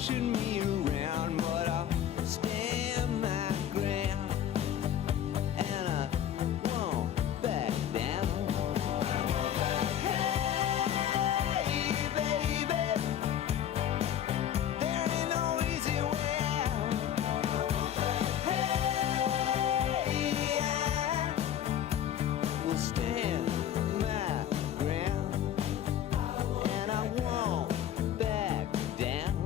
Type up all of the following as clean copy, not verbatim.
pushing me around, but I'll stand my ground, and I won't back down. Hey, baby, there ain't no easy way out. Hey, I will stand my ground, and I won't back down.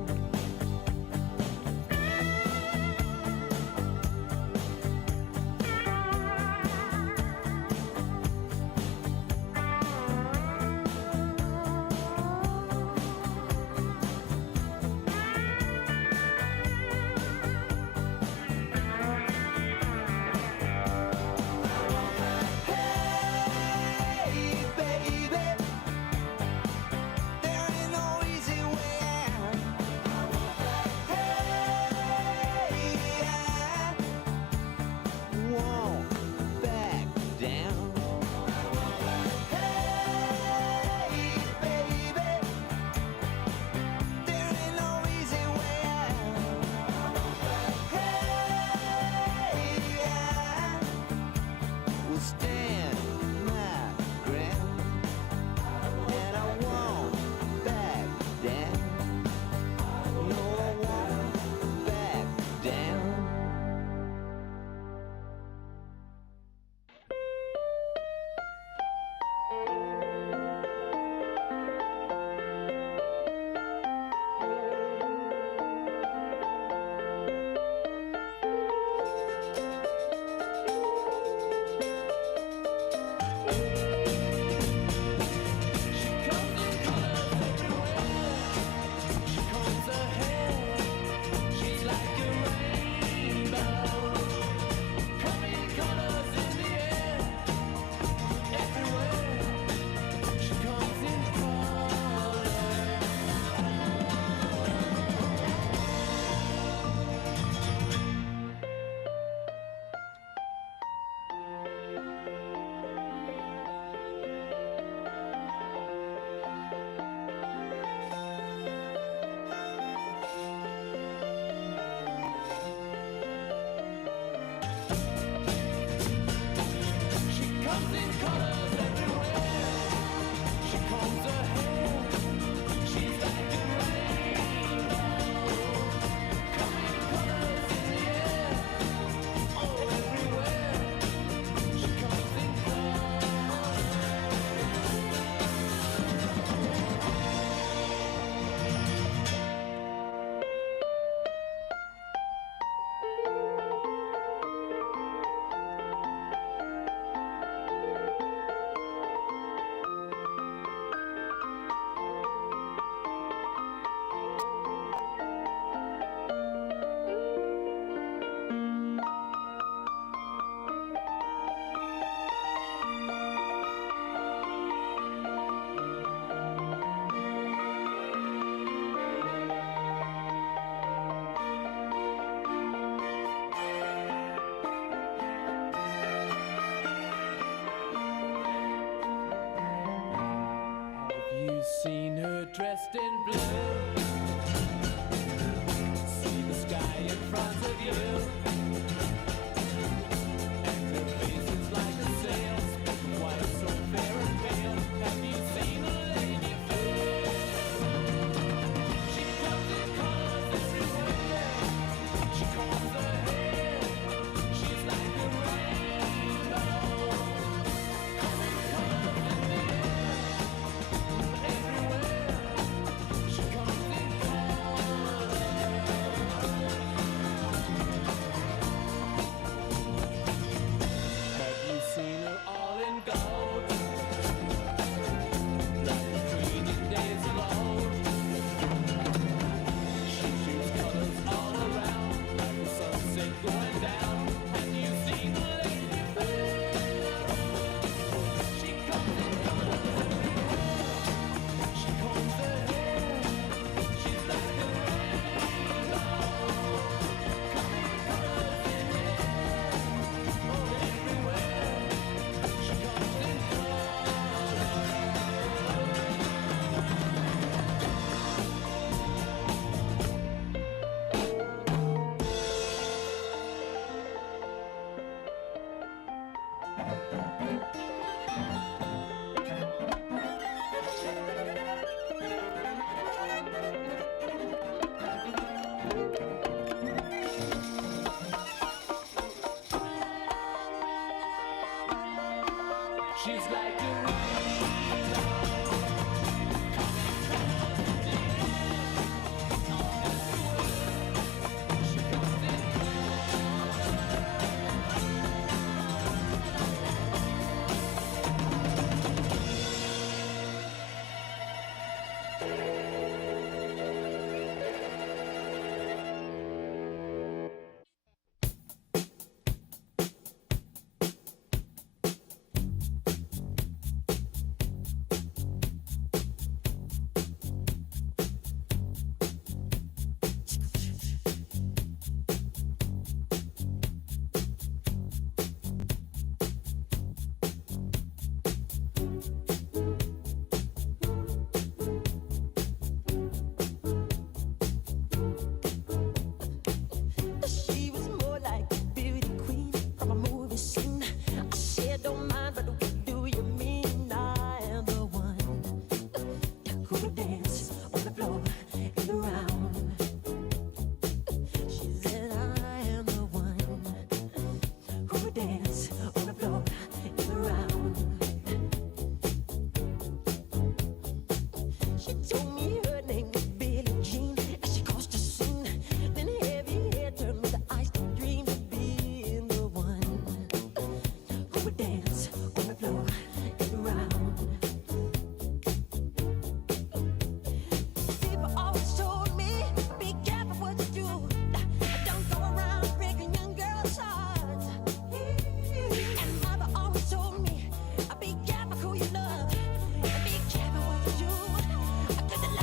Hey, baby, there ain't no easy way out. Hey, I won't back down. Hey, baby, there ain't no easy way out. Hey, I will stand my ground, and I won't back down. No, I won't back down. She comes in colors everywhere. She combs her hair. She's like a rainbow. Coming colors in the air. Everywhere. She comes in colors. She comes in colors everywhere. She combs her hair. She's like a rainbow. Coming colors in the air. Oh, everywhere. She comes in colors. Have you seen her dressed in blue? See the sky in front of you, and her face is like a sail, spoken white, so fair and pale. Have you seen a lady fair? She comes in colors everywhere. She combs her hair. She's like a rainbow. Coming colors in the air. Everywhere. She comes She's like a She was more like a beauty queen from a movie scene. I said, don't mind, but what do you mean? I am the one who would dance on the floor and around. She said, I am the one who would dance on the floor and around. She told me her name was Billie Jean as she caused a scene. Then heavy hair turned with the eyes that dreamed of being the one who would dance on the floor and around. People always told me, be careful what you do. Don't go around breaking young girls' hearts. And mother always told me, be careful who you love. Be careful what you do. I couldn't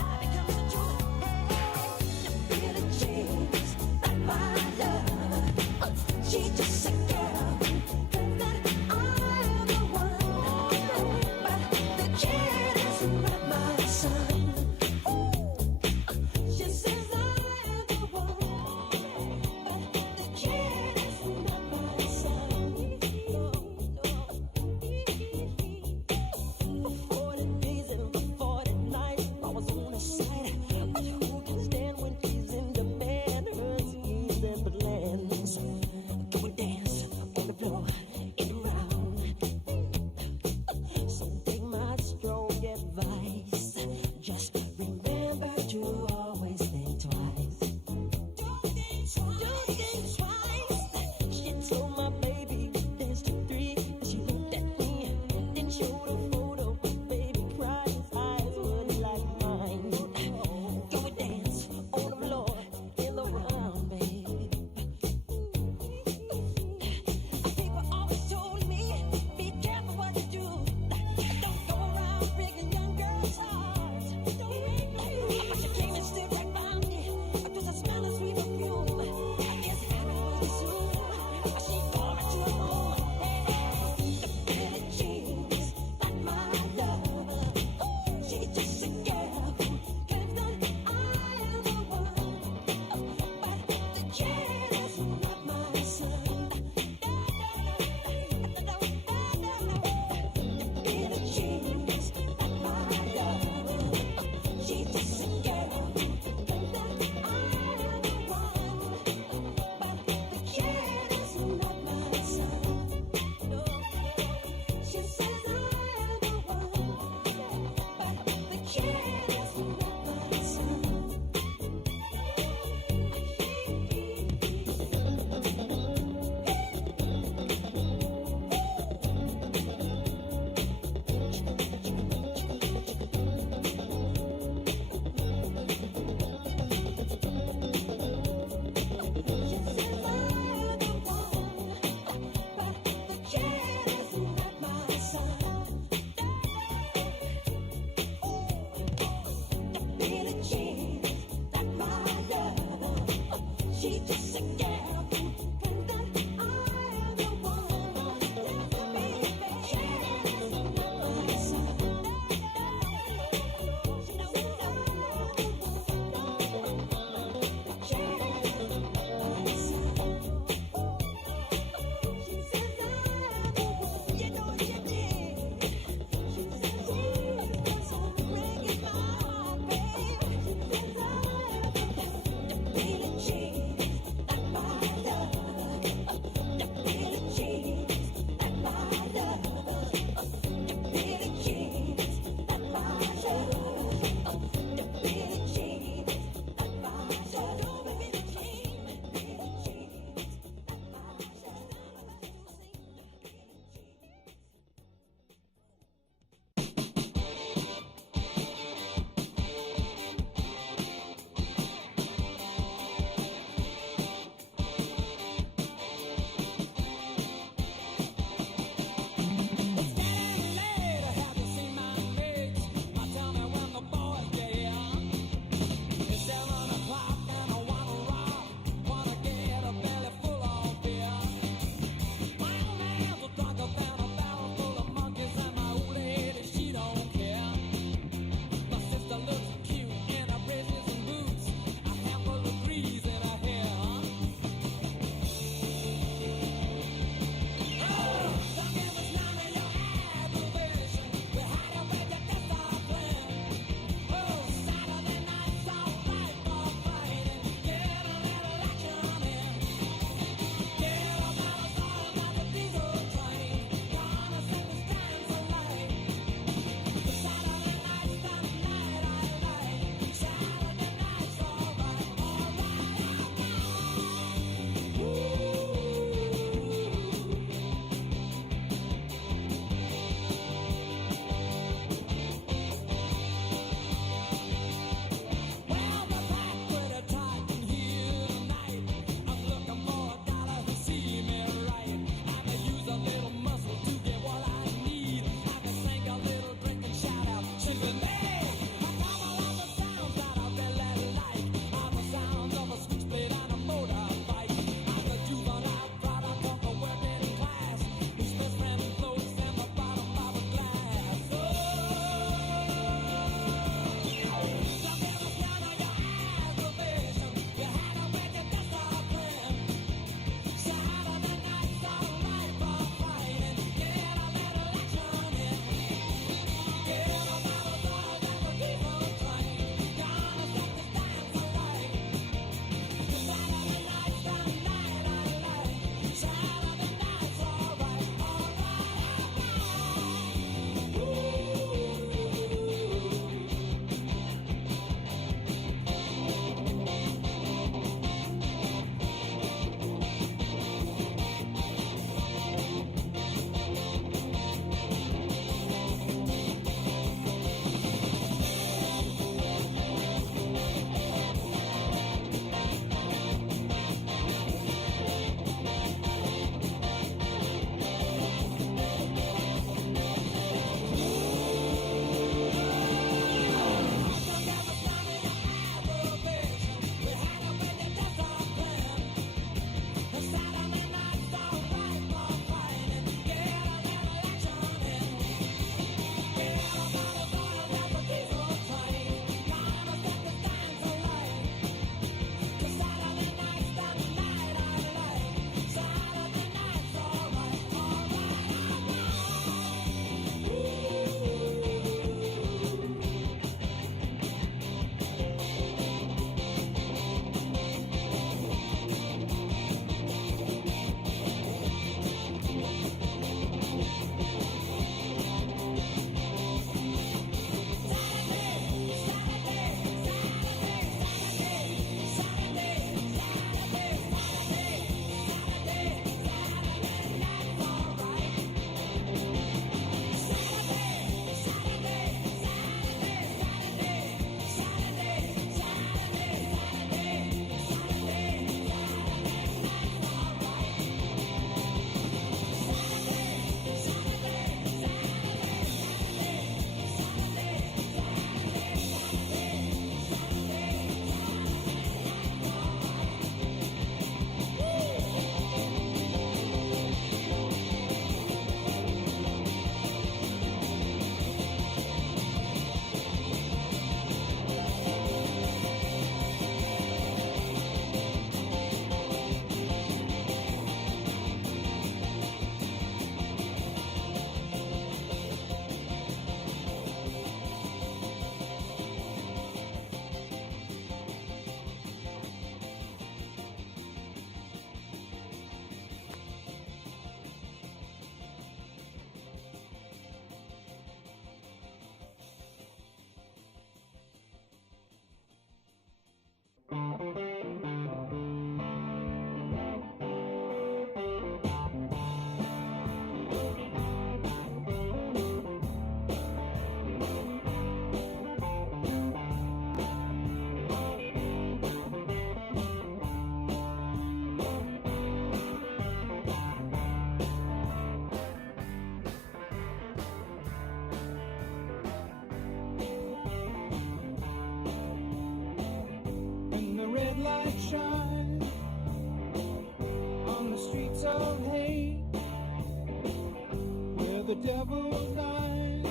the devil died.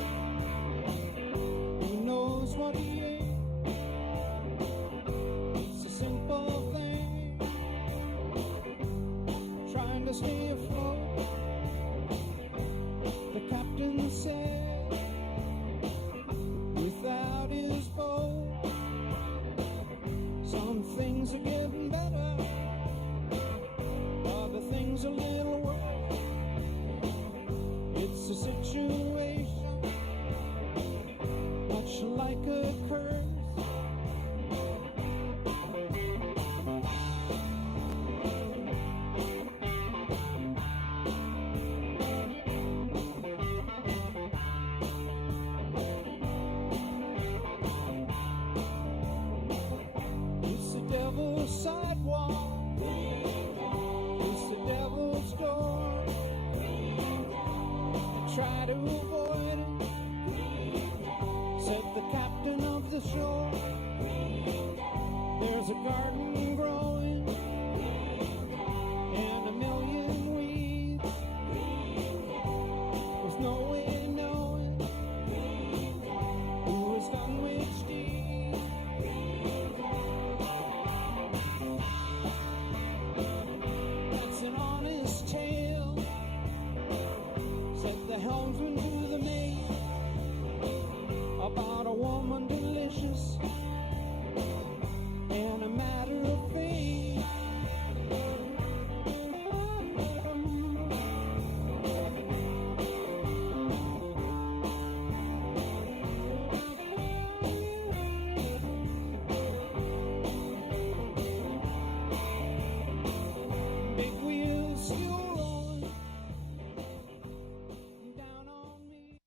He knows what he ain't. It's a simple thing, trying to stay afloat. The captain said, without his boat, some things are getting better, other things a little worse. It's a situation much like a curse. It's the devil's sidewalk. It's the devil's door. Try to avoid it, said the captain of the shore. There's a garden growing and a million weeds, with no way knowing who has done which deed. That's an honest tale, said the helmsman to the mate, about a woman delicious and a matter of faith. Big wheels still rolling down on me.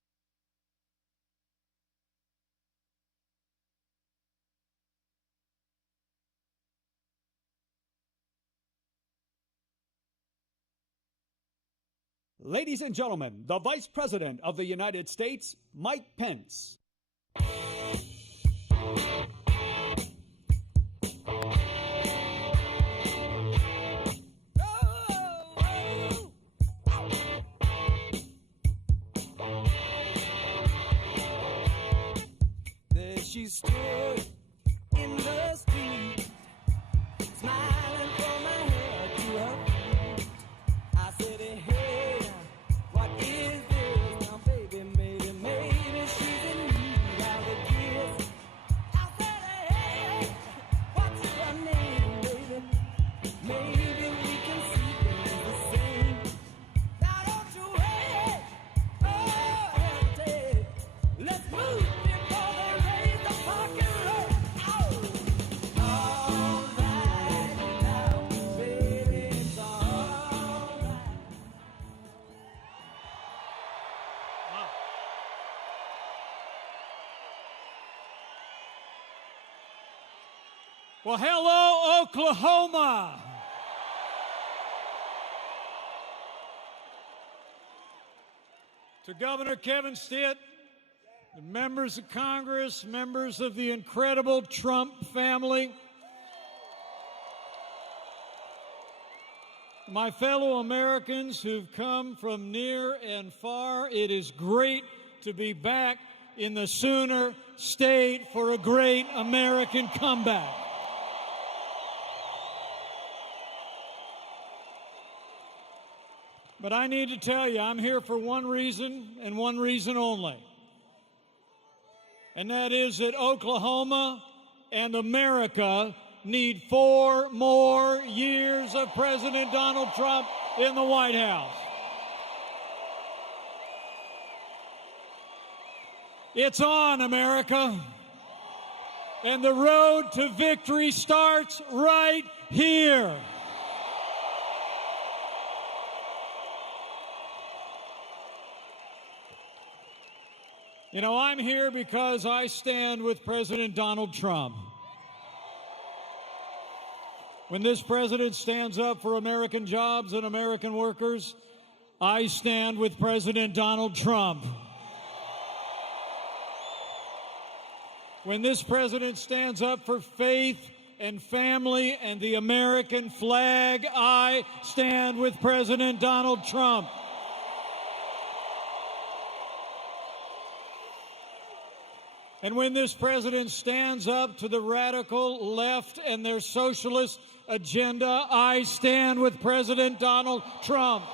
Ladies and gentlemen, the Vice President of the United States, Mike Pence. There she stood in the street, smiling from her head to her feet. I said, hey, what is this? Now, baby, maybe she's in need of a kiss. I said, hey, what's your name, baby? Maybe we can see things the same. Now, don't you wait, oh, hesitate. Let's move before they raise the parking lot. All right now, baby, it's all right. Well, hello, Oklahoma. To Governor Kevin Stitt, the members of Congress, members of the incredible Trump family, my fellow Americans who've come from near and far, it is great to be back in the Sooner State for a great American comeback. But I need to tell you, I'm here for one reason and one reason only. And that is that Oklahoma and America need 4 more years of President Donald Trump in the White House. It's on, America. And the road to victory starts right here. You know, I'm here because I stand with President Donald Trump. When this president stands up for American jobs and American workers, I stand with President Donald Trump. When this president stands up for faith and family and the American flag, I stand with President Donald Trump. And when this president stands up to the radical left and their socialist agenda, I stand with President Donald Trump.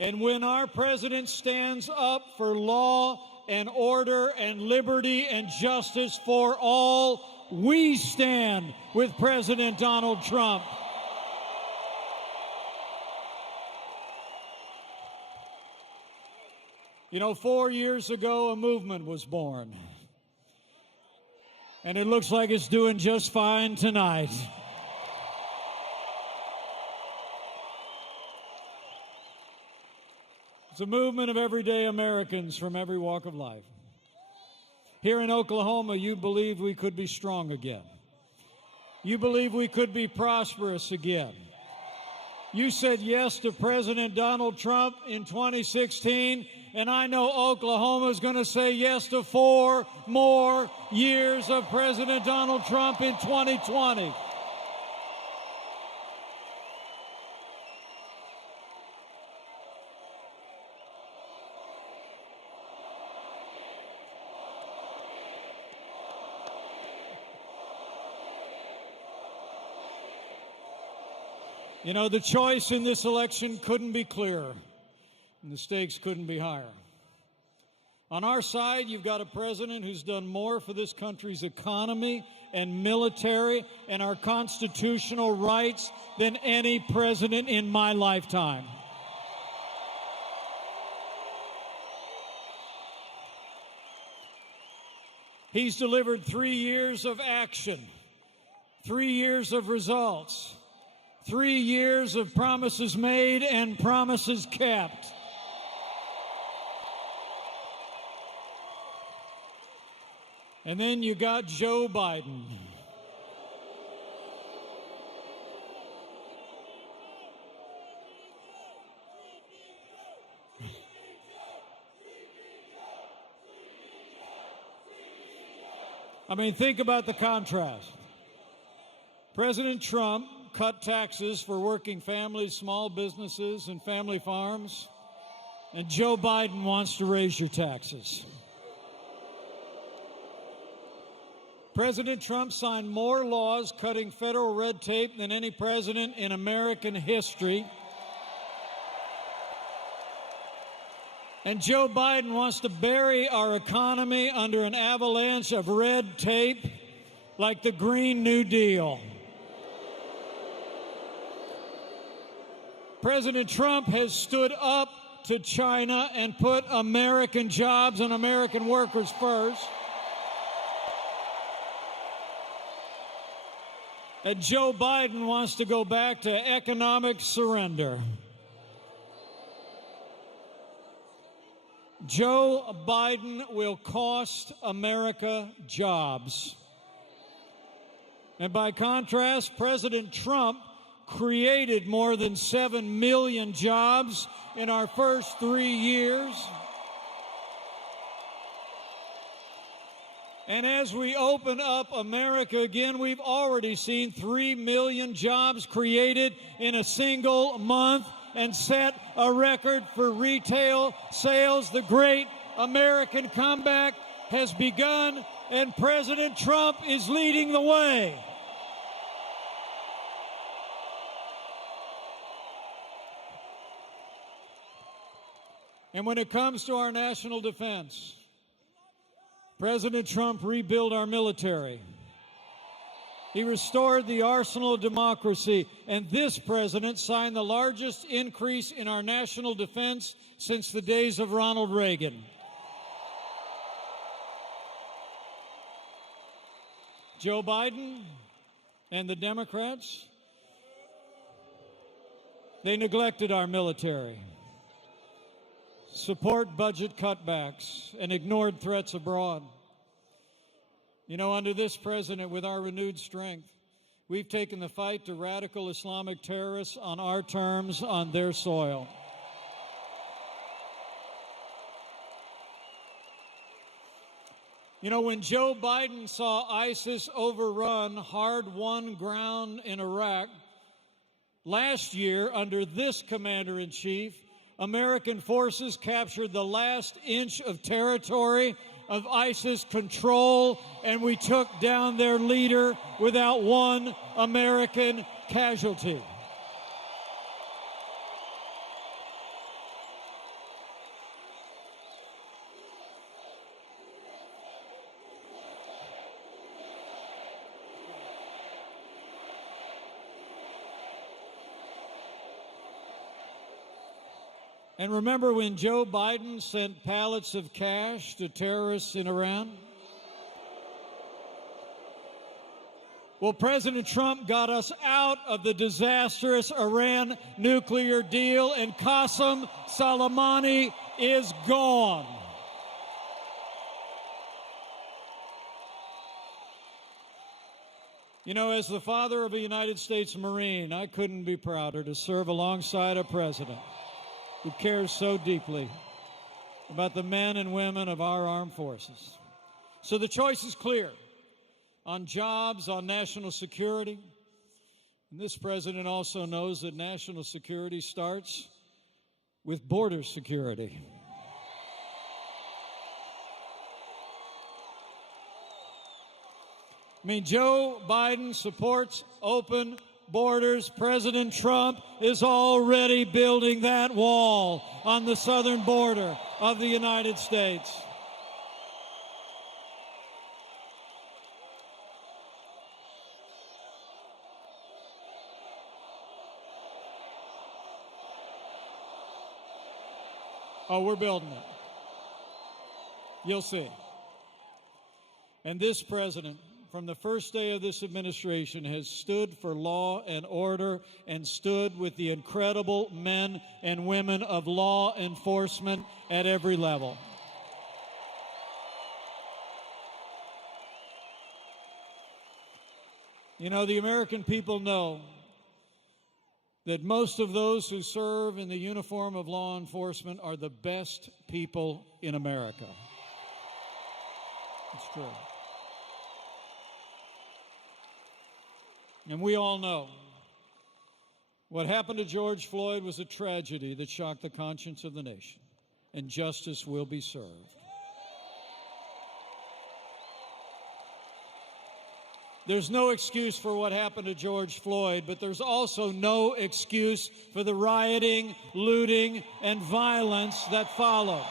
And when our president stands up for law and order and liberty and justice for all, we stand with President Donald Trump. You know, 4 years ago, a movement was born. And it looks like it's doing just fine tonight. It's a movement of everyday Americans from every walk of life. Here in Oklahoma, you believed we could be strong again. You believed we could be prosperous again. You said yes to President Donald Trump in 2016, and I know Oklahoma is going to say yes to 4 more years of President Donald Trump in 2020. You know, the choice in this election couldn't be clearer, and the stakes couldn't be higher. On our side, you've got a president who's done more for this country's economy and military and our constitutional rights than any president in my lifetime. He's delivered 3 years of action, 3 years of results, 3 years of promises made and promises kept. And then you got Joe Biden. I mean, think about the contrast. President Trump cut taxes for working families, small businesses, and family farms. And Joe Biden wants to raise your taxes. President Trump signed more laws cutting federal red tape than any president in American history. And Joe Biden wants to bury our economy under an avalanche of red tape like the Green New Deal. President Trump has stood up to China and put American jobs and American workers first. And Joe Biden wants to go back to economic surrender. Joe Biden will cost America jobs. And by contrast, President Trump created more than 7 million jobs in our first 3 years. And as we open up America again, we've already seen 3 million jobs created in a single month and set a record for retail sales. The great American comeback has begun, and President Trump is leading the way. And when it comes to our national defense, President Trump rebuilt our military. He restored the arsenal of democracy, and this president signed the largest increase in our national defense since the days of Ronald Reagan. Joe Biden and the Democrats, they neglected our military, support budget cutbacks, and ignored threats abroad. You know, under this president, with our renewed strength, we've taken the fight to radical Islamic terrorists on our terms, on their soil. You know, when Joe Biden saw ISIS overrun hard-won ground in Iraq, last year, under this commander-in-chief, American forces captured the last inch of territory of ISIS control, and we took down their leader without one American casualty. And remember when Joe Biden sent pallets of cash to terrorists in Iran? Well, President Trump got us out of the disastrous Iran nuclear deal, and Qasem Soleimani is gone. You know, as the father of a United States Marine, I couldn't be prouder to serve alongside a president who cares so deeply about the men and women of our armed forces. So the choice is clear on jobs, on national security. And this president also knows that national security starts with border security. I mean, Joe Biden supports open borders. President Trump is already building that wall on the southern border of the United States. Oh, we're building it. You'll see. And this president, from the first day of this administration, has stood for law and order and stood with the incredible men and women of law enforcement at every level. You know, the American people know that most of those who serve in the uniform of law enforcement are the best people in America. It's true. And we all know what happened to George Floyd was a tragedy that shocked the conscience of the nation, and justice will be served. There's no excuse for what happened to George Floyd, but there's also no excuse for the rioting, looting, and violence that followed.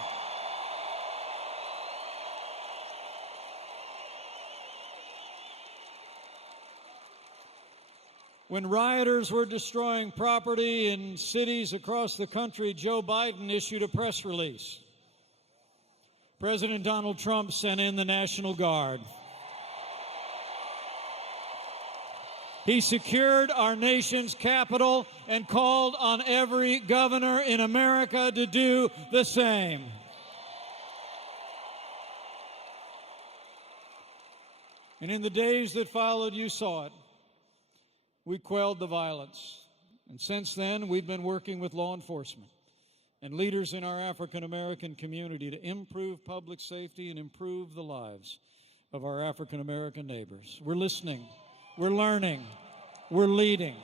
When rioters were destroying property in cities across the country, Joe Biden issued a press release. President Donald Trump sent in the National Guard. He secured our nation's capital and called on every governor in America to do the same. And in the days that followed, you saw it. We quelled the violence. And since then, we've been working with law enforcement and leaders in our African American community to improve public safety and improve the lives of our African American neighbors. We're listening. We're learning. We're leading.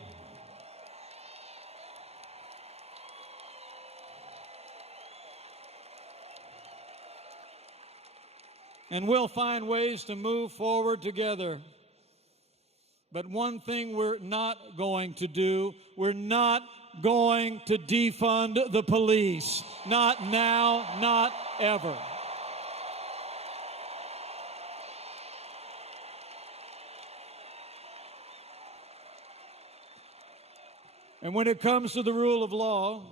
And we'll find ways to move forward together. But one thing we're not going to do, we're not going to defund the police. Not now, not ever. And when it comes to the rule of law,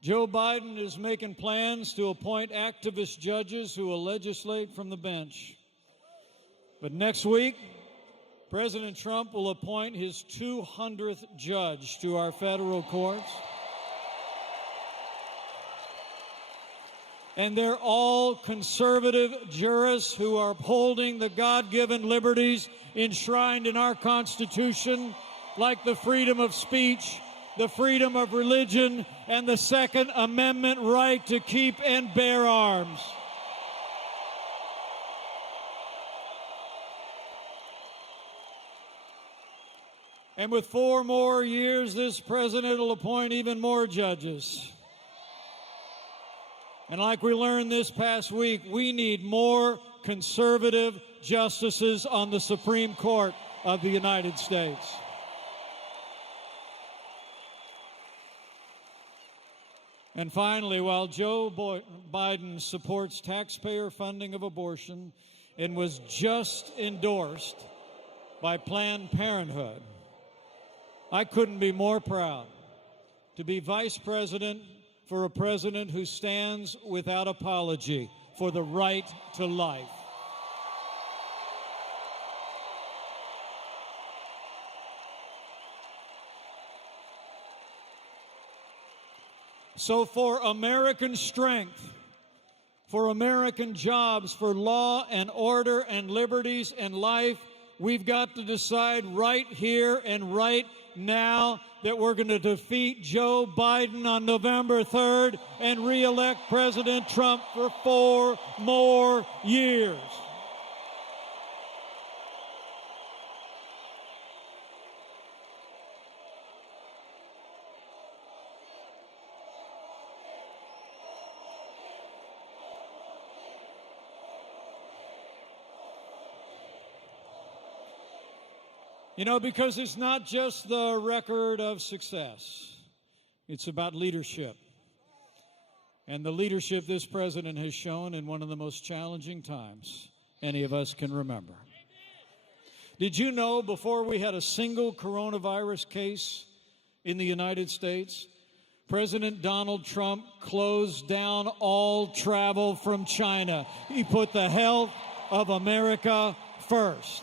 Joe Biden is making plans to appoint activist judges who will legislate from the bench. But next week, President Trump will appoint his 200th judge to our federal courts. And they're all conservative jurists who are upholding the God-given liberties enshrined in our Constitution, like the freedom of speech, the freedom of religion, and the Second Amendment right to keep and bear arms. And with 4 more years, this president will appoint even more judges. And like we learned this past week, we need more conservative justices on the Supreme Court of the United States. And finally, while Joe Biden supports taxpayer funding of abortion and was just endorsed by Planned Parenthood, I couldn't be more proud to be vice president for a president who stands without apology for the right to life. So for American strength, for American jobs, for law and order and liberties and life, we've got to decide right here and right now that we're going to defeat Joe Biden on November 3rd and re-elect President Trump for 4 more years. You know, because it's not just the record of success. It's about leadership. And the leadership this president has shown in one of the most challenging times any of us can remember. Did you know before we had a single coronavirus case in the United States, President Donald Trump closed down all travel from China? He put the health of America first.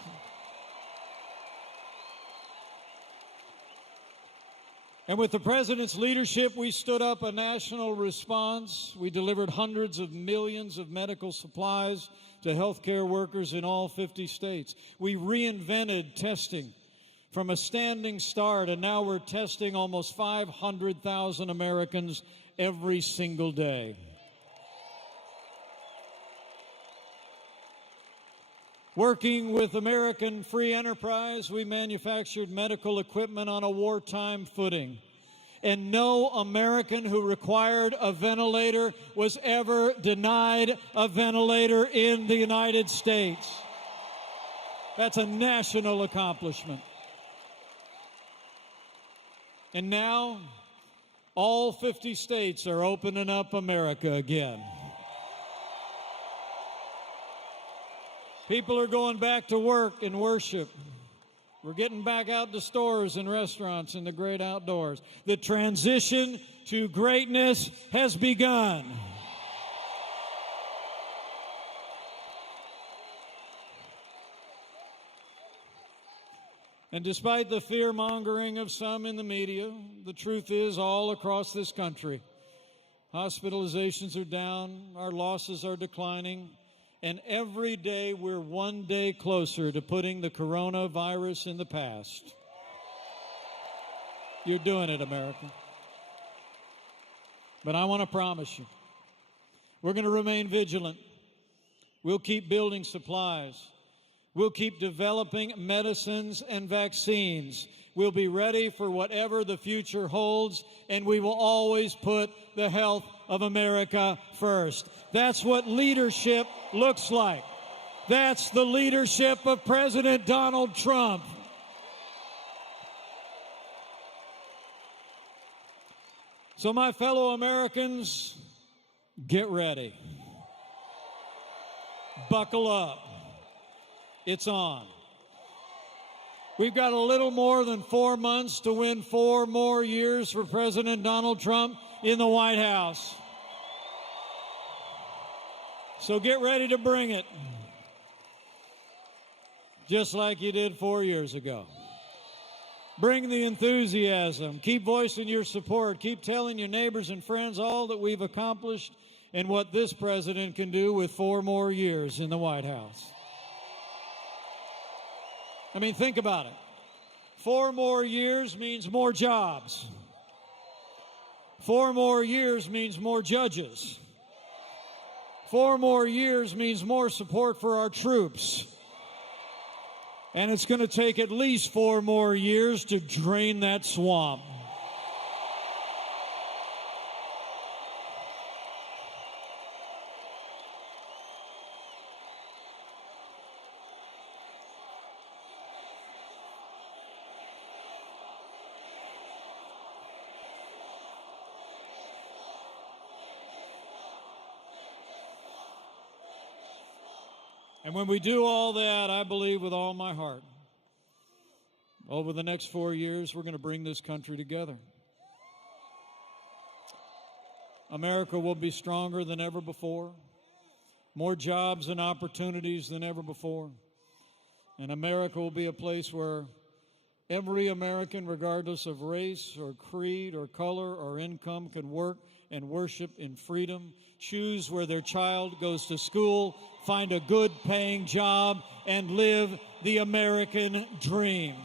And with the president's leadership, we stood up a national response. We delivered hundreds of millions of medical supplies to healthcare workers in all 50 states. We reinvented testing from a standing start, and now we're testing almost 500,000 Americans every single day. Working with American Free Enterprise, we manufactured medical equipment on a wartime footing. And no American who required a ventilator was ever denied a ventilator in the United States. That's a national accomplishment. And now, all 50 states are opening up America again. People are going back to work and worship. We're getting back out to stores and restaurants and the great outdoors. The transition to greatness has begun. And despite the fear-mongering of some in the media, the truth is all across this country, hospitalizations are down, our losses are declining, and every day we're one day closer to putting the coronavirus in the past. You're doing it, America. But I want to promise you, we're going to remain vigilant. We'll keep building supplies. We'll keep developing medicines and vaccines. We'll be ready for whatever the future holds, and we will always put the health of America first. That's what leadership looks like. That's the leadership of President Donald Trump. So, my fellow Americans, get ready. Buckle up. It's on. We've got a little more than 4 months to win 4 more years for President Donald Trump in the White House. So get ready to bring it, just like you did 4 years ago. Bring the enthusiasm. Keep voicing your support. Keep telling your neighbors and friends all that we've accomplished and what this president can do with 4 more years in the White House. I mean, think about it. 4 more years means more jobs. 4 more years means more judges. 4 more years means more support for our troops. And it's going to take at least 4 more years to drain that swamp. And when we do all that, I believe with all my heart, over the next 4 years, we're going to bring this country together. America will be stronger than ever before, more jobs and opportunities than ever before. And America will be a place where every American, regardless of race or creed or color or income, can work and worship in freedom, choose where their child goes to school, find a good paying job, and live the American dream.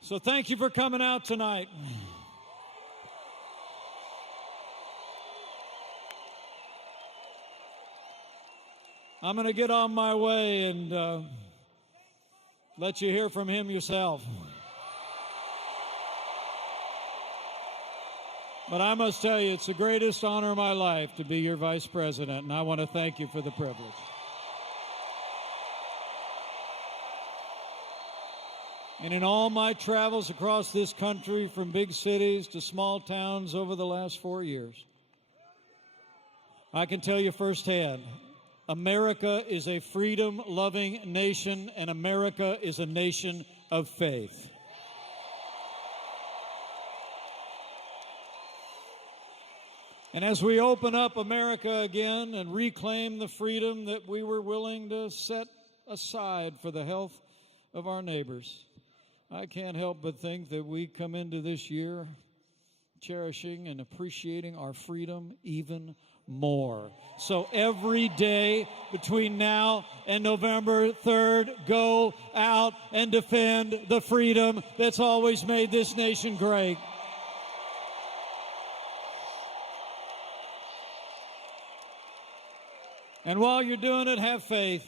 So thank you for coming out tonight. I'm going to get on my way and let you hear from him yourself. But I must tell you, it's the greatest honor of my life to be your vice president, and I want to thank you for the privilege. And in all my travels across this country, from big cities to small towns over the last 4 years, I can tell you firsthand, America is a freedom-loving nation, and America is a nation of faith. And as we open up America again and reclaim the freedom that we were willing to set aside for the health of our neighbors, I can't help but think that we come into this year cherishing and appreciating our freedom even more. So every day between now and November 3rd, go out and defend the freedom that's always made this nation great. And while you're doing it, have faith.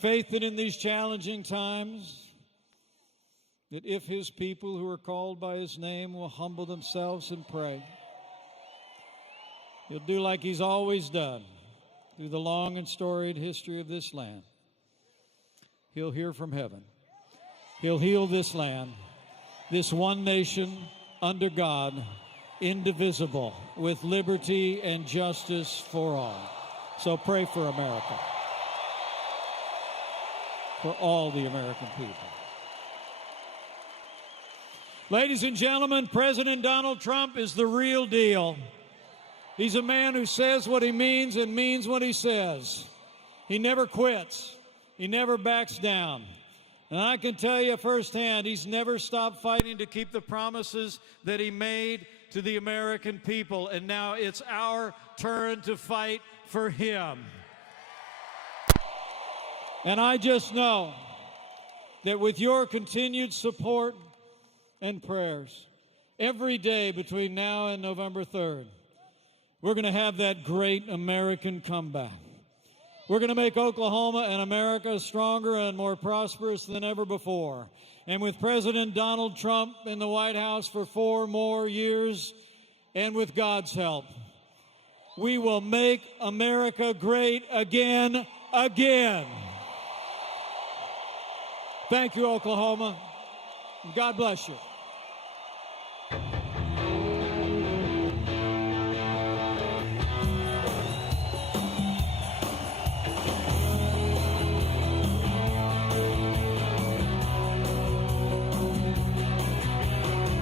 Faith that in these challenging times, that if his people who are called by his name will humble themselves and pray, he'll do like he's always done through the long and storied history of this land. He'll hear from heaven. He'll heal this land, this one nation under God, indivisible, with liberty and justice for all. So pray for America, for all the American people. Ladies and gentlemen, President Donald Trump is the real deal. He's a man who says what he means and means what he says. He never quits. He never backs down. And I can tell you firsthand, he's never stopped fighting to keep the promises that he made to the American people. And now it's our turn to fight for him. And I just know that with your continued support and prayers, every day between now and November 3rd, we're going to have that great American comeback. We're going to make Oklahoma and America stronger and more prosperous than ever before. And with President Donald Trump in the White House for 4 more years, and with God's help, we will make America great again. Thank you, Oklahoma. God bless you.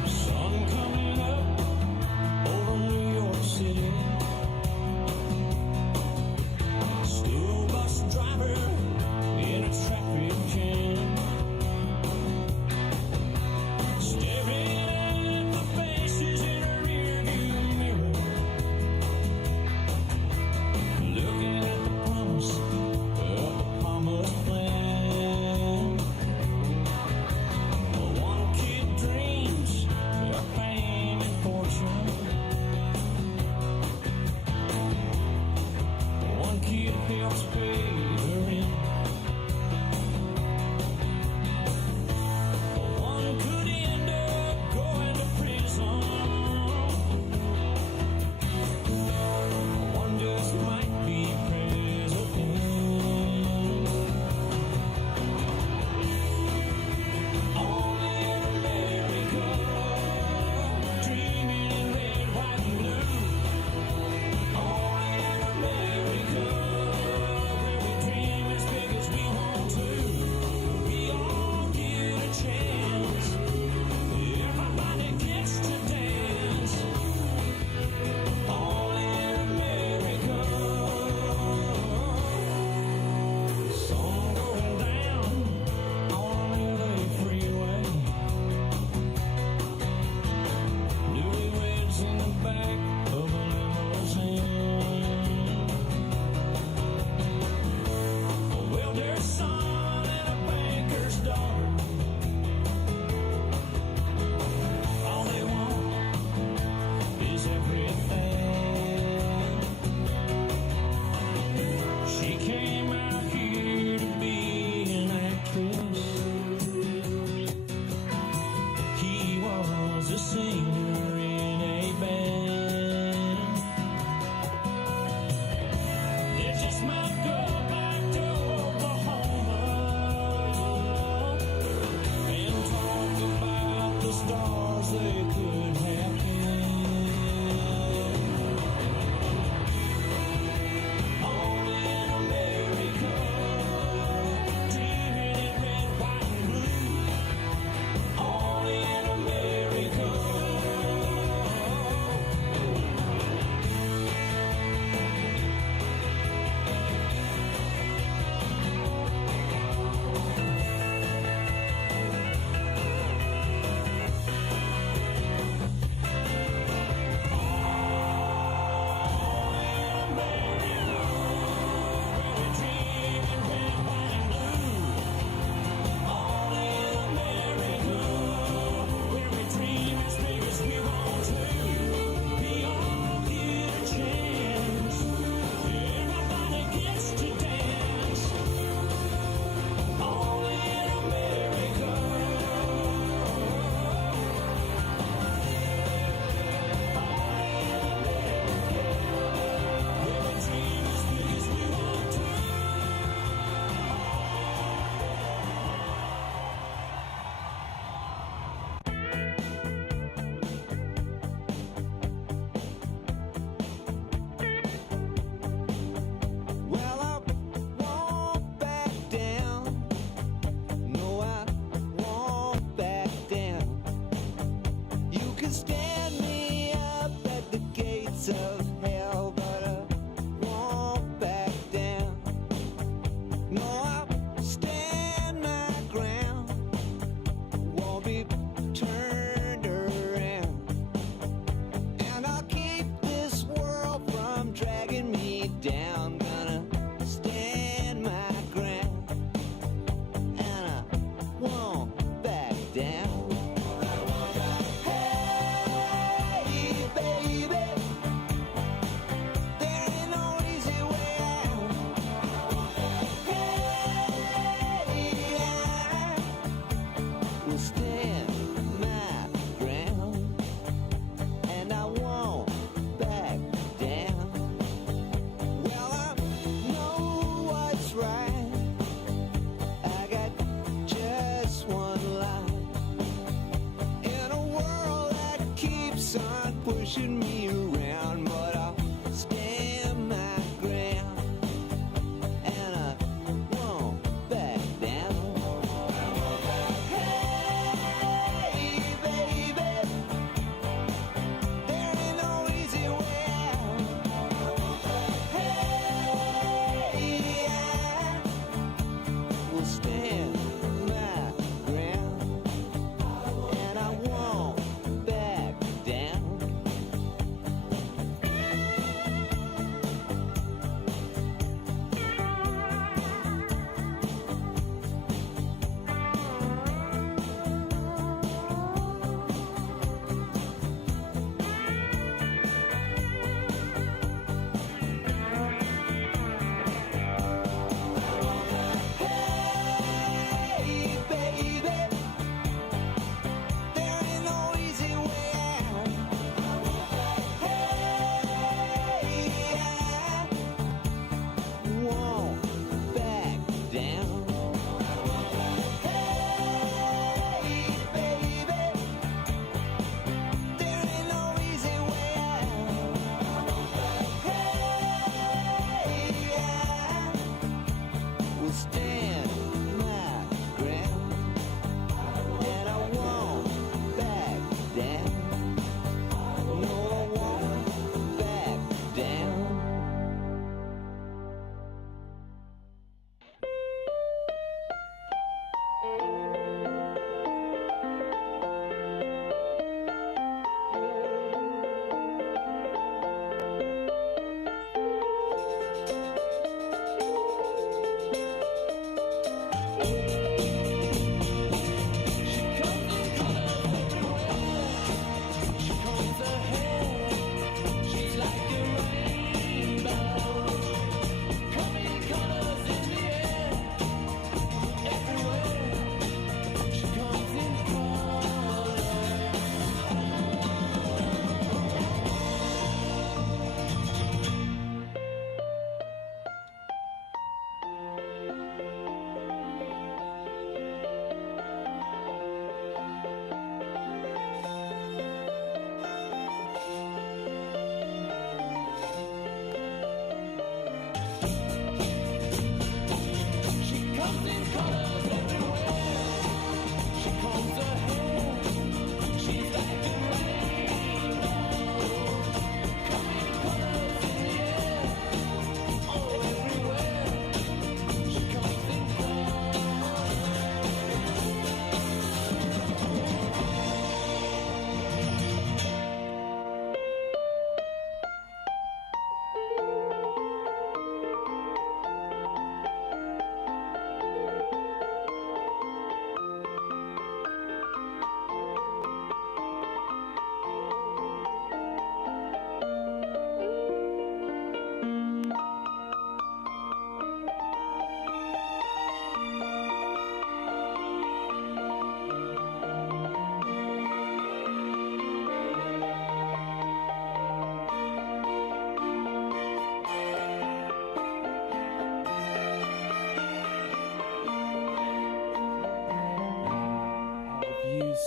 Sun coming up over New York City. School bus driver in a traffic jam. stand my ground, and I won't back down. No, I won't back down.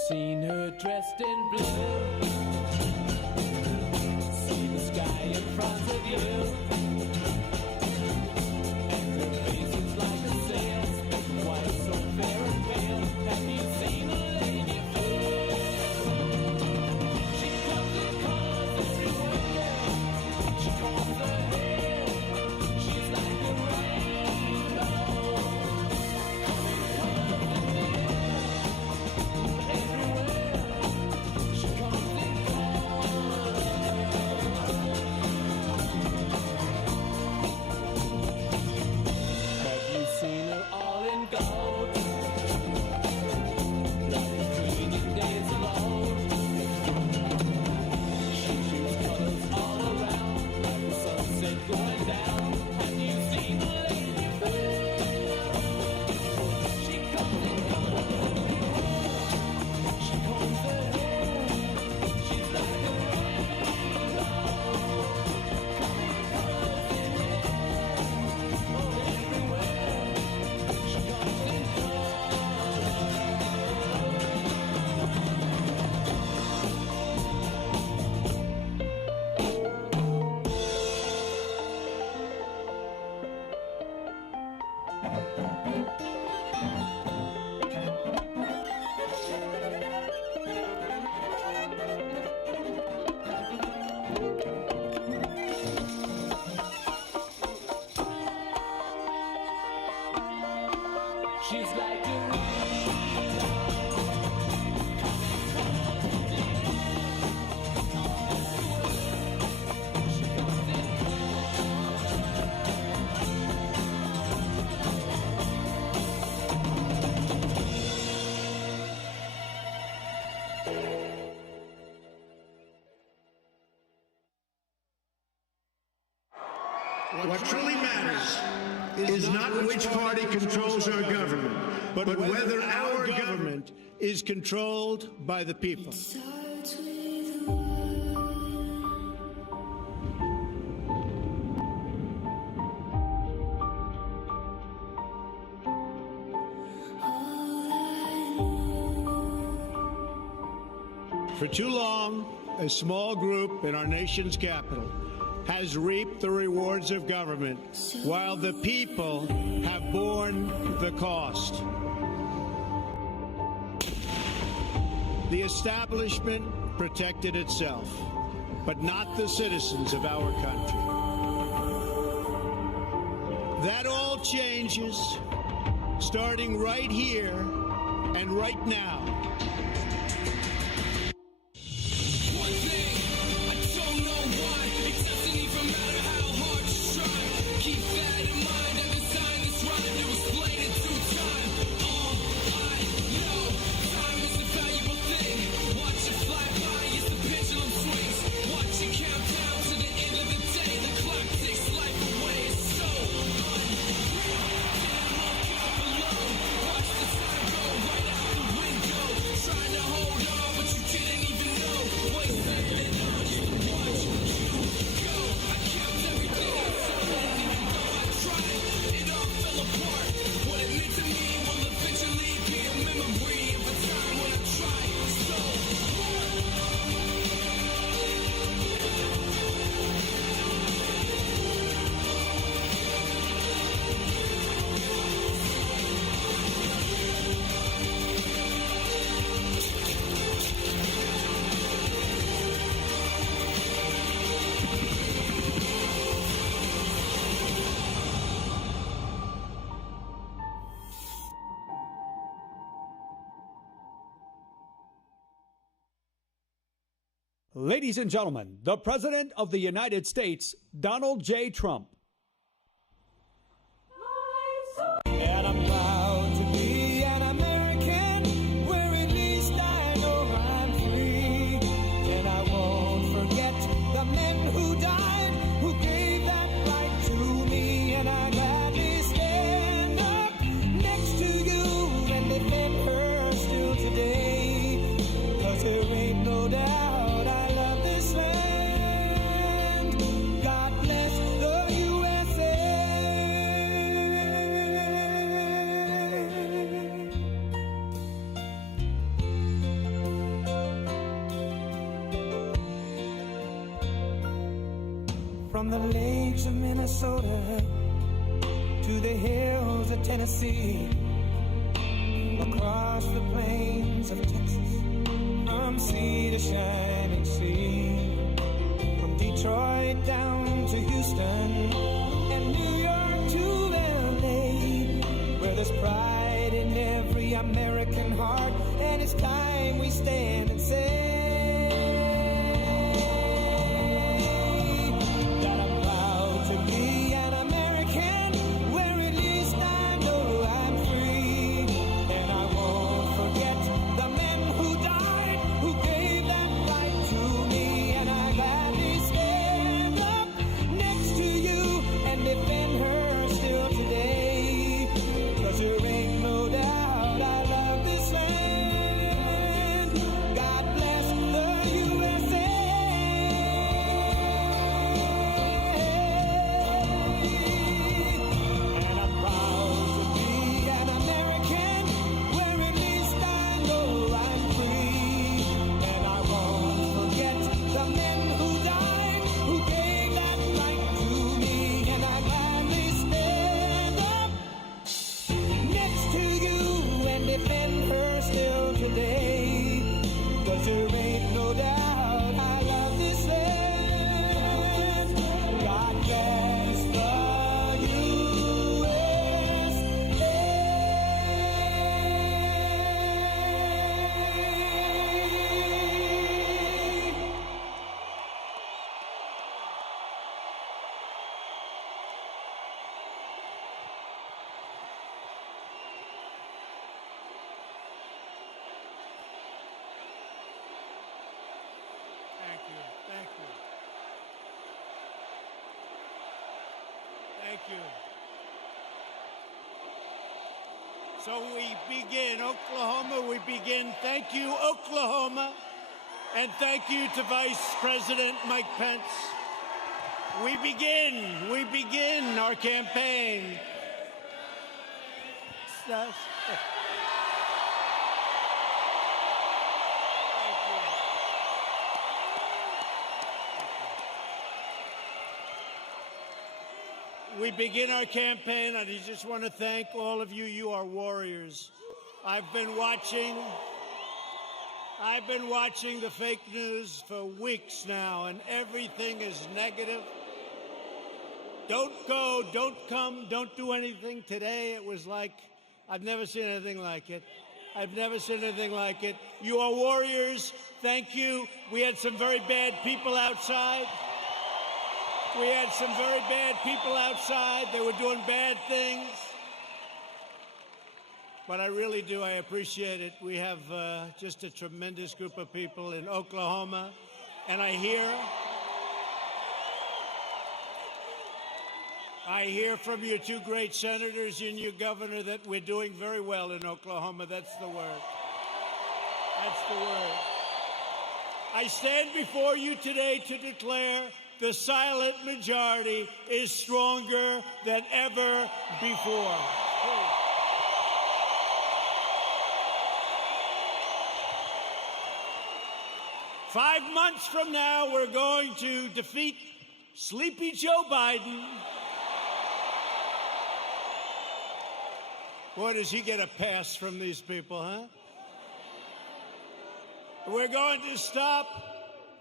Seen her dressed in blue. See the sky in front of you. And her face is like a sail, spoken white, so fair and pale. Have you seen a lady blue? She comes in colors everywhere. She combs her hair. She's like a rainbow. Coming colors in the air. Everywhere she comes in color. Have you seen her all in gold? Like the queen in days of old. She shoots colors all around, like the sunset going down. Have you seen the lady fair? She comes in colors. She combs her hair. She's like a rainbow. Coming colors in the air. Oh, everywhere. She comes in color. She's like a What truly matters is not which party controls our government, but whether our government is controlled by the people. For too long, a small group in our nation's capital has reaped the rewards of government, while the people have borne the cost. The establishment protected itself, but not the citizens of our country. That all changes starting right here and right now. One thing, I don't know why. It doesn't even matter how hard you try. Keep that in mind. Every sign is right. It was played in due time. All I know, time is a valuable thing. Watch it fly by as the pendulum swings. Watch it count down to the end of the day. The clock takes life away. It's so unreal. Damn, look out below. Watch the time go right out the window. Trying to hold on, but you didn't even know. Wasted it on you. Watch you go. I kept everything inside, and even though I tried, it all fell apart. What it meant to me will eventually be a memory of a time when I tried so hard. Ladies and gentlemen, the President of the United States, Donald J. Trump. And I'm proud to be an American, where at least I know I'm free. And I won't forget the men who died, who gave that right to me. And I gladly stand up next to you and defend her still today. 'Cause there ain't no doubt I love this land. God bless the USA. From the lakes of Minnesota to the hills of Tennessee, across the plains of Texas, from sea to shining sea, from Detroit down to Houston and New York to LA, where there's pride in every American heart, and it's time we stand and say that I'm proud to be an American, where at least I know I'm free. And I won't forget the men who died, who gave that right to me. And I gladly stand up next to you and defend her still today. 'Cause there ain't no doubt I love this land. God bless the USA. And I'm proud to be an American, where at least I know I'm free. And I won't forget the men who died, who gave that right to me. And I gladly stand up next to you and defend her still today. 'Cause there ain't no doubt I love this land. God bless the USA. Thank you. Thank you. Thank you. So we begin Oklahoma. We begin. Thank you, Oklahoma. And thank you to Vice President Mike Pence. We begin our campaign. we begin our campaign, and I just want to thank all of you. You are warriors. I've been watching the fake news for weeks now, and everything is negative. Don't go, don't come, don't do anything. Today it was like, I've never seen anything like it. I've never seen anything like it. You are warriors. Thank you. We had some very bad people outside. They were doing bad things. But I really do. I appreciate it. We have just a tremendous group of people in Oklahoma. And I hear from your two great senators and your governor that we're doing very well in Oklahoma. That's the word. I stand before you today to declare the silent majority is stronger than ever before. 5 months from now, we're going to defeat Sleepy Joe Biden. Boy, does he get a pass from these people, huh? We're going to stop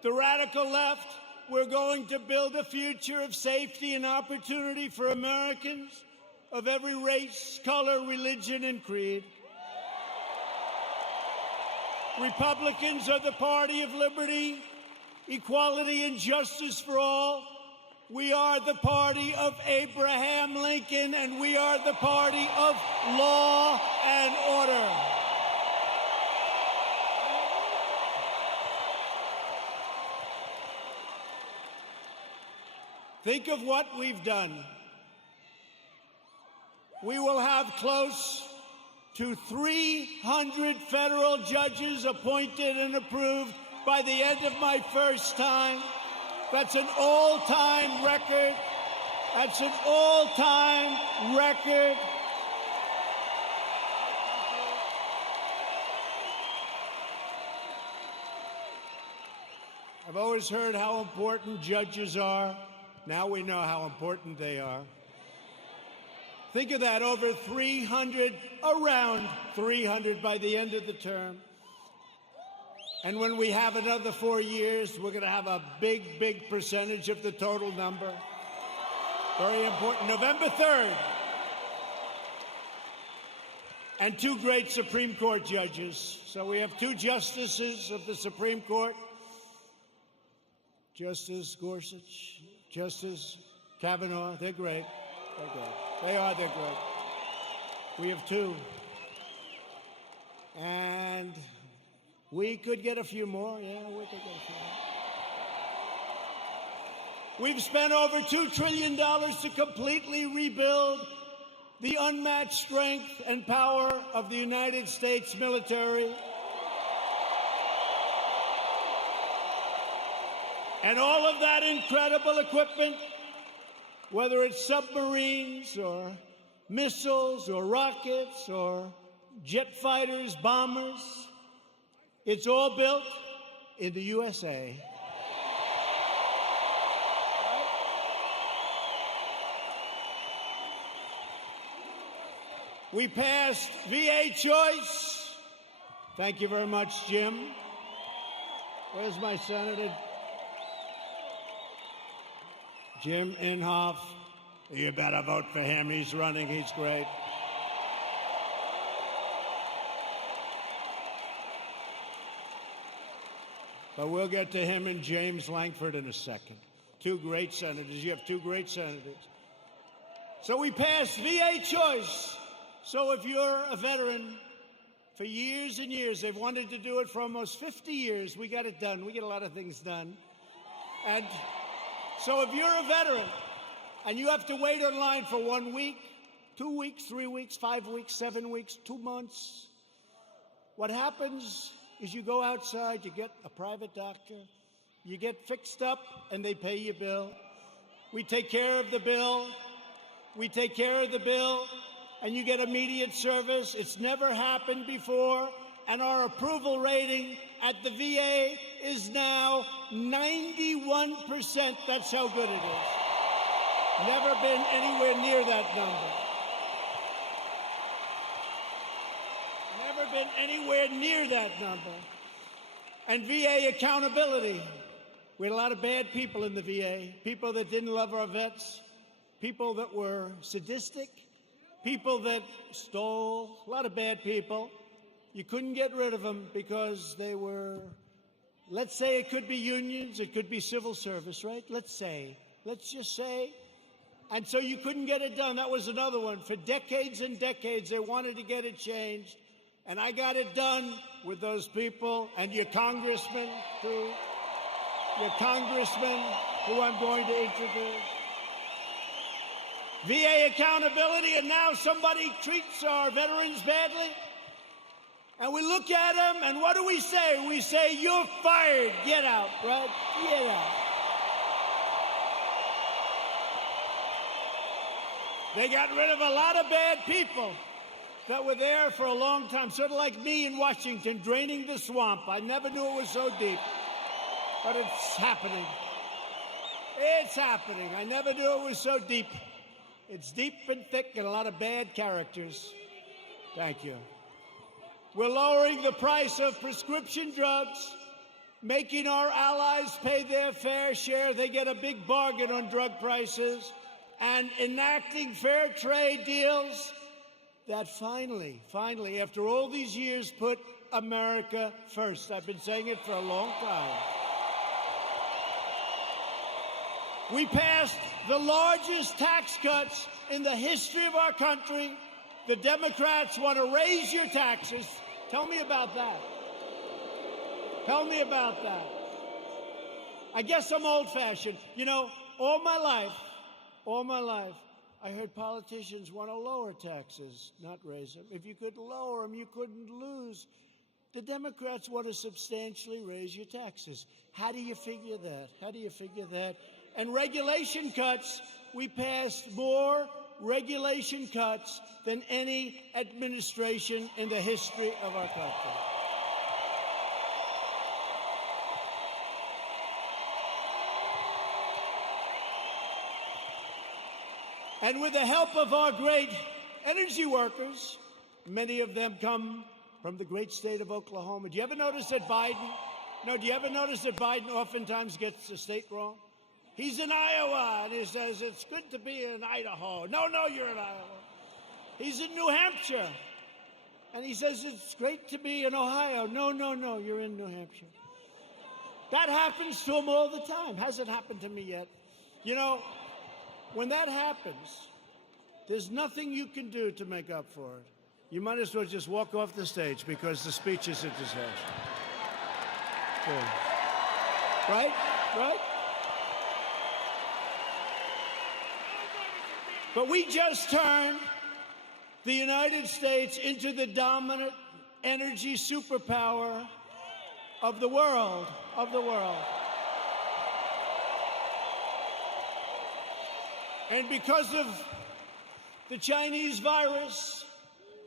the radical left. We're going to build a future of safety and opportunity for Americans of every race, color, religion, and creed. Republicans are the party of liberty, equality, and justice for all. We are the party of Abraham Lincoln, and we are the party of law and order. Think of what we've done. We will have close to 300 federal judges appointed and approved by the end of my first time. That's an all-time record. I've always heard how important judges are. Now we know how important they are. Think of that, over 300, around 300 by the end of the term. And when we have another 4 years, we're going to have a big, big percentage of the total number. Very important. November 3rd. And 2 great Supreme Court judges. So we have 2 justices of the Supreme Court. Justice Gorsuch, Justice Kavanaugh. They're great. They're great. They're great. We have 2. And we could get a few more. Yeah, we could get a few more. We've spent over $2 trillion to completely rebuild the unmatched strength and power of the United States military. And all of that incredible equipment, whether it's submarines or missiles or rockets or jet fighters, bombers, it's all built in the USA. We passed VA choice. Thank you very much, Jim. Where's my senator? Jim Inhofe. You better vote for him. He's running. He's great. But we'll get to him and James Lankford in a second. 2 great senators. You have 2 great senators. So we passed VA choice. So if you're a veteran, for years and years, they've wanted to do it for almost 50 years. We got it done. We get a lot of things done. And so if you're a veteran and you have to wait in line for 1 week, 2 weeks, 3 weeks, 5 weeks, 7 weeks, 2 months, what happens is you go outside, you get a private doctor, you get fixed up, and they pay your bill. We take care of the bill. And you get immediate service. It's never happened before. And our approval rating at the VA is now 91%. That's how good it is. Never been anywhere near that number. Never been anywhere near that number. And VA accountability. We had a lot of bad people in the VA, people that didn't love our vets, people that were sadistic, people that stole, a lot of bad people. You couldn't get rid of them because they were, let's say it could be unions, it could be civil service, right? Let's just say. And so you couldn't get it done. That was another one. For decades and decades, they wanted to get it changed. And I got it done with those people and your congressman, too. Your congressman, who I'm going to introduce. VA accountability, and now somebody treats our veterans badly. And we look at them, and what do we say? We say, you're fired. Get out, right? Get out. They got rid of a lot of bad people that were there for a long time, sort of like me in Washington, draining the swamp. I never knew it was so deep, but it's happening. It's happening. I never knew it was so deep. It's deep and thick and a lot of bad characters. Thank you. We're lowering the price of prescription drugs, making our allies pay their fair share. They get a big bargain on drug prices, and enacting fair trade deals that finally, after all these years, put America first. I've been saying it for a long time. We passed the largest tax cuts in the history of our country. The Democrats want to raise your taxes. Tell me about that. Tell me about that. I guess I'm old-fashioned. You know, all my life, I heard politicians want to lower taxes, not raise them. If you could lower them, you couldn't lose. The Democrats want to substantially raise your taxes. How do you figure that? How do you figure that? And regulation cuts, we passed more regulation cuts than any administration in the history of our country. And with the help of our great energy workers, many of them come from the great state of Oklahoma. Do you ever notice that Biden oftentimes gets the state wrong? He's in Iowa, and he says, it's good to be in Idaho. No, you're in Iowa. He's in New Hampshire, and he says, it's great to be in Ohio. No, you're in New Hampshire. That happens to him all the time. Hasn't happened to me yet. You know, when that happens, there's nothing you can do to make up for it. You might as well just walk off the stage because the speech is a disaster. Yeah. Right? But we just turned the United States into the dominant energy superpower of the world. And because of the Chinese virus,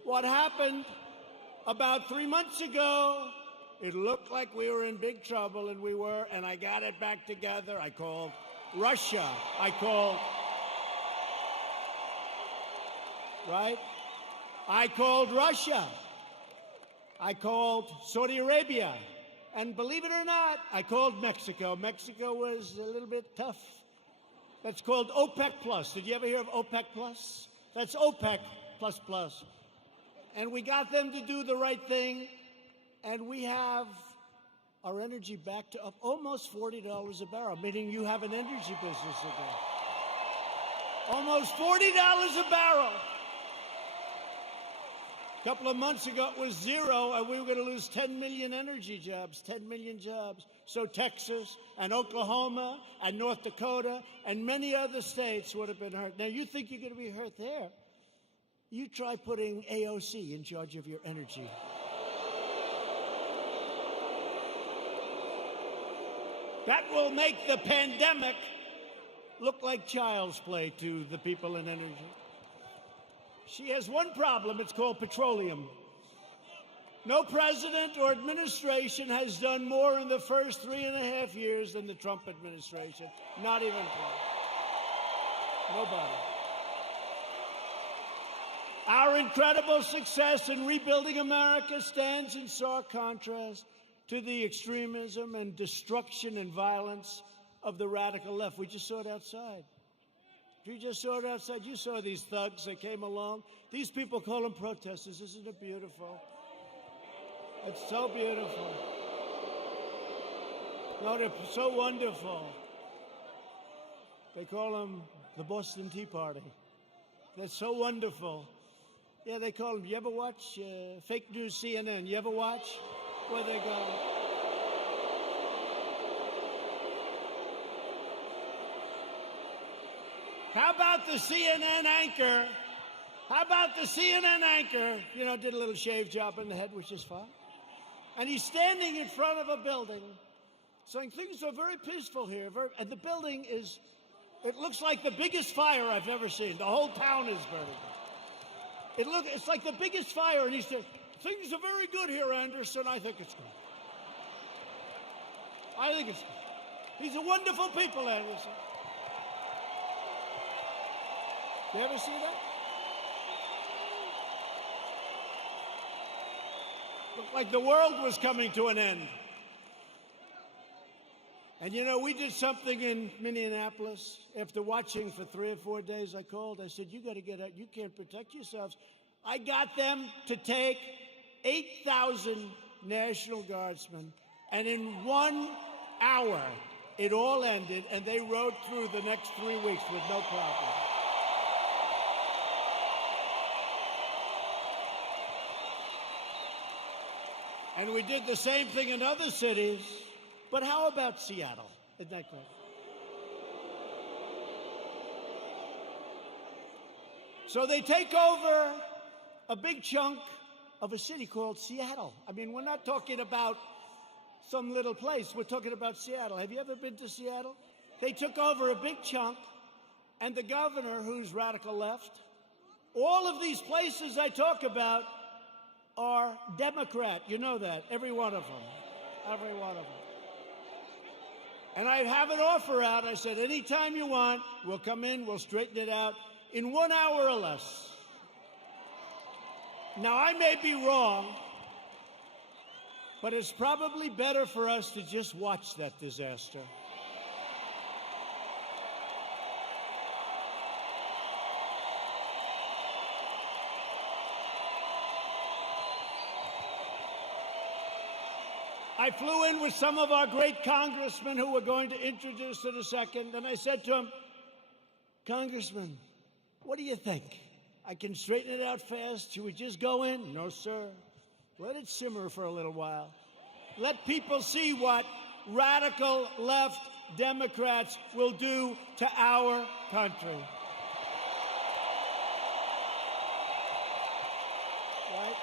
what happened about 3 months ago, it looked like we were in big trouble, and we were, and I got it back together. I called Russia. I called Russia. I called Saudi Arabia. And believe it or not, I called Mexico. Mexico was a little bit tough. That's called OPEC Plus. Did you ever hear of OPEC Plus? That's OPEC plus plus. And we got them to do the right thing, and we have our energy back to up almost $40 a barrel, meaning you have an energy business again. Almost $40 a barrel. A couple of months ago, it was zero, and we were going to lose 10 million energy jobs, 10 million jobs. So Texas and Oklahoma and North Dakota and many other states would have been hurt. Now, you think you're going to be hurt there? You try putting AOC in charge of your energy. That will make the pandemic look like child's play to the people in energy. She has one problem. It's called petroleum. No president or administration has done more in the first 3.5 years than the Trump administration. Not even close. Nobody. Our incredible success in rebuilding America stands in stark contrast to the extremism and destruction and violence of the radical left. We just saw it outside. You just saw it outside. You saw these thugs that came along. These people call them protesters. Isn't it beautiful? It's so beautiful. No, they're so wonderful. They call them the Boston Tea Party. They're so wonderful. Yeah, they call them. You ever watch fake news CNN? You ever watch where they go? How about the CNN anchor? How about the CNN anchor? You know, did a little shave job in the head, which is fine. And he's standing in front of a building saying things are very peaceful here. And the building is, it looks like the biggest fire I've ever seen. The whole town is burning. It's like the biggest fire. And he said, things are very good here, Anderson. I think it's good. I think it's good. These are wonderful people, Anderson. You ever see that? Looked like the world was coming to an end. And you know, we did something in Minneapolis. After watching for 3 or 4 days, I called. I said, you got to get out. You can't protect yourselves. I got them to take 8,000 National Guardsmen. And in 1 hour, it all ended. And they rode through the next 3 weeks with no problem. And we did the same thing in other cities. But how about Seattle? Isn't that great? So they take over a big chunk of a city called Seattle. I mean, we're not talking about some little place. We're talking about Seattle. Have you ever been to Seattle? They took over a big chunk, and the governor, who's radical left, all of these places I talk about are Democrat. You know that. Every one of them. Every one of them. And I have an offer out. I said, anytime you want, we'll come in, we'll straighten it out in 1 hour or less. Now, I may be wrong, but it's probably better for us to just watch that disaster. I flew in with some of our great congressmen who we're going to introduce in a second, and I said to him, Congressman, what do you think? I can straighten it out fast. Should we just go in? No, sir. Let it simmer for a little while. Let people see what radical left Democrats will do to our country. Right?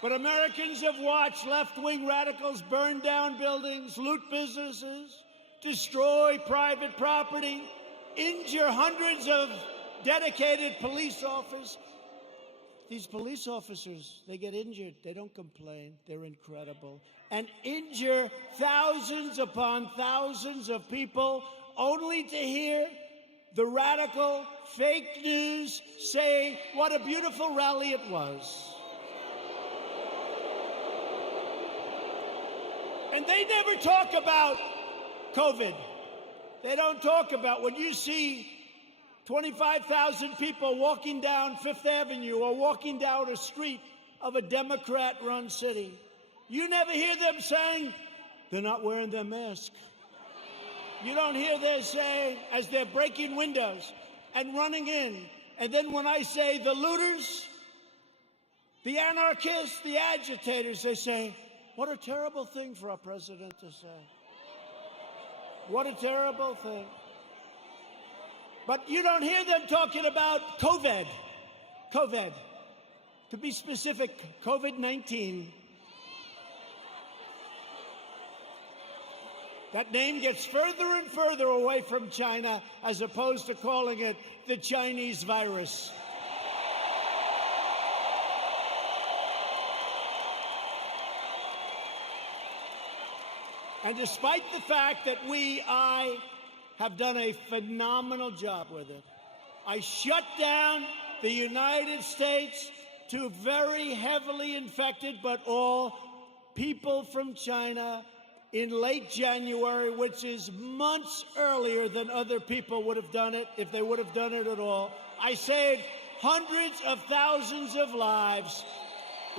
But Americans have watched left-wing radicals burn down buildings, loot businesses, destroy private property, injure hundreds of dedicated police officers. These police officers, they get injured. They don't complain. They're incredible. And injure thousands upon thousands of people only to hear the radical fake news say what a beautiful rally it was. And they never talk about COVID. They don't talk about when you see 25,000 people walking down Fifth Avenue or walking down a street of a Democrat-run city. You never hear them saying, they're not wearing their mask. You don't hear them saying, as they're breaking windows and running in. And then when I say the looters, the anarchists, the agitators, they say, what a terrible thing for our president to say. What a terrible thing. But you don't hear them talking about COVID. COVID. To be specific, COVID-19. That name gets further and further away from China as opposed to calling it the Chinese virus. And despite the fact that I have done a phenomenal job with it, I shut down the United States to very heavily infected, but all people from China in late January, which is months earlier than other people would have done it if they would have done it at all. I saved hundreds of thousands of lives.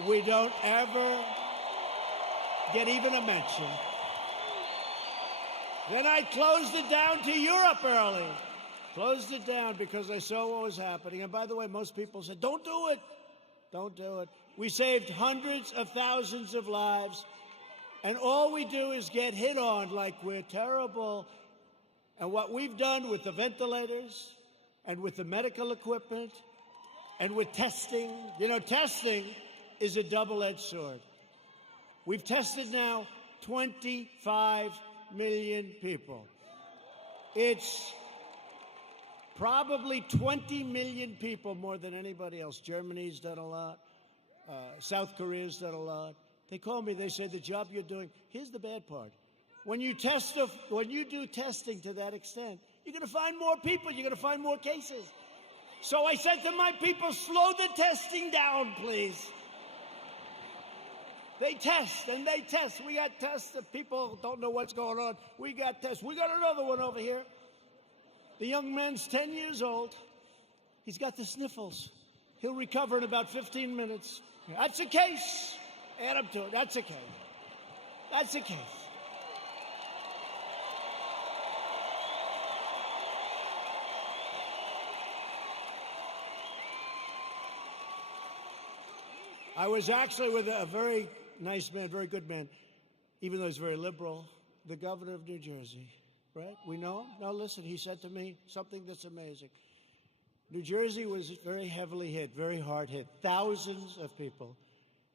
We don't ever get even a mention. Then I closed it down to Europe early. Closed it down because I saw what was happening. And by the way, most people said, don't do it. Don't do it. We saved hundreds of thousands of lives. And all we do is get hit on like we're terrible. And what we've done with the ventilators and with the medical equipment and with testing, you know, testing is a double-edged sword. We've tested now 25 million people. It's probably 20 million people more than anybody else. Germany's done a lot. South Korea's done a lot. They call me, they say, the job you're doing, here's the bad part. When you do testing to that extent, you're going to find more people, you're going to find more cases. So I said to my people, slow the testing down, please. They test and they test. We got tests that people don't know what's going on. We got tests. We got another one over here. The young man's 10 years old. He's got the sniffles. He'll recover in about 15 minutes. That's a case. Add up to it. That's a case. That's a case. I was actually with a very nice man, very good man, even though he's very liberal, the governor of New Jersey, right? We know him? Now listen, he said to me something that's amazing. New Jersey was very heavily hit, very hard hit, thousands of people.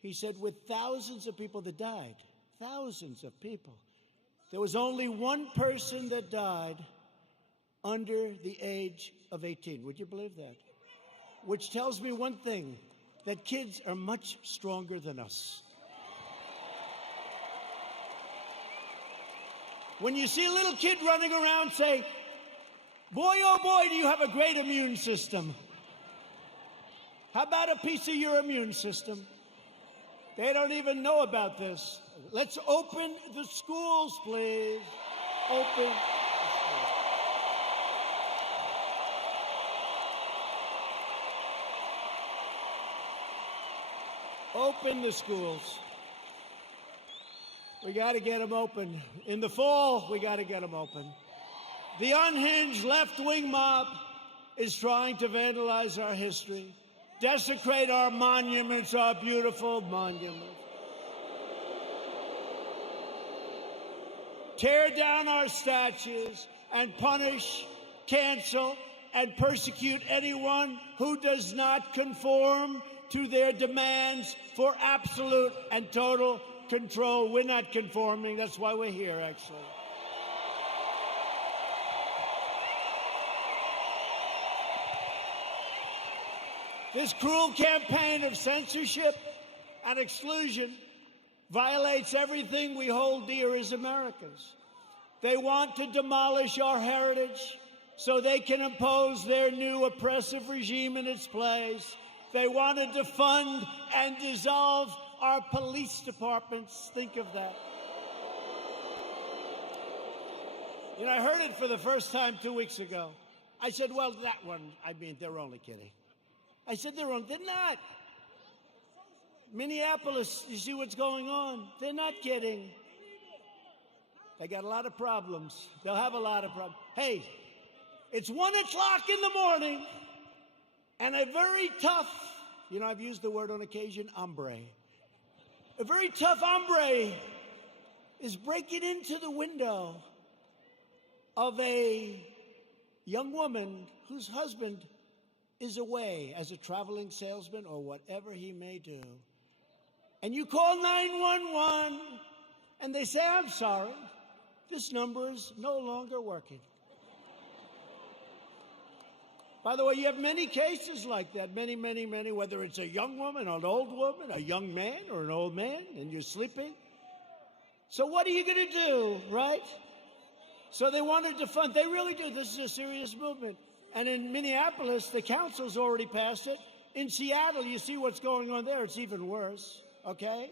He said with thousands of people that died, thousands of people, there was only one person that died under the age of 18. Would you believe that? Which tells me one thing, that kids are much stronger than us. When you see a little kid running around, say, boy, oh boy, do you have a great immune system. How about a piece of your immune system? They don't even know about this. Let's open the schools, please. Open. Open the schools. We got to get them open. In the fall, we got to get them open. The unhinged left-wing mob is trying to vandalize our history, desecrate our monuments, our beautiful monuments, tear down our statues, and punish, cancel, and persecute anyone who does not conform to their demands for absolute and total control. We're not conforming. That's why we're here, actually. This cruel campaign of censorship and exclusion violates everything we hold dear as Americans. They want to demolish our heritage so they can impose their new oppressive regime in its place. They want to defund and dissolve our police departments. Think of that. You know, I heard it for the first time 2 weeks ago. I said, well, that one, I mean, they're only kidding. I said, they're not. Minneapolis, you see what's going on? They're not kidding. They got a lot of problems. They'll have a lot of problems. Hey, it's 1 o'clock in the morning, and a very tough, you know, I've used the word on occasion, hombre. A very tough hombre is breaking into the window of a young woman whose husband is away as a traveling salesman or whatever he may do. And you call 911, and they say, I'm sorry, this number is no longer working. By the way, you have many cases like that, many, whether it's a young woman, an old woman, a young man, or an old man, and you're sleeping. So what are you going to do, right? So they wanted to fund. They really do. This is a serious movement. And in Minneapolis, the council's already passed it. In Seattle, you see what's going on there. It's even worse, okay?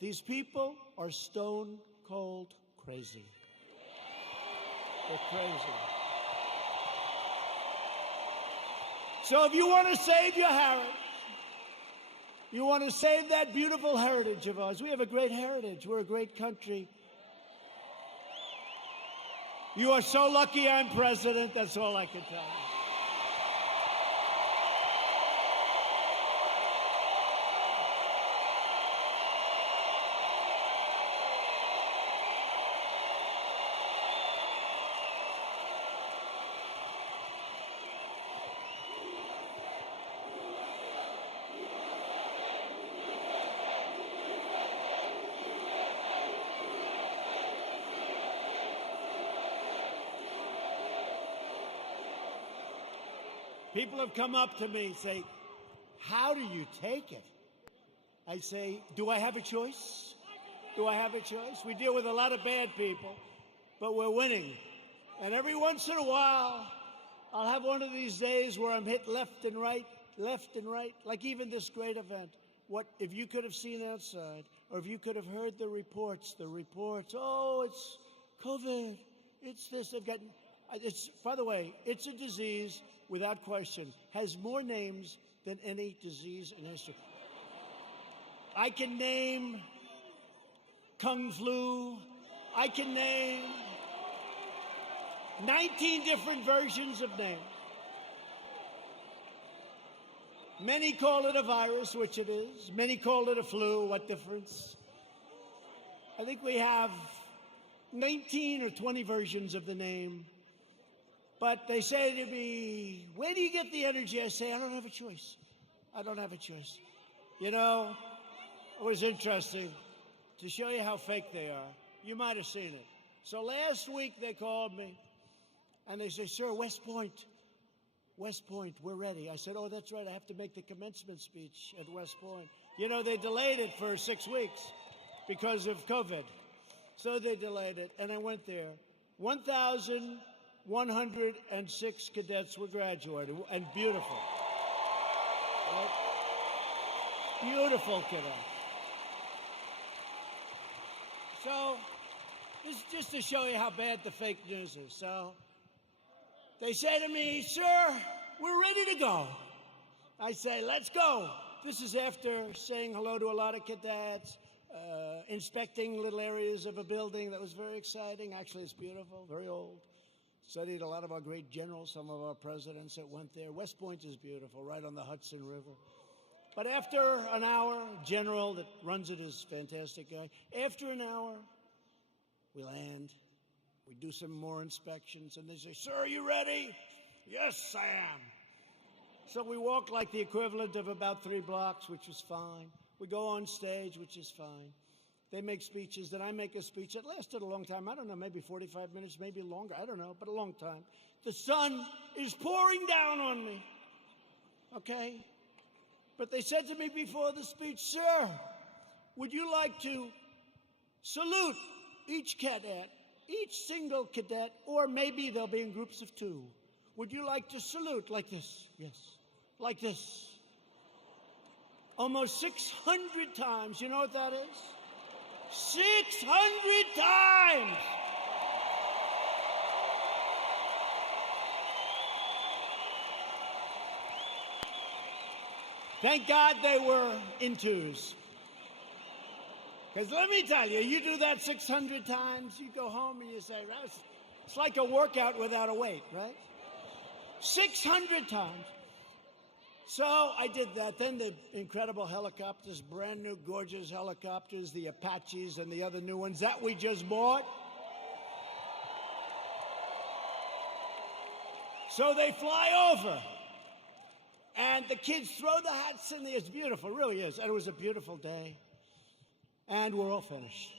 These people are stone cold crazy. They're crazy. So if you want to save your heritage, you want to save that beautiful heritage of ours. We have a great heritage. We're a great country. You are so lucky I'm president. That's all I can tell you. People have come up to me and say, how do you take it? I say, do I have a choice? Do I have a choice? We deal with a lot of bad people, but we're winning. And every once in a while, I'll have one of these days where I'm hit left and right, like even this great event. What if you could have seen outside, or if you could have heard the reports, oh, it's COVID, it's this, by the way, it's a disease, without question, has more names than any disease in history. I can name Kung Flu. I can name 19 different versions of names. Many call it a virus, which it is. Many call it a flu. What difference? I think we have 19 or 20 versions of the name. But they say to me, where do you get the energy? I say, I don't have a choice. I don't have a choice. You know, it was interesting to show you how fake they are. You might have seen it. So last week they called me and they say, sir, West Point, we're ready. I said, oh, that's right. I have to make the commencement speech at West Point. You know, they delayed it for 6 weeks because of COVID. So they delayed it, and I went there. 1,106 cadets were graduated, and beautiful. Right? Beautiful cadets. So, this is just to show you how bad the fake news is. So, they say to me, sir, we're ready to go. I say, let's go. This is after saying hello to a lot of cadets, inspecting little areas of a building that was very exciting. Actually, it's beautiful, very old. Studied a lot of our great generals, some of our presidents that went there. West Point is beautiful, right on the Hudson River. But after an hour, general that runs it is a fantastic guy. After an hour, we land. We do some more inspections, and they say, sir, are you ready? Yes, I am. So we walk like the equivalent of about 3 blocks, which is fine. We go on stage, which is fine. They make speeches, then I make a speech. It lasted a long time. I don't know, maybe 45 minutes, maybe longer. I don't know, but a long time. The sun is pouring down on me, okay? But they said to me before the speech, sir, would you like to salute each cadet, each single cadet, or maybe they'll be in groups of 2. Would you like to salute like this? Yes. Like this. Almost 600 times. You know what that is? 600 times! Thank God they were in 2s. Because let me tell you, you do that 600 times, you go home and you say, it's like a workout without a weight, right? 600 times. So I did that. Then the incredible helicopters, brand new, gorgeous helicopters, the Apaches and the other new ones that we just bought. So they fly over. And the kids throw the hats in the air. It's beautiful, it really is. And it was a beautiful day. And we're all finished.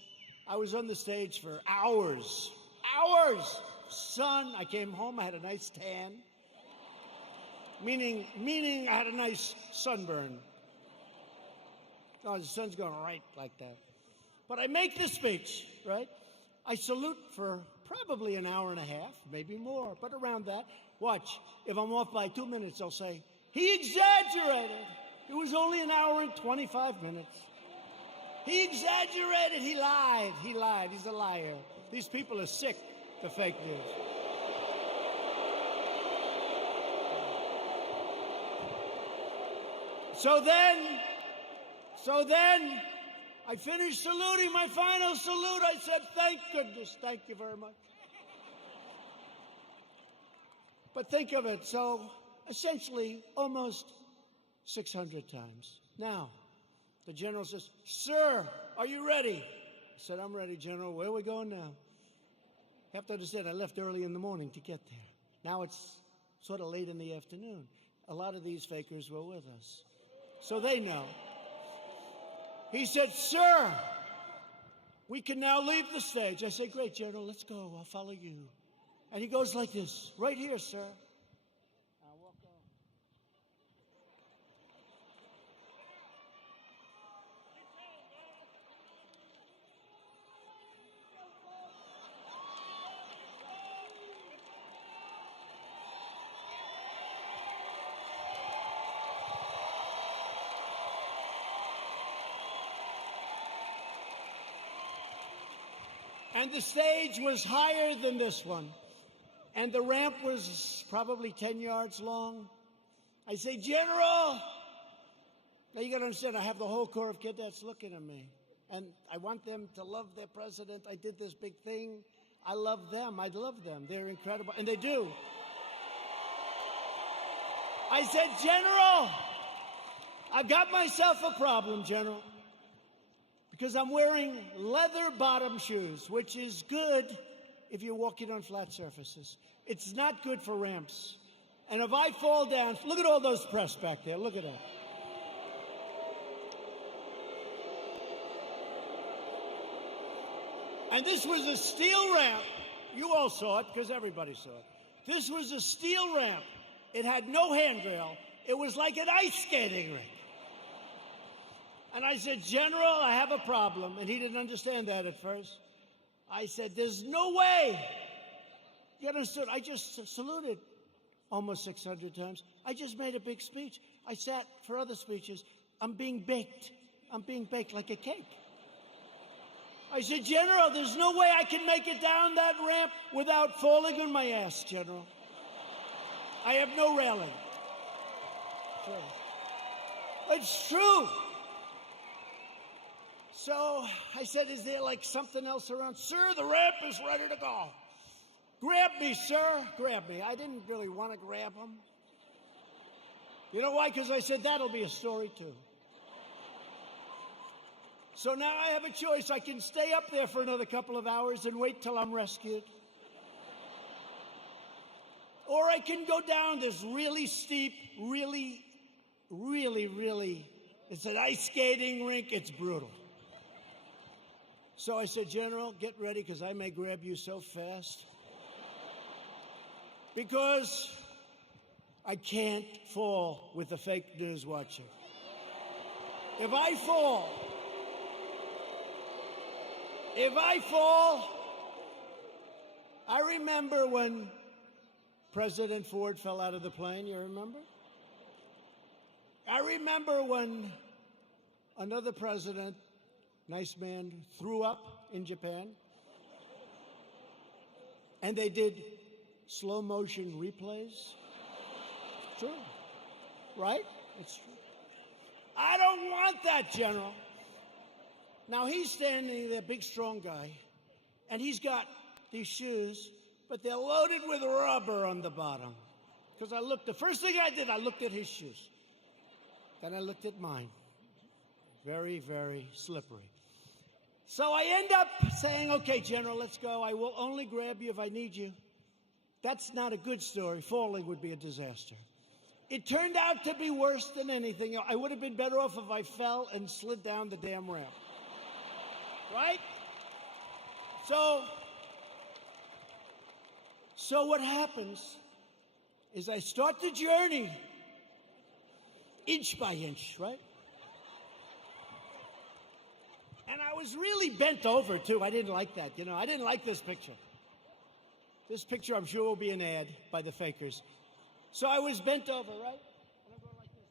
I was on the stage for hours. Hours! Sun, I came home, I had a nice tan. Meaning I had a nice sunburn. Oh, the sun's going right like that. But I make the speech, right? I salute for probably an hour and a half, maybe more, but around that. Watch, if I'm off by 2 minutes, I'll say, he exaggerated. It was only an hour and 25 minutes. He exaggerated. He lied. He lied. He's a liar. These people are sick to fake news. So then, I finished saluting, my final salute. I said, thank goodness, thank you very much. But think of it, so essentially almost 600 times. Now, the general says, sir, are you ready? I said, I'm ready, General. Where are we going now? You have to understand, I left early in the morning to get there. Now it's sort of late in the afternoon. A lot of these fakers were with us, so they know. He said, sir, we can now leave the stage. I said, great, General, let's go. I'll follow you. And he goes like this, right here, sir. I'll walk on. And the stage was higher than this one. And the ramp was probably 10 yards long. I say, General, now you got to understand, I have the whole Corps of Cadets looking at me. And I want them to love their president. I did this big thing. I love them. I love them. They're incredible. And they do. I said, General, I've got myself a problem, General. Because I'm wearing leather bottom shoes, which is good if you're walking on flat surfaces. It's not good for ramps. And if I fall down, look at all those press back there. Look at that. And this was a steel ramp. You all saw it because everybody saw it. This was a steel ramp. It had no handrail. It was like an ice skating rink. And I said, General, I have a problem. And he didn't understand that at first. I said, there's no way. You understood? I just saluted almost 600 times. I just made a big speech. I sat for other speeches. I'm being baked. I'm being baked like a cake. I said, General, there's no way I can make it down that ramp without falling on my ass, General. I have no railing. Sure. It's true. So I said, is there like something else around? Sir, the ramp is ready to go. Grab me, sir. Grab me. I didn't really want to grab him. You know why? Because I said, that'll be a story too. So now I have a choice. I can stay up there for another couple of hours and wait till I'm rescued. Or I can go down this really steep, really, it's an ice skating rink. It's brutal. So I said, General, get ready because I may grab you so fast. Because I can't fall with the fake news watching. If I fall, I remember when President Ford fell out of the plane, you remember? I remember when another president, nice man, threw up in Japan. And they did slow motion replays. It's true. Right? It's true. I don't want that, General. Now he's standing there, big strong guy, and he's got these shoes, but they're loaded with rubber on the bottom. Because the first thing I did, I looked at his shoes. Then I looked at mine. Very, very slippery. So I end up saying, okay, General, let's go. I will only grab you if I need you. That's not a good story. Falling would be a disaster. It turned out to be worse than anything. I would have been better off if I fell and slid down the damn ramp. Right? So what happens is I start the journey inch by inch, right? And I was really bent over, too. I didn't like that, you know. I didn't like this picture. This picture, I'm sure, will be an ad by the fakers. So I was bent over, right? And I'm going like this.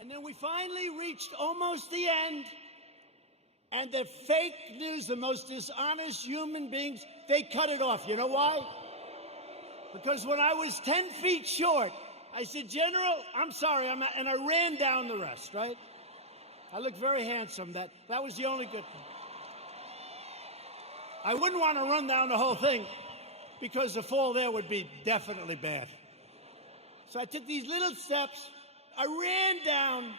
And then we finally reached almost the end. And the fake news, the most dishonest human beings, they cut it off. You know why? Because when I was 10 feet short, I said, General, I'm sorry, I'm not, and I ran down the rest, right? I looked very handsome. That was the only good thing. I wouldn't want to run down the whole thing because the fall there would be definitely bad. So I took these little steps. I ran down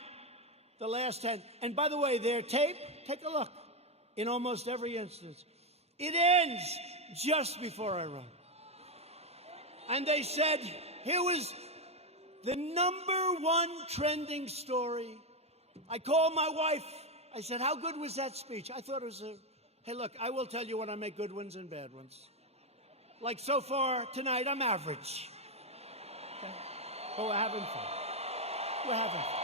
the last 10. And by the way, their tape, take a look. In almost every instance, it ends just before I run. And they said, here was the #1 trending story. I called my wife. I said, how good was that speech? I thought it was hey, look, I will tell you when I make good ones and bad ones. Like so far tonight, I'm average. Okay? But we're having fun. We're having fun.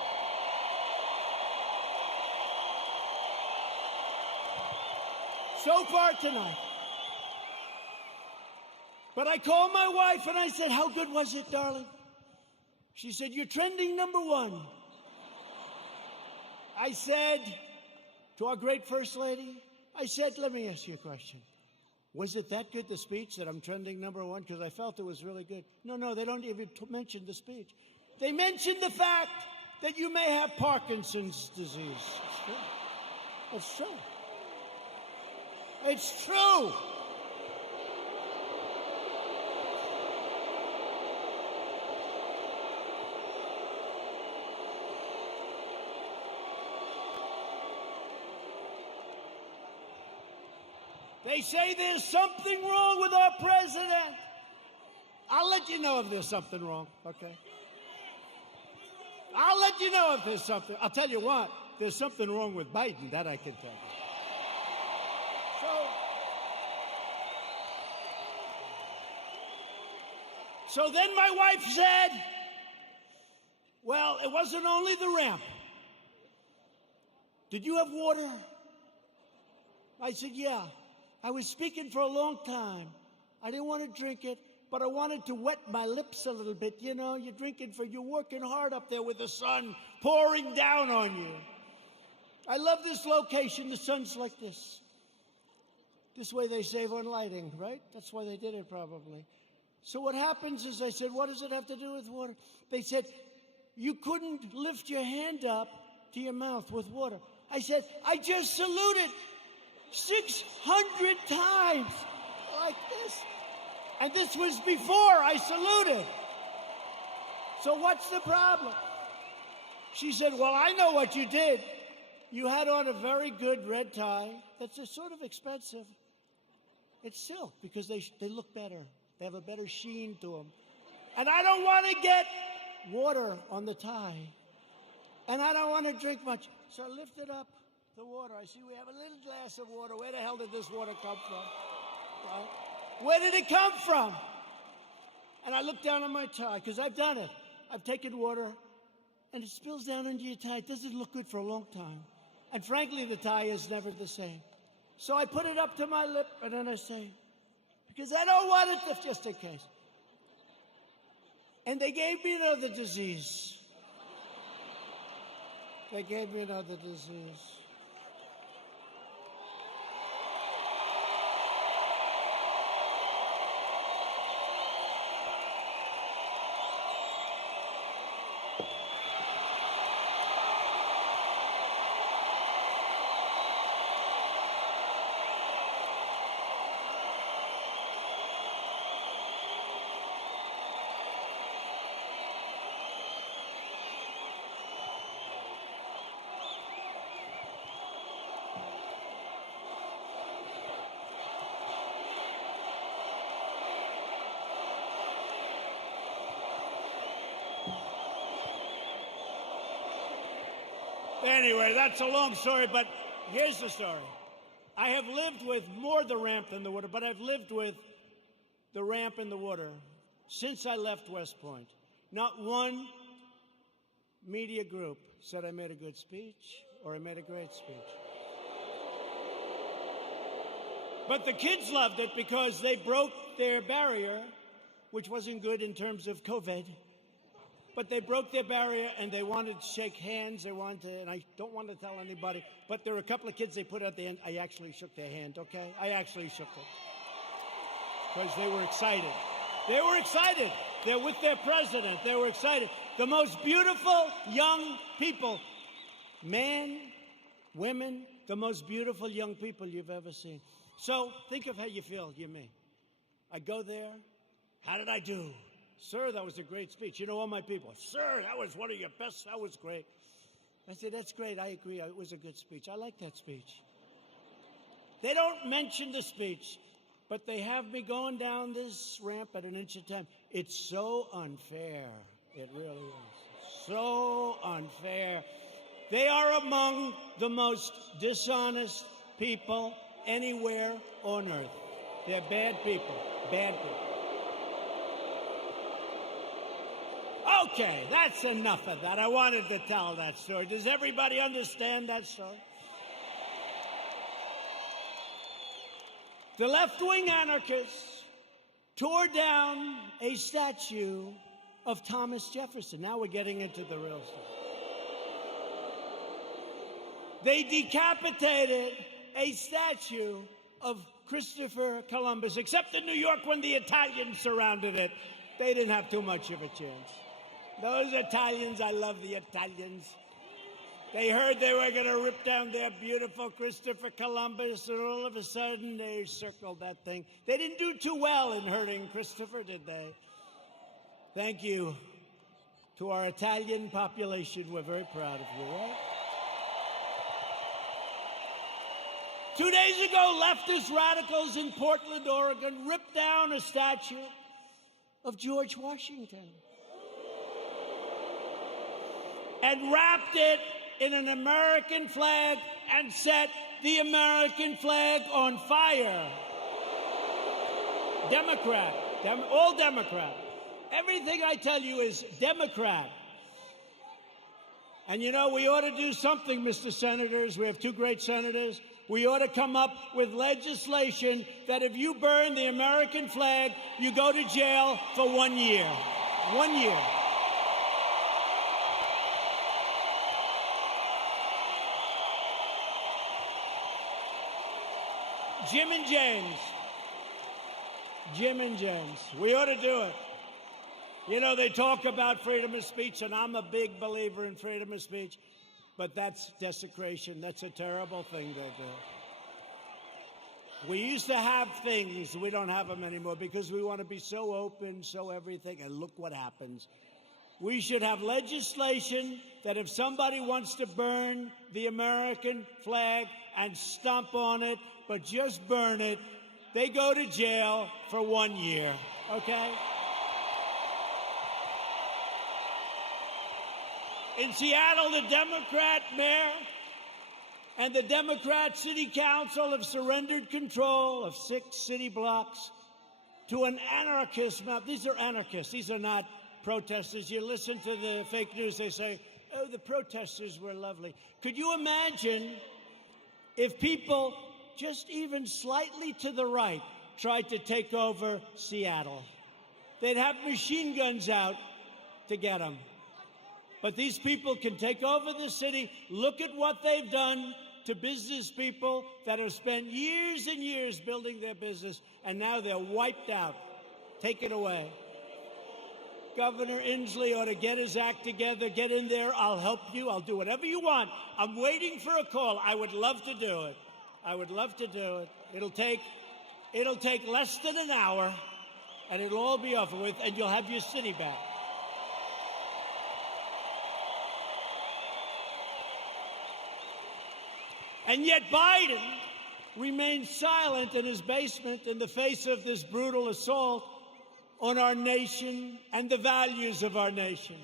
So far tonight. But I called my wife and I said, how good was it, darling? She said, you're trending #1. I said to our great First Lady, I said, let me ask you a question. Was it that good, the speech, that I'm trending #1? Because I felt it was really good. No, they don't even mention the speech. They mentioned the fact that you may have Parkinson's disease. It's true. It's true. It's true. They say there's something wrong with our president. I'll let you know if there's something wrong, okay? I'll let you know if there's something. I'll tell you what, there's something wrong with Biden, that I can tell you. So then my wife said, well, it wasn't only the ramp. Did you have water? I said, yeah. I was speaking for a long time. I didn't want to drink it, but I wanted to wet my lips a little bit. You know, you're working hard up there with the sun pouring down on you. I love this location. The sun's like this. This way they save on lighting, right? That's why they did it probably. So what happens is I said, what does it have to do with water? They said, you couldn't lift your hand up to your mouth with water. I said, I just saluted 600 times like this. And this was before I saluted. So what's the problem? She said, well, I know what you did. You had on a very good red tie. That's sort of expensive. It's silk because they look better. They have a better sheen to them. And I don't want to get water on the tie. And I don't want to drink much. So I lifted up the water. I see we have a little glass of water. Where the hell did this water come from? Right? Where did it come from? And I looked down on my tie, because I've done it. I've taken water, and it spills down into your tie. It doesn't look good for a long time. And frankly, the tie is never the same. So I put it up to my lip, and then I say, because I don't want it to, just in case. And they gave me another disease. They gave me another disease. Anyway, that's a long story, but Here's the story. I have lived with more the ramp than the water, but I've lived with the ramp and the water since I left West Point. Not one media group said I made a good speech or I made a great speech. But the kids loved it because they broke their barrier, which wasn't good in terms of COVID. But they broke their barrier and they wanted to shake hands. They wanted to, and I don't want to tell anybody, but there were a couple of kids they put at the end. I actually shook their hand, okay? I actually shook it. Because they were excited. They were excited. They're with their president. They were excited. The most beautiful young people, men, women, the most beautiful young people you've ever seen. So think of how you feel, you me. I go there. How did I do? Sir, that was a great speech. You know, all my people, sir, that was one of your best. That was great. I said, that's great. I agree. It was a good speech. I like that speech. They don't mention the speech, but they have me going down this ramp at an inch at a time. It's so unfair. It really is. So unfair. They are among the most dishonest people anywhere on earth. They're bad people. Bad people. Okay, that's enough of that. I wanted to tell that story. Does everybody understand that story? The left-wing anarchists tore down a statue of Thomas Jefferson. Now we're getting into the real stuff. They decapitated a statue of Christopher Columbus, except in New York when the Italians surrounded it. They didn't have too much of a chance. Those Italians, I love the Italians. They heard they were going to rip down their beautiful Christopher Columbus, and all of a sudden they circled that thing. They didn't do too well in hurting Christopher, did they? Thank you to our Italian population. We're very proud of you, right? 2 days ago, leftist radicals in Portland, Oregon, ripped down a statue of George Washington and wrapped it in an American flag and set the American flag on fire. Democrat, all Democrat. Everything I tell you is Democrat. And you know, we ought to do something, Mr. Senators. We have two great senators. We ought to come up with legislation that if you burn the American flag, you go to jail for 1 year. 1 year. Jim and James, we ought to do it. You know, they talk about freedom of speech, and I'm a big believer in freedom of speech, but that's desecration. That's a terrible thing to do. We used to have things, we don't have them anymore because we want to be so open, so everything, and look what happens. We should have legislation that if somebody wants to burn the American flag and stomp on it, but just burn it, they go to jail for 1 year, okay? In Seattle, the Democrat mayor and the Democrat city council have surrendered control of 6 city blocks to an anarchist mob. These are anarchists. These are not protesters. You listen to the fake news, they say, oh, the protesters were lovely. Could you imagine if people just even slightly to the right tried to take over Seattle? They'd have machine guns out to get them. But these people can take over the city. Look at what they've done to business people that have spent years and years building their business, and now they're wiped out, taken away. Governor Inslee ought to get his act together, get in there. I'll help you. I'll do whatever you want. I'm waiting for a call. I would love to do it. I would love to do it. It'll take less than an hour, and it'll all be over with, and you'll have your city back. And yet Biden remains silent in his basement in the face of this brutal assault on our nation and the values of our nation.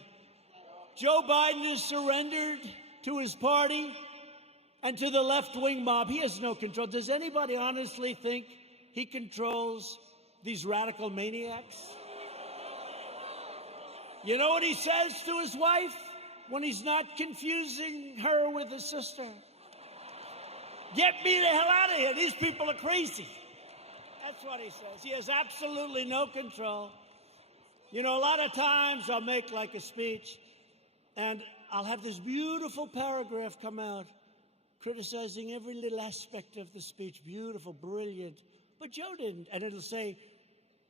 Joe Biden has surrendered to his party. And to the left-wing mob, he has no control. Does anybody honestly think he controls these radical maniacs? You know what he says to his wife when he's not confusing her with his sister? Get me the hell out of here. These people are crazy. That's what he says. He has absolutely no control. You know, a lot of times I'll make like a speech and I'll have this beautiful paragraph come out criticizing every little aspect of the speech. Beautiful, brilliant. But Joe didn't. And it'll say,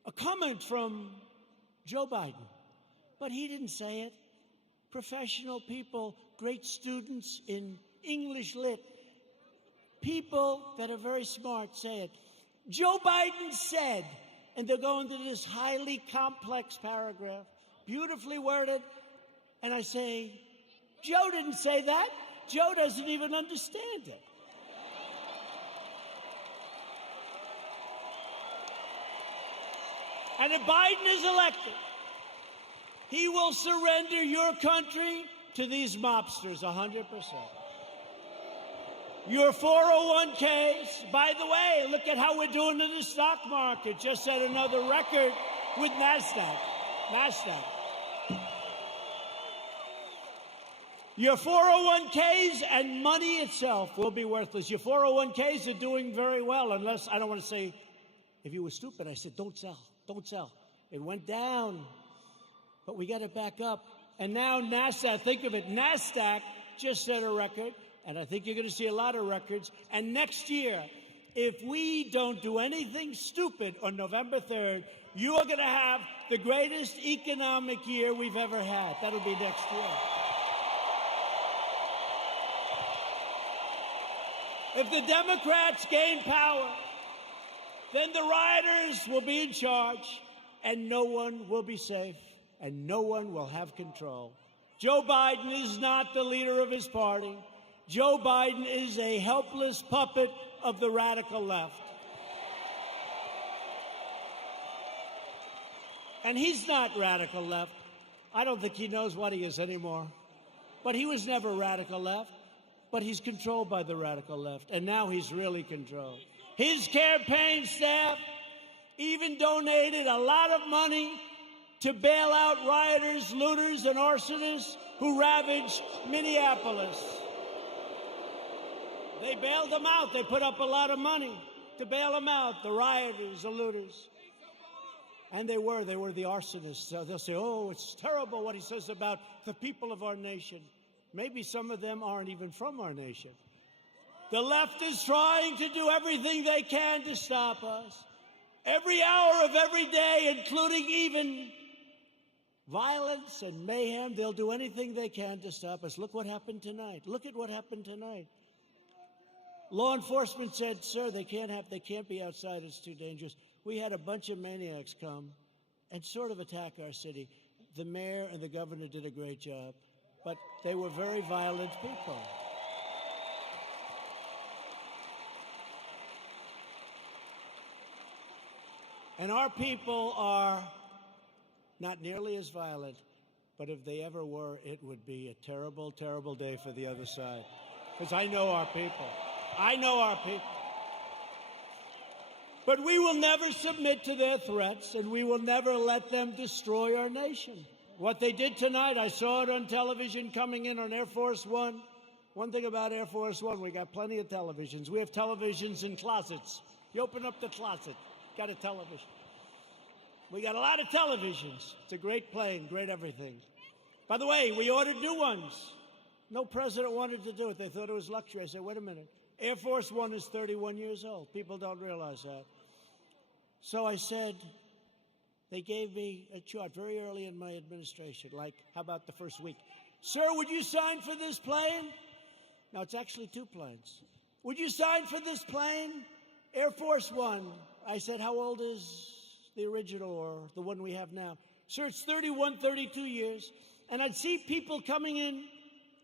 a comment from Joe Biden. But he didn't say it. Professional people, great students in English lit, people that are very smart say it. Joe Biden said, and they'll go into this highly complex paragraph, beautifully worded, and I say, Joe didn't say that. Joe doesn't even understand it. And if Biden is elected, he will surrender your country to these mobsters 100%. Your 401ks, by the way, look at how we're doing in the stock market. Just set another record with NASDAQ. Your 401ks and money itself will be worthless. Your 401ks are doing very well, unless, I don't want to say, if you were stupid, I said, don't sell, don't sell. It went down, but we got it back up. And now NASDAQ, think of it, NASDAQ just set a record, and I think you're going to see a lot of records. And next year, if we don't do anything stupid on November 3rd, you are going to have the greatest economic year we've ever had. That'll be next year. If the Democrats gain power, then the rioters will be in charge, and no one will be safe, and no one will have control. Joe Biden is not the leader of his party. Joe Biden is a helpless puppet of the radical left. And he's not radical left. I don't think he knows what he is anymore. But he was never radical left. But he's controlled by the radical left. And now he's really controlled. His campaign staff even donated a lot of money to bail out rioters, looters, and arsonists who ravaged Minneapolis. They bailed them out. They put up a lot of money to bail them out, the rioters, the looters. And they were the arsonists. So they'll say, oh, it's terrible what he says about the people of our nation. Maybe some of them aren't even from our nation. The left is trying to do everything they can to stop us. Every hour of every day, including even violence and mayhem, they'll do anything they can to stop us. Look what happened tonight. Look at what happened tonight. Law enforcement said, sir, they can't be outside. It's too dangerous. We had a bunch of maniacs come and sort of attack our city. The mayor and the governor did a great job, but they were very violent people. And our people are not nearly as violent, but if they ever were, it would be a terrible, terrible day for the other side. Because I know our people. I know our people. But we will never submit to their threats, and we will never let them destroy our nation. What they did tonight, I saw it on television coming in on Air Force One. One thing about Air Force One, we got plenty of televisions. We have televisions in closets. You open up the closet, got a television. We got a lot of televisions. It's a great plane, great everything. By the way, we ordered new ones. No president wanted to do it. They thought it was luxury. I said, wait a minute. Air Force One is 31 years old. People don't realize that. So I said, they gave me a chart very early in my administration, like, how about the first week? Sir, would you sign for this plane? Now, it's actually two planes. Would you sign for this plane? Air Force One. I said, how old is the original or the one we have now? Sir, it's 31, 32 years. And I'd see people coming in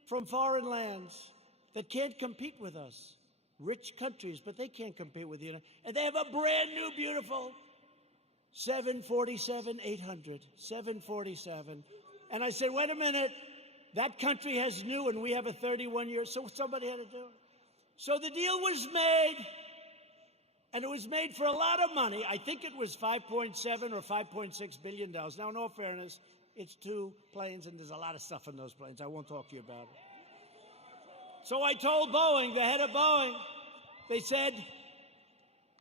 from foreign lands that can't compete with us. Rich countries, but they can't compete with you. And they have a brand new, beautiful 747-800, 747. And I said, wait a minute, that country has new and we have a 31-year, so somebody had to do it. So the deal was made, and it was made for a lot of money. I think it was $5.7 or $5.6 billion. Now, in all fairness, it's 2 planes, and there's a lot of stuff in those planes. I won't talk to you about it. So I told Boeing, the head of Boeing, they said,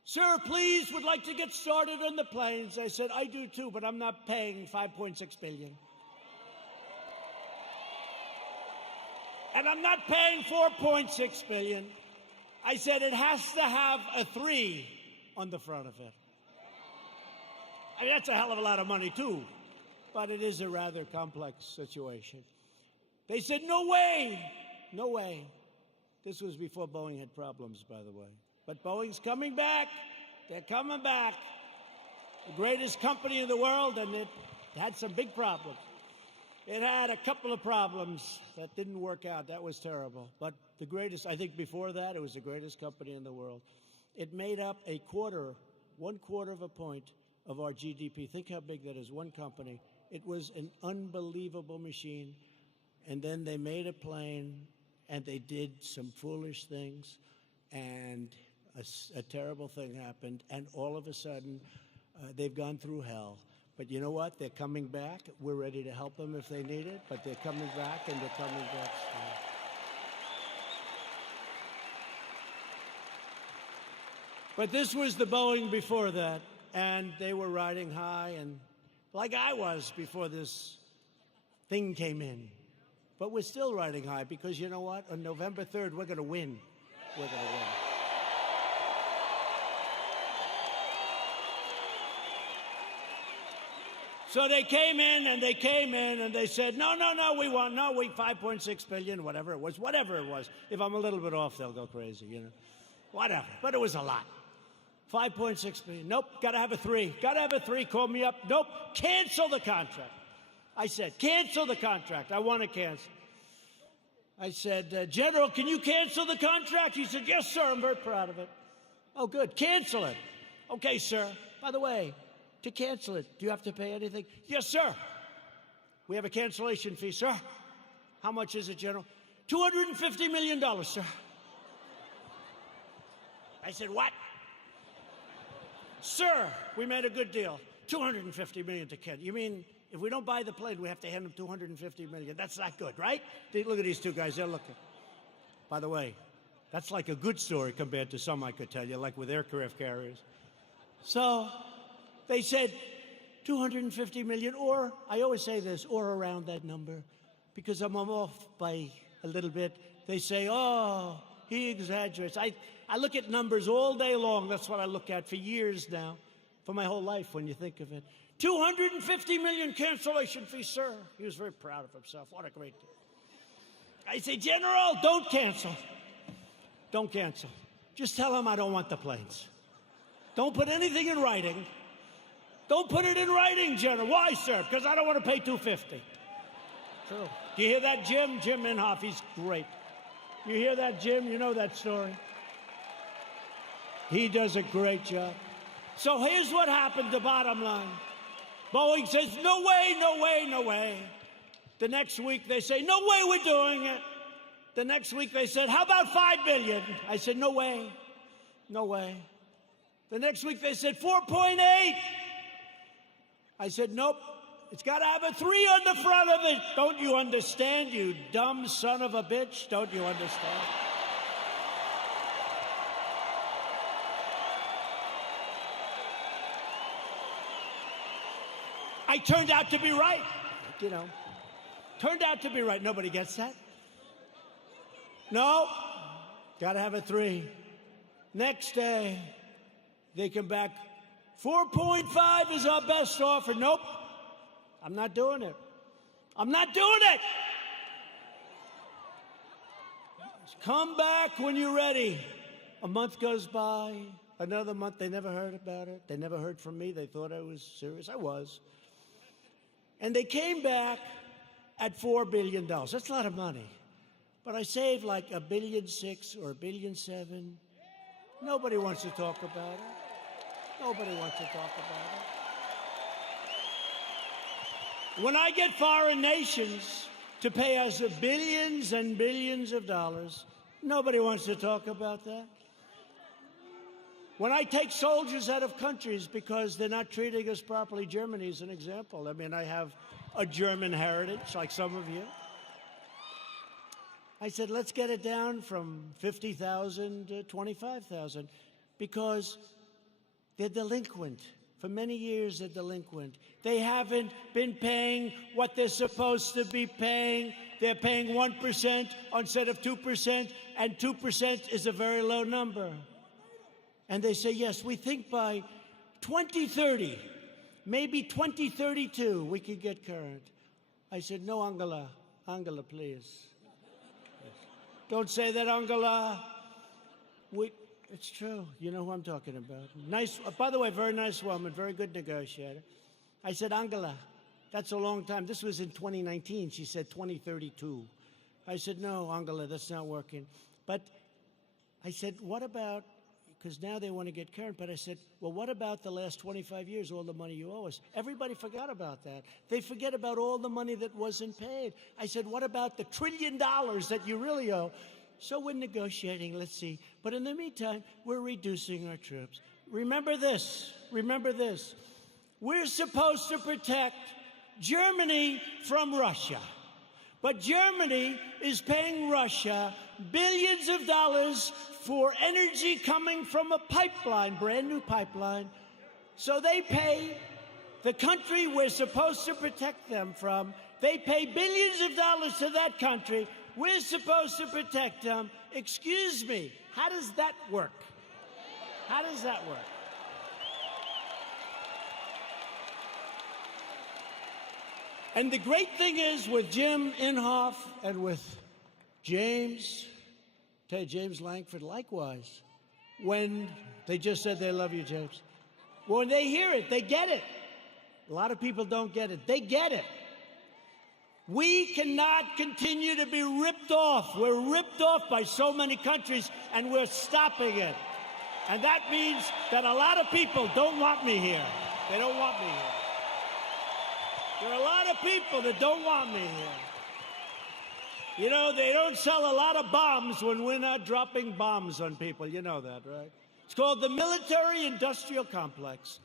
"Sir, please, would like to get started on the planes." I said, "I do too, but I'm not paying $5.6 billion. And I'm not paying $4.6 billion. I said it has to have a 3 on the front of it. I mean, that's a hell of a lot of money too, but it is a rather complex situation. They said, "No way, no way." This was before Boeing had problems, by the way. But Boeing's coming back. They're coming back. The greatest company in the world, and it had some big problems. It had a couple of problems that didn't work out. That was terrible. But the greatest, I think before that, it was the greatest company in the world. It made up 1/4 of a point of our GDP. Think how big that is, one company. It was an unbelievable machine. And then they made a plane, and they did some foolish things, and a terrible thing happened, and all of a sudden, they've gone through hell. But you know what? They're coming back. We're ready to help them if they need it, but they're coming back, and they're coming back strong. But this was the Boeing before that, and they were riding high, and like I was before this thing came in. But we're still riding high because you know what? On November 3rd, we're going to win. We're going to win. So they came in and they said, no, we want, 5.6 billion, whatever it was. If I'm a little bit off, they'll go crazy, you know. Whatever. But it was a lot. 5.6 billion. Nope, gotta have a 3. Gotta have a 3. Call me up. Nope, cancel the contract. I said, cancel the contract. I want to cancel. I said, General, can you cancel the contract? He said, yes, sir. I'm very proud of it. Oh, good. Cancel it. Okay, sir. By the way, to cancel it, do you have to pay anything? Yes, sir. We have a cancellation fee, sir. How much is it, General? $250 million, sir. I said, what? Sir, we made a good deal. $250 million to cancel. You mean if we don't buy the plane, we have to hand them $250 million? That's not good, right? Look at these two guys. They're looking. By the way, that's like a good story compared to some I could tell you, like with aircraft carriers. So they said $250 million, or I always say this, or around that number, because I'm off by a little bit. They say, oh, he exaggerates. I look at numbers all day long. That's what I look at for years now, for my whole life when you think of it. $250 million cancellation fee, sir. He was very proud of himself. What a great deal. I say, General, don't cancel. Don't cancel. Just tell him I don't want the planes. Don't put anything in writing. Don't put it in writing, General. Why, sir? Because I don't want to pay $250. True. Do you hear that, Jim? Jim Inhofe, he's great. You hear that, Jim? You know that story. He does a great job. So here's what happened, the bottom line. Boeing says, no way, no way, no way. The next week they say, no way we're doing it. The next week they said, how about $5 billion? I said, no way, no way. The next week they said, 4.8. I said, nope, it's got to have a 3 on the front of it. Don't you understand, you dumb son of a bitch? Don't you understand? I turned out to be right, you know. Turned out to be right. Nobody gets that. No, got to have a 3. Next day, they come back. 4.5 is our best offer. Nope, I'm not doing it. I'm not doing it. Come back when you're ready. A month goes by, another month. They never heard about it. They never heard from me. They thought I was serious. I was. And they came back at $4 billion. That's a lot of money. But I saved like $1.6 billion or $1.7 billion. Nobody wants to talk about it. Nobody wants to talk about it. When I get foreign nations to pay us billions and billions of dollars, Nobody wants to talk about that. When I take soldiers out of countries because they're not treating us properly, Germany is an example. I mean, I have a German heritage, like some of you. I said, let's get it down from 50,000 to 25,000 because they're delinquent. For many years, they're delinquent. They haven't been paying what they're supposed to be paying. They're paying 1% instead of 2%, and 2% is a very low number. And they say, yes, we think by 2030, maybe 2032, we could get current. I said, no, Angela. Angela, please. Don't say that, Angela. It's true. You know who I'm talking about. Nice, by the way, very nice woman, very good negotiator. I said, Angela, that's a long time. This was in 2019. She said 2032. I said, no, Angela, that's not working. But I said, what about, because now they want to get current, but I said, well, what about the last 25 years, all the money you owe us? Everybody forgot about that. They forget about all the money that wasn't paid. I said, what about the $1 trillion that you really owe? So we're negotiating, let's see. But in the meantime, we're reducing our troops. Remember this, remember this. We're supposed to protect Germany from Russia. But Germany is paying Russia billions of dollars for energy coming from a pipeline, brand new pipeline. So they pay the country we're supposed to protect them from, they pay billions of dollars to that country. We're supposed to protect them. Excuse me, how does that work? How does that work? And the great thing is with Jim Inhofe and with James Lankford, likewise, when they just said they love you, James. When they hear it, they get it. A lot of people don't get it. They get it. We cannot continue to be ripped off. We're ripped off by so many countries, and we're stopping it. And that means that a lot of people don't want me here. They don't want me here. There are a lot of people that don't want me here. You know, they don't sell a lot of bombs when we're not dropping bombs on people. You know that, right? It's called the military-industrial complex.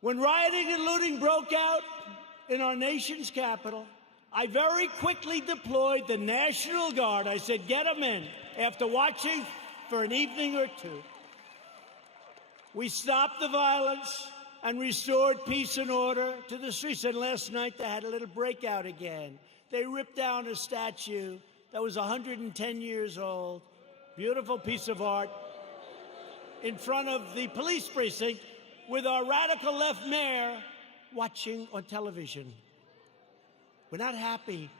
When rioting and looting broke out in our nation's capital, I very quickly deployed the National Guard. I said, get them in. After watching for an evening or two, we stopped the violence and restored peace and order to the streets. And last night, they had a little breakout again. They ripped down a statue that was 110 years old, beautiful piece of art, in front of the police precinct with our radical left mayor watching on television. We're not happy.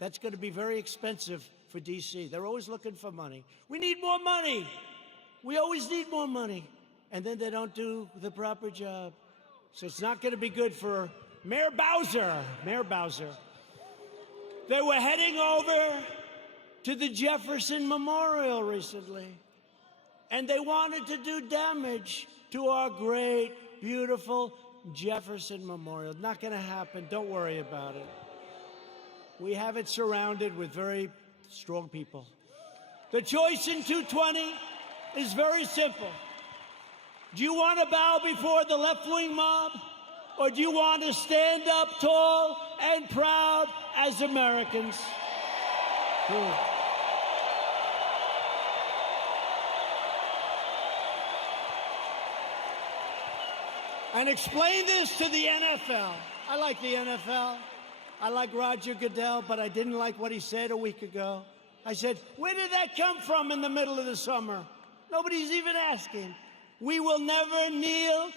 That's going to be very expensive for D.C. They're always looking for money. We need more money. We always need more money. And then they don't do the proper job. So it's not going to be good for Mayor Bowser. Mayor Bowser. They were heading over to the Jefferson Memorial recently, and they wanted to do damage to our great, beautiful Jefferson Memorial. Not going to happen. Don't worry about it. We have it surrounded with very strong people. The choice in 220 is very simple. Do you want to bow before the left-wing mob, or do you want to stand up tall and proud as Americans? And explain this to the NFL. I like the NFL. I like Roger Goodell, but I didn't like what he said a week ago. I said, where did that come from in the middle of the summer? Nobody's even asking. We will never kneel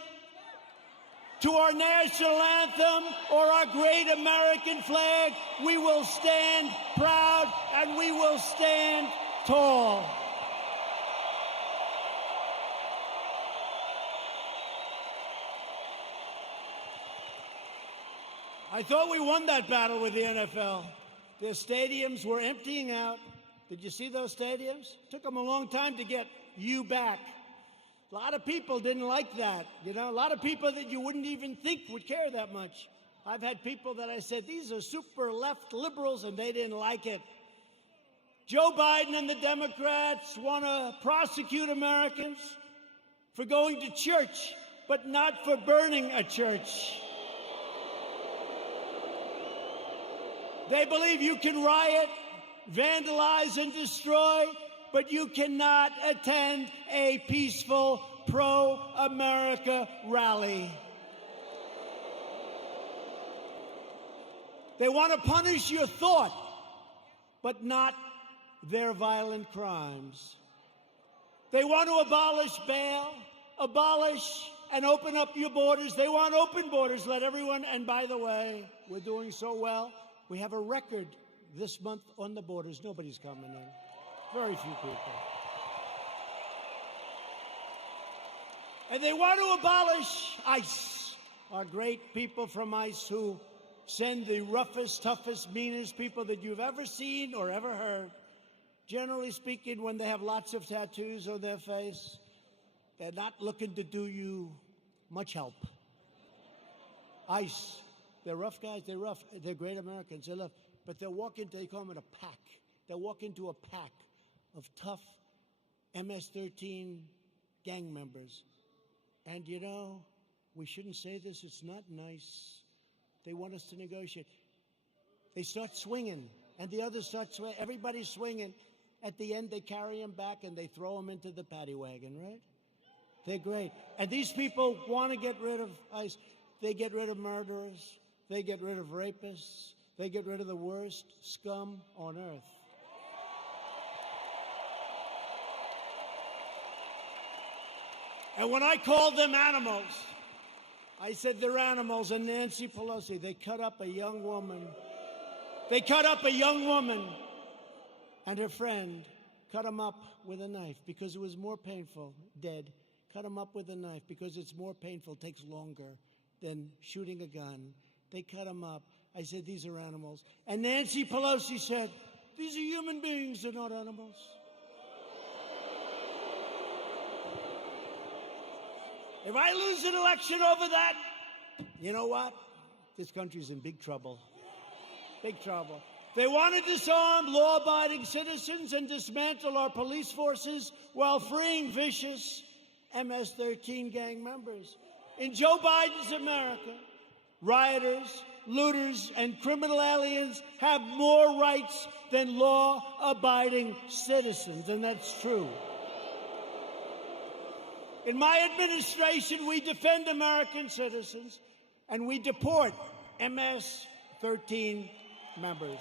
to our national anthem or our great American flag. We will stand proud and we will stand tall. I thought we won that battle with the NFL. Their stadiums were emptying out. Did you see those stadiums? It took them a long time to get you back. A lot of people didn't like that, you know, a lot of people that you wouldn't even think would care that much. I've had people that I said, these are super left liberals, and they didn't like it. Joe Biden and the Democrats want to prosecute Americans for going to church, but not for burning a church. They believe you can riot, vandalize, and destroy, but you cannot attend a peaceful pro-America rally. They want to punish your thought, but not their violent crimes. They want to abolish bail, abolish and open up your borders. They want open borders, let everyone, and by the way, we're doing so well. We have a record this month on the borders. Nobody's coming in. Very few people. And they want to abolish ICE, our great people from ICE who send the roughest, toughest, meanest people that you've ever seen or ever heard. Generally speaking, when they have lots of tattoos on their face, they're not looking to do you much help. ICE, they're rough guys, they're rough, they're great Americans, they love, but they'll walk into, they call them a pack. They'll walk into a pack of tough MS-13 gang members. And you know, we shouldn't say this, it's not nice. They want us to negotiate. They start swinging, and the others start swinging. Everybody's swinging. At the end, they carry them back, and they throw them into the paddy wagon, right? They're great. And these people want to get rid of ICE. They get rid of murderers. They get rid of rapists. They get rid of the worst scum on earth. And when I called them animals, I said they're animals. And Nancy Pelosi, they cut up a young woman. They cut up a young woman and her friend, cut them up with a knife because it was more painful, dead. Cut them up with a knife because it's more painful, takes longer than shooting a gun. They cut them up. I said, these are animals. And Nancy Pelosi said, these are human beings, they're not animals. If I lose an election over that, you know what? This country's in big trouble. Big trouble. They want to disarm law-abiding citizens and dismantle our police forces while freeing vicious MS-13 gang members. In Joe Biden's America, rioters, looters, and criminal aliens have more rights than law-abiding citizens, and that's true. In my administration, we defend American citizens, and we deport MS-13 members.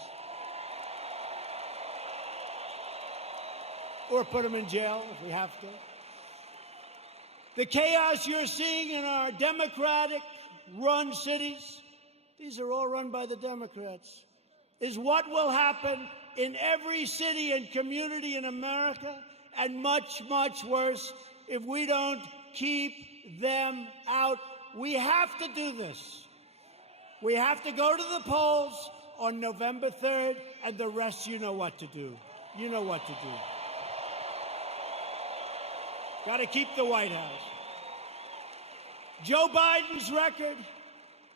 Or put them in jail if we have to. The chaos you're seeing in our Democratic-run cities, these are all run by the Democrats, is what will happen in every city and community in America, and much, much worse if we don't keep them out. We have to do this. We have to go to the polls on November 3rd, and the rest, you know what to do. You know what to do. Got to keep the White House. Joe Biden's record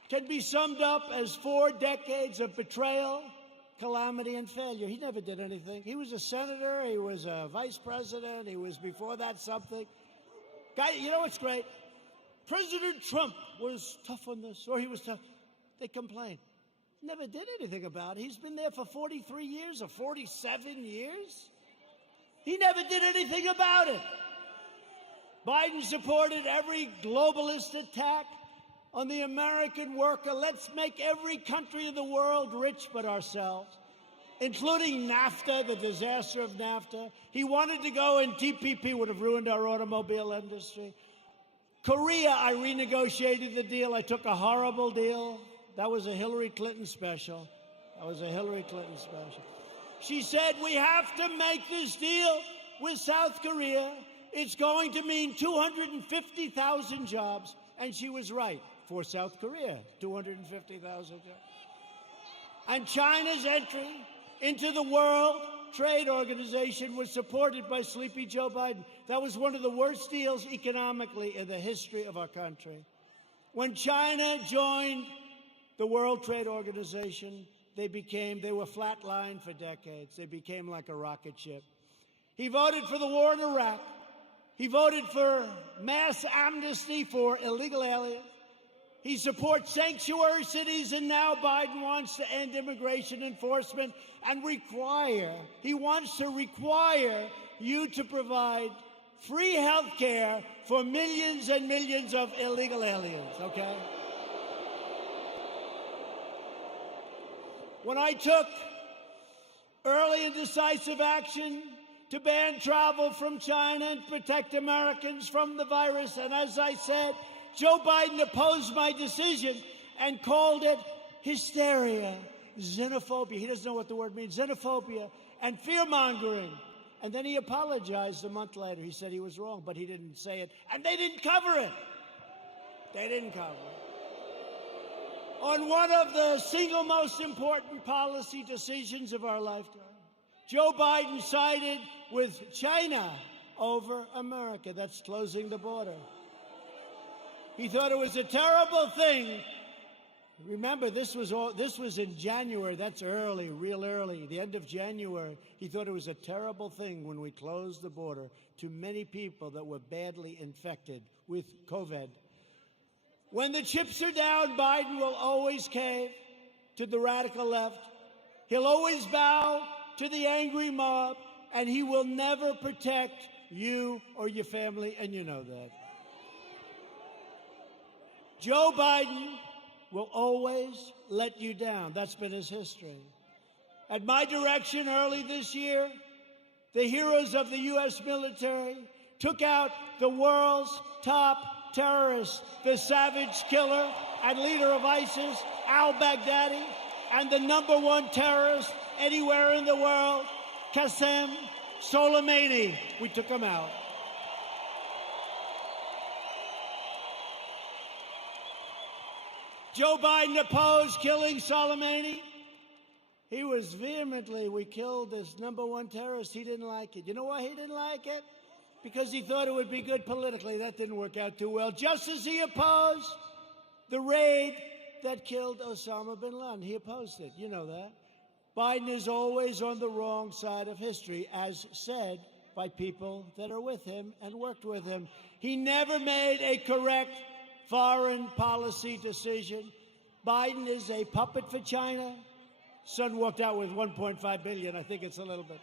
can be summed up as 4 decades of betrayal, calamity, and failure. He never did anything. He was a senator. He was a vice president. He was, before that, something. Guy, you know what's great? President Trump was tough on this, or he was tough. They complained. Never did anything about it. He's been there for 43 years or 47 years. He never did anything about it. Biden supported every globalist attack on the American worker. Let's make every country in the world rich but ourselves, including NAFTA, the disaster of NAFTA. He wanted to go, and TPP would have ruined our automobile industry. Korea, I renegotiated the deal. I took a horrible deal. That was a Hillary Clinton special. That was a Hillary Clinton special. She said, we have to make this deal with South Korea. It's going to mean 250,000 jobs. And she was right. For South Korea, 250,000 jobs. And China's entry into the World Trade Organization was supported by Sleepy Joe Biden. That was one of the worst deals economically in the history of our country. When China joined the World Trade Organization, they were flatlined for decades. They became like a rocket ship. He voted for the war in Iraq. He voted for mass amnesty for illegal aliens. He supports sanctuary cities, and now Biden wants to end immigration enforcement and he wants to require you to provide free health care for millions and millions of illegal aliens, okay? When I took early and decisive action to ban travel from China and protect Americans from the virus, and as I said, Joe Biden opposed my decision and called it hysteria, xenophobia. He doesn't know what the word means, xenophobia, and fear-mongering. And then he apologized a month later. He said he was wrong, but he didn't say it. And they didn't cover it. They didn't cover it. On one of the single most important policy decisions of our lifetime, Joe Biden sided with China over America. That's closing the border. He thought it was a terrible thing. Remember, this was in January. That's early, real early, the end of January. He thought it was a terrible thing when we closed the border to many people that were badly infected with COVID. When the chips are down, Biden will always cave to the radical left. He'll always bow to the angry mob, and he will never protect you or your family, and you know that. Joe Biden will always let you down. That's been his history. At my direction early this year, the heroes of the U.S. military took out the world's top terrorist, the savage killer and leader of ISIS, al-Baghdadi, and the #1 terrorist anywhere in the world, Qasem Soleimani. We took him out. Joe Biden opposed killing Soleimani. He was we killed this #1 terrorist. He didn't like it. You know why he didn't like it? Because he thought it would be good politically. That didn't work out too well. Just as he opposed the raid that killed Osama bin Laden. He opposed it. You know that. Biden is always on the wrong side of history, as said by people that are with him and worked with him. He never made a correct foreign policy decision. Biden is a puppet for China. Son walked out with $1.5 billion. I think it's a little bit.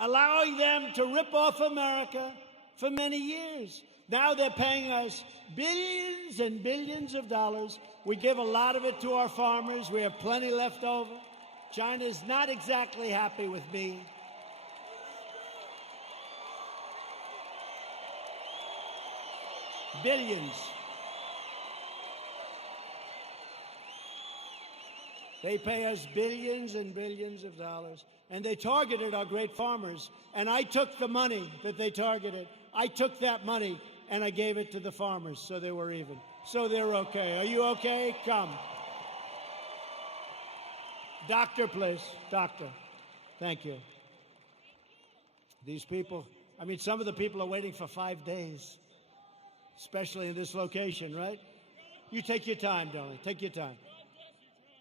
Allowing them to rip off America for many years. Now they're paying us billions and billions of dollars. We give a lot of it to our farmers. We have plenty left over. China's not exactly happy with me. Billions. They pay us billions and billions of dollars, and they targeted our great farmers. And I took the money that they targeted. I took that money, and I gave it to the farmers, so they were even. So they're okay. Are you okay? Come. Doctor, please. Doctor. Thank you. These people, I mean, some of the people are waiting for 5 days, especially in this location, right? You take your time, darling. Take your time.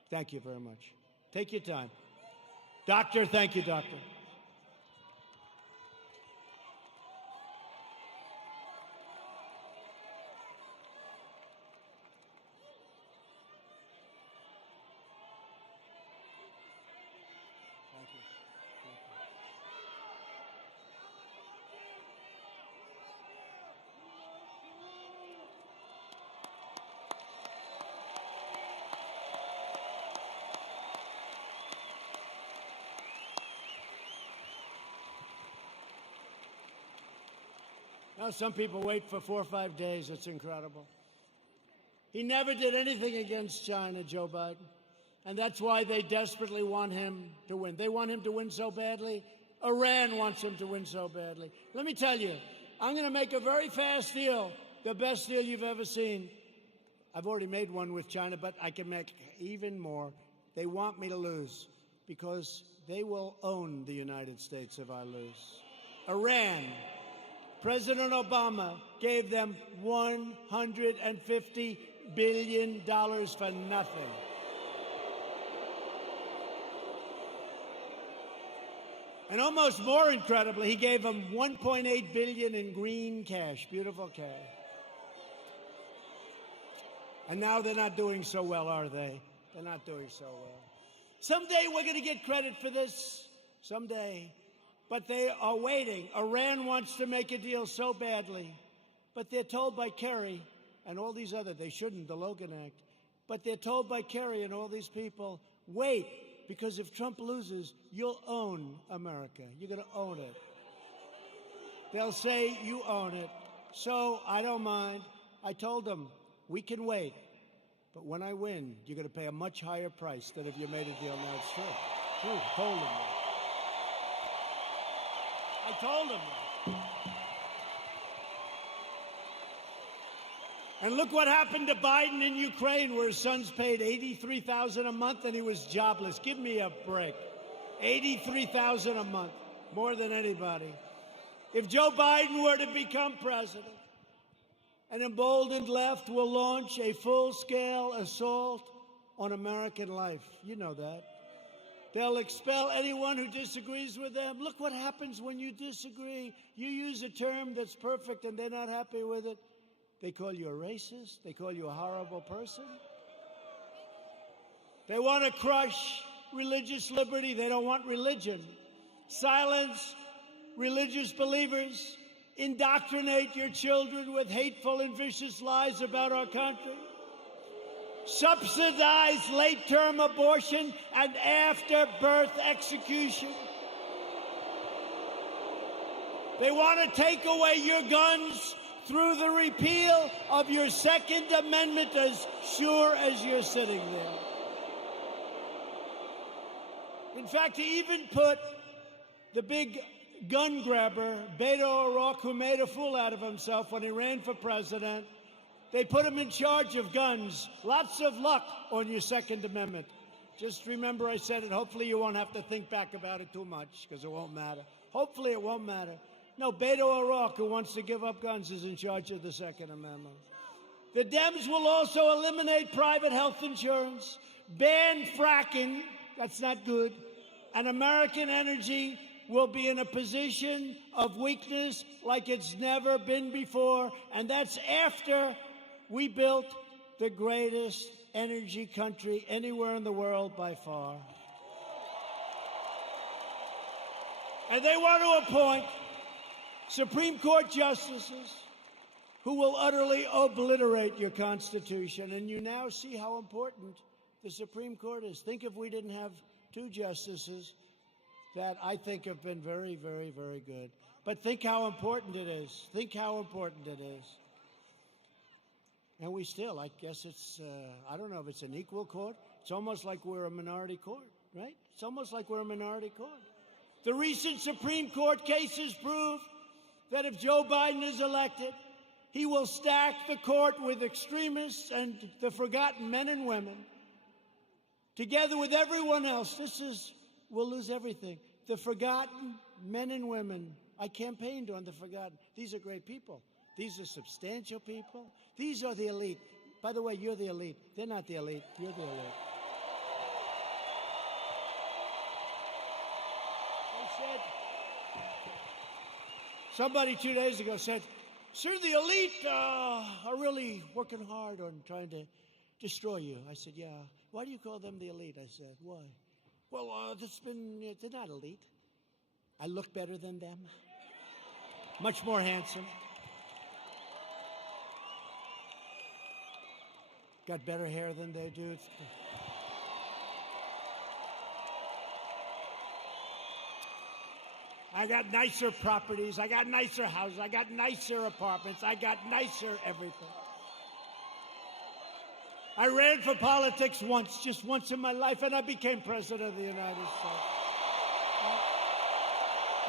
Thank you very much. Take your time. Doctor, thank you, doctor. Thank you. Now, some people wait for 4 or 5 days. It's incredible. He never did anything against China, Joe Biden. And that's why they desperately want him to win. They want him to win so badly. Iran wants him to win so badly. Let me tell you, I'm going to make a very fast deal, the best deal you've ever seen. I've already made one with China, but I can make even more. They want me to lose because they will own the United States if I lose. Iran. President Obama gave them $150 billion for nothing. And almost more incredibly, he gave them $1.8 billion in green cash, beautiful cash. And now they're not doing so well, are they? They're not doing so well. Someday we're going to get credit for this, someday. But they are waiting. Iran wants to make a deal so badly. But they're told by Kerry and all these other, they shouldn't, the Logan Act. But they're told by Kerry and all these people, wait, because if Trump loses, you'll own America. You're going to own it. They'll say you own it. So I don't mind. I told them, we can wait. But when I win, you're going to pay a much higher price than if you made a deal. Now, it's true. True. I told them that. I told them that. And look what happened to Biden in Ukraine, where his son's paid $83,000 a month and he was jobless. Give me a break. $83,000 a month, more than anybody. If Joe Biden were to become president, an emboldened left will launch a full-scale assault on American life. You know that. They'll expel anyone who disagrees with them. Look what happens when you disagree. You use a term that's perfect and they're not happy with it. They call you a racist. They call you a horrible person. They want to crush religious liberty. They don't want religion. Silence religious believers. Indoctrinate your children with hateful and vicious lies about our country. Subsidize late-term abortion and after-birth execution. They want to take away your guns through the repeal of your Second Amendment, as sure as you're sitting there. In fact, he even put the big gun grabber, Beto O'Rourke, who made a fool out of himself when he ran for president, they put him in charge of guns. Lots of luck on your Second Amendment. Just remember I said it. Hopefully you won't have to think back about it too much, because it won't matter. Hopefully it won't matter. No, Beto O'Rourke, who wants to give up guns, is in charge of the Second Amendment. The Dems will also eliminate private health insurance, ban fracking, that's not good, and American energy will be in a position of weakness like it's never been before, and that's after we built the greatest energy country anywhere in the world by far. And they want to appoint Supreme Court justices who will utterly obliterate your Constitution. And you now see how important the Supreme Court is. Think if we didn't have two justices that I think have been very, very, very good. But think how important it is. Think how important it is. And we still, I guess it's, I don't know if it's an equal court. It's almost like we're a minority court, right? It's almost like we're a minority court. The recent Supreme Court cases prove that if Joe Biden is elected, he will stack the court with extremists and the forgotten men and women. Together with everyone else, we'll lose everything. The forgotten men and women. I campaigned on the forgotten. These are great people. These are substantial people. These are the elite. By the way, you're the elite. They're not the elite. You're the elite. They said, somebody 2 days ago said, sir, the elite are really working hard on trying to destroy you. I said, yeah. Why do you call them the elite? I said, why? Well, they're not elite. I look better than them. Much more handsome. Got better hair than they do. I got nicer properties. I got nicer houses. I got nicer apartments. I got nicer everything. I ran for politics once, just once in my life, and I became president of the United States.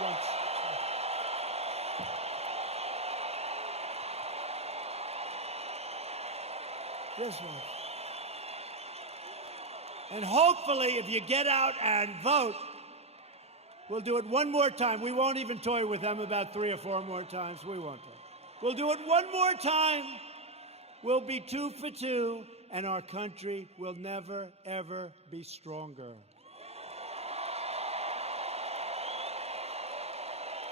Once. Just once. And hopefully, if you get out and vote, we'll do it one more time. We won't even toy with them about 3 or 4 more times. We won't. We'll do it one more time. We'll be 2 for 2, and our country will never, ever be stronger.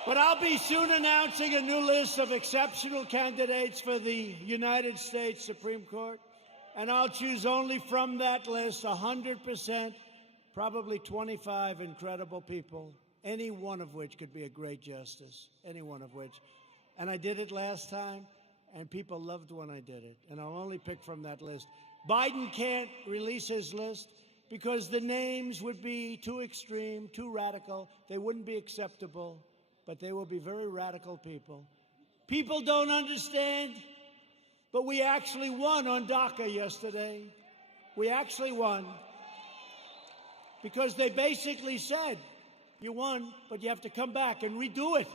But I'll be soon announcing a new list of exceptional candidates for the United States Supreme Court, and I'll choose only from that list 100%, probably 25 incredible people, any one of which could be a great justice, any one of which. And I did it last time, and people loved when I did it, and I'll only pick from that list. Biden can't release his list because the names would be too extreme, too radical. They wouldn't be acceptable, but they will be very radical people. People don't understand, but we actually won on DACA yesterday. We actually won because they basically said, you won, but you have to come back and redo it.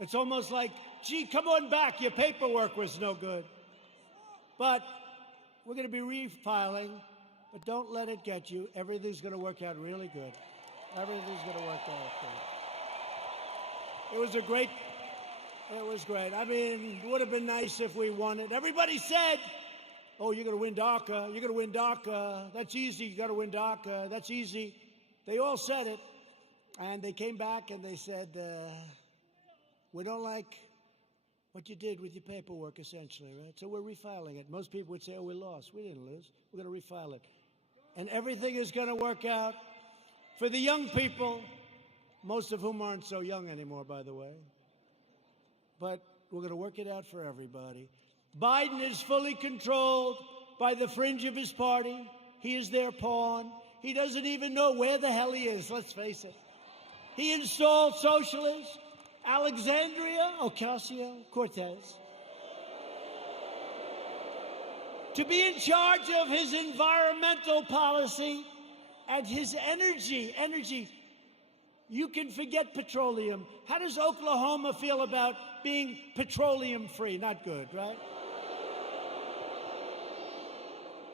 It's almost like, gee, come on back, your paperwork was no good. But we're going to be refiling, but don't let it get you. Everything's going to work out really good. Everything's going to work out good. It was great. I mean, it would have been nice if we won it. Everybody said, oh, you're going to win DACA. You're going to win DACA. That's easy. You got to win DACA. That's easy. They all said it. And they came back and they said, we don't like what you did with your paperwork, essentially, right? So we're refiling it. Most people would say, oh, we lost. We didn't lose. We're going to refile it. And everything is going to work out for the young people, most of whom aren't so young anymore, by the way. But we're going to work it out for everybody. Biden is fully controlled by the fringe of his party. He is their pawn. He doesn't even know where the hell he is, let's face it. He installed socialists, Alexandria Ocasio-Cortez, to be in charge of his environmental policy and his energy. You can forget petroleum. How does Oklahoma feel about being petroleum-free? Not good, right?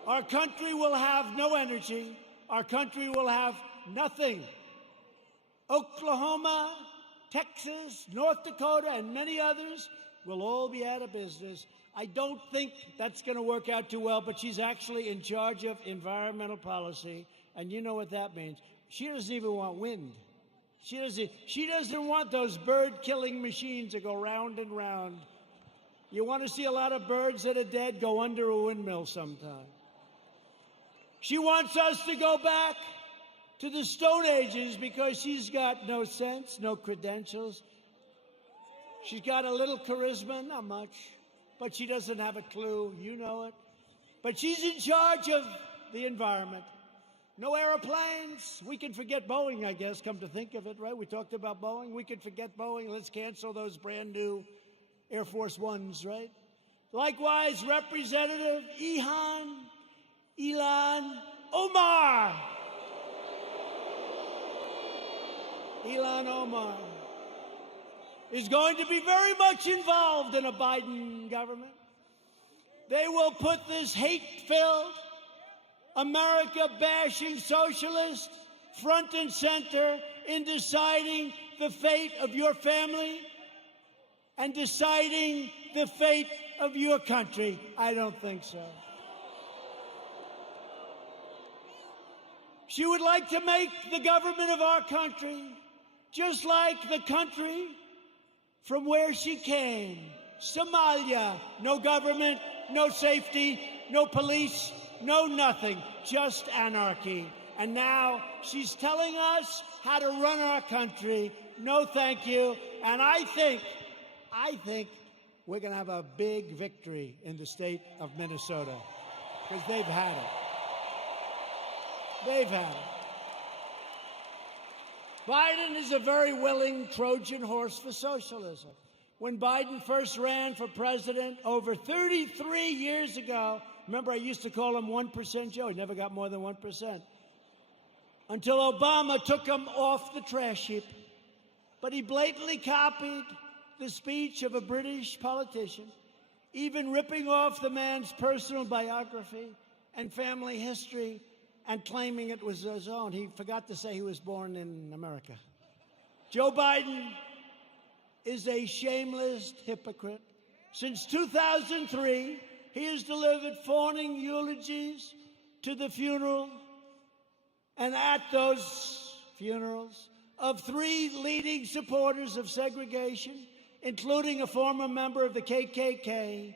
Our country will have no energy. Our country will have nothing. Oklahoma, Texas, North Dakota, and many others will all be out of business. I don't think that's going to work out too well, but she's actually in charge of environmental policy, and you know what that means. She doesn't even want wind. She doesn't want those bird-killing machines that go round and round. You want to see a lot of birds that are dead? Go under a windmill sometime. She wants us to go back to the Stone Ages because she's got no sense, no credentials. She's got a little charisma, not much, but she doesn't have a clue. You know it. But she's in charge of the environment. No airplanes. We can forget Boeing, I guess, come to think of it, right? We talked about Boeing. We could forget Boeing. Let's cancel those brand new Air Force Ones, right? Likewise, Representative Ilhan Omar. Ilhan Omar is going to be very much involved in a Biden government. They will put this hate-filled, America-bashing socialist front and center in deciding the fate of your family and deciding the fate of your country. I don't think so. She would like to make the government of our country just like the country from where she came, Somalia. No government, no safety, no police, no nothing, just anarchy. And now she's telling us how to run our country. No, thank you. And I think we're going to have a big victory in the state of Minnesota because they've had it. They've had it. Biden is a very willing Trojan horse for socialism. When Biden first ran for president over 33 years ago, remember I used to call him 1% Joe. He never got more than 1%. Until Obama took him off the trash heap. But he blatantly copied the speech of a British politician, even ripping off the man's personal biography and family history and claiming it was his own. He forgot to say he was born in America. Joe Biden is a shameless hypocrite. Since 2003, he has delivered fawning eulogies to the funeral and at those funerals of 3 leading supporters of segregation, including a former member of the KKK,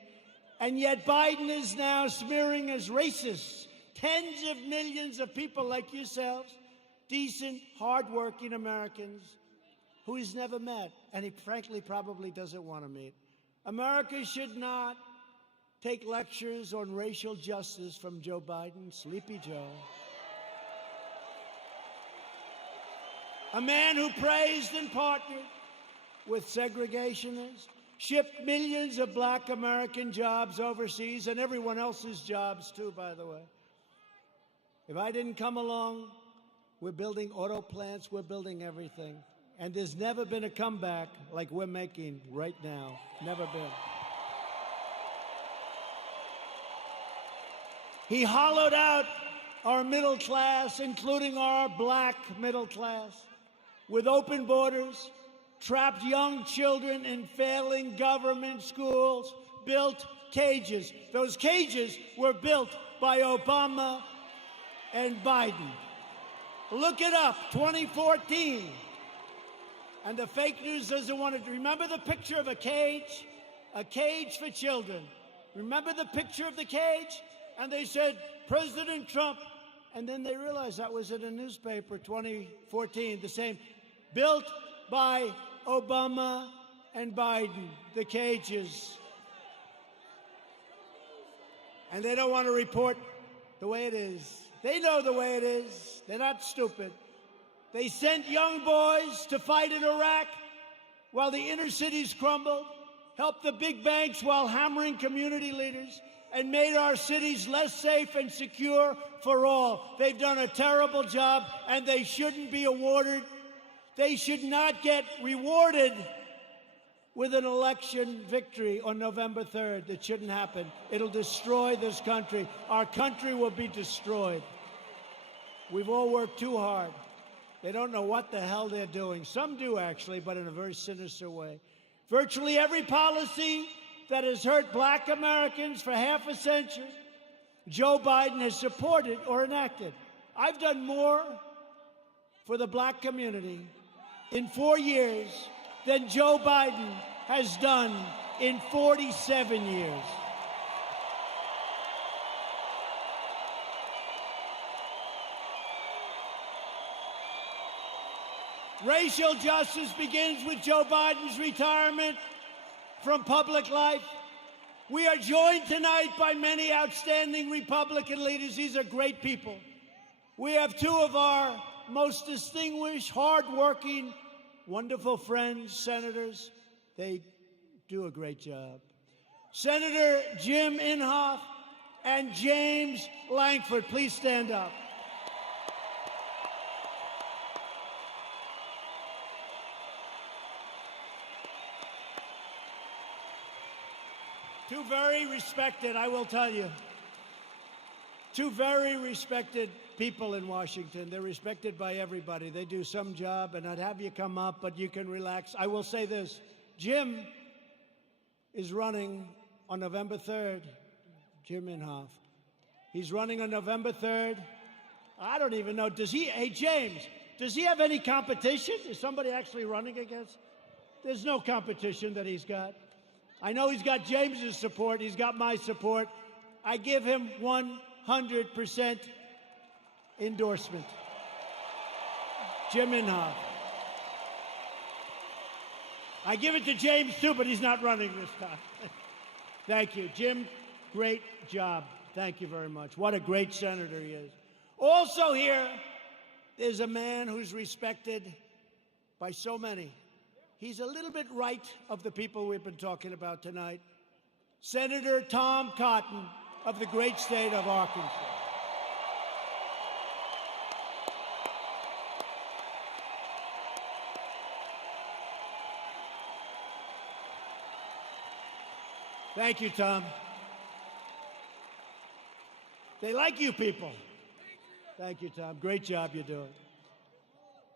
and yet Biden is now smearing as racist tens of millions of people like yourselves, decent, hardworking Americans who he's never met, and he frankly probably doesn't want to meet. America should not take lectures on racial justice from Joe Biden, Sleepy Joe. A man who praised and partnered with segregationists, shipped millions of black American jobs overseas, and everyone else's jobs too, by the way. If I didn't come along, we're building auto plants, we're building everything. And there's never been a comeback like we're making right now. Never been. He hollowed out our middle class, including our black middle class, with open borders, trapped young children in failing government schools, built cages. Those cages were built by Obama and Biden. Look it up, 2014. And the fake news doesn't want to. Remember the picture of a cage? A cage for children. Remember the picture of the cage? And they said, President Trump. And then they realized that was in a newspaper, 2014, the same. Built by Obama and Biden, the cages. And they don't want to report the way it is. They know the way it is. They're not stupid. They sent young boys to fight in Iraq while the inner cities crumbled, helped the big banks while hammering community leaders, and made our cities less safe and secure for all. They've done a terrible job, and they shouldn't be awarded. They should not get rewarded with an election victory on November 3rd. It shouldn't happen. It'll destroy this country. Our country will be destroyed. We've all worked too hard. They don't know what the hell they're doing. Some do, actually, but in a very sinister way. Virtually every policy that has hurt black Americans for half a century, Joe Biden has supported or enacted. I've done more for the black community in 4 years than Joe Biden has done in 47 years. Racial justice begins with Joe Biden's retirement from public life. We are joined tonight by many outstanding Republican leaders. These are great people. We have 2 of our most distinguished, hardworking, wonderful friends, senators. They do a great job. Senator Jim Inhofe and James Lankford, please stand up. Two very respected, I will tell you, 2 very respected people in Washington. They're respected by everybody. They do some job, and I'd have you come up, but you can relax. I will say this. Jim is running on November 3rd. Jim Inhofe. He's running on November 3rd. I don't even know. Hey, James, does he have any competition? Is somebody actually running against? There's no competition that he's got. I know he's got James's support. He's got my support. I give him 100% endorsement. Jim Inhofe. I give it to James, too, but he's not running this time. Thank you. Jim, great job. Thank you very much. What a great senator he is. Also here is a man who's respected by so many. He's a little bit right of the people we've been talking about tonight. Senator Tom Cotton of the great state of Arkansas. Thank you, Tom. They like you people. Thank you, Tom. Great job you're doing.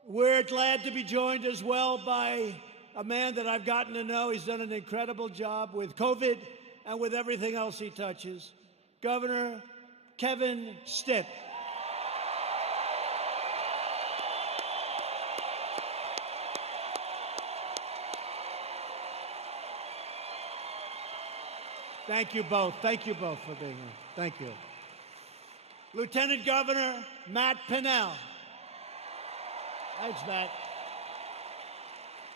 We're glad to be joined as well by a man that I've gotten to know. He's done an incredible job with COVID and with everything else he touches. Governor Kevin Stitt. Thank you both. Thank you both for being here. Thank you. Lieutenant Governor Matt Pinnell. Thanks, Matt.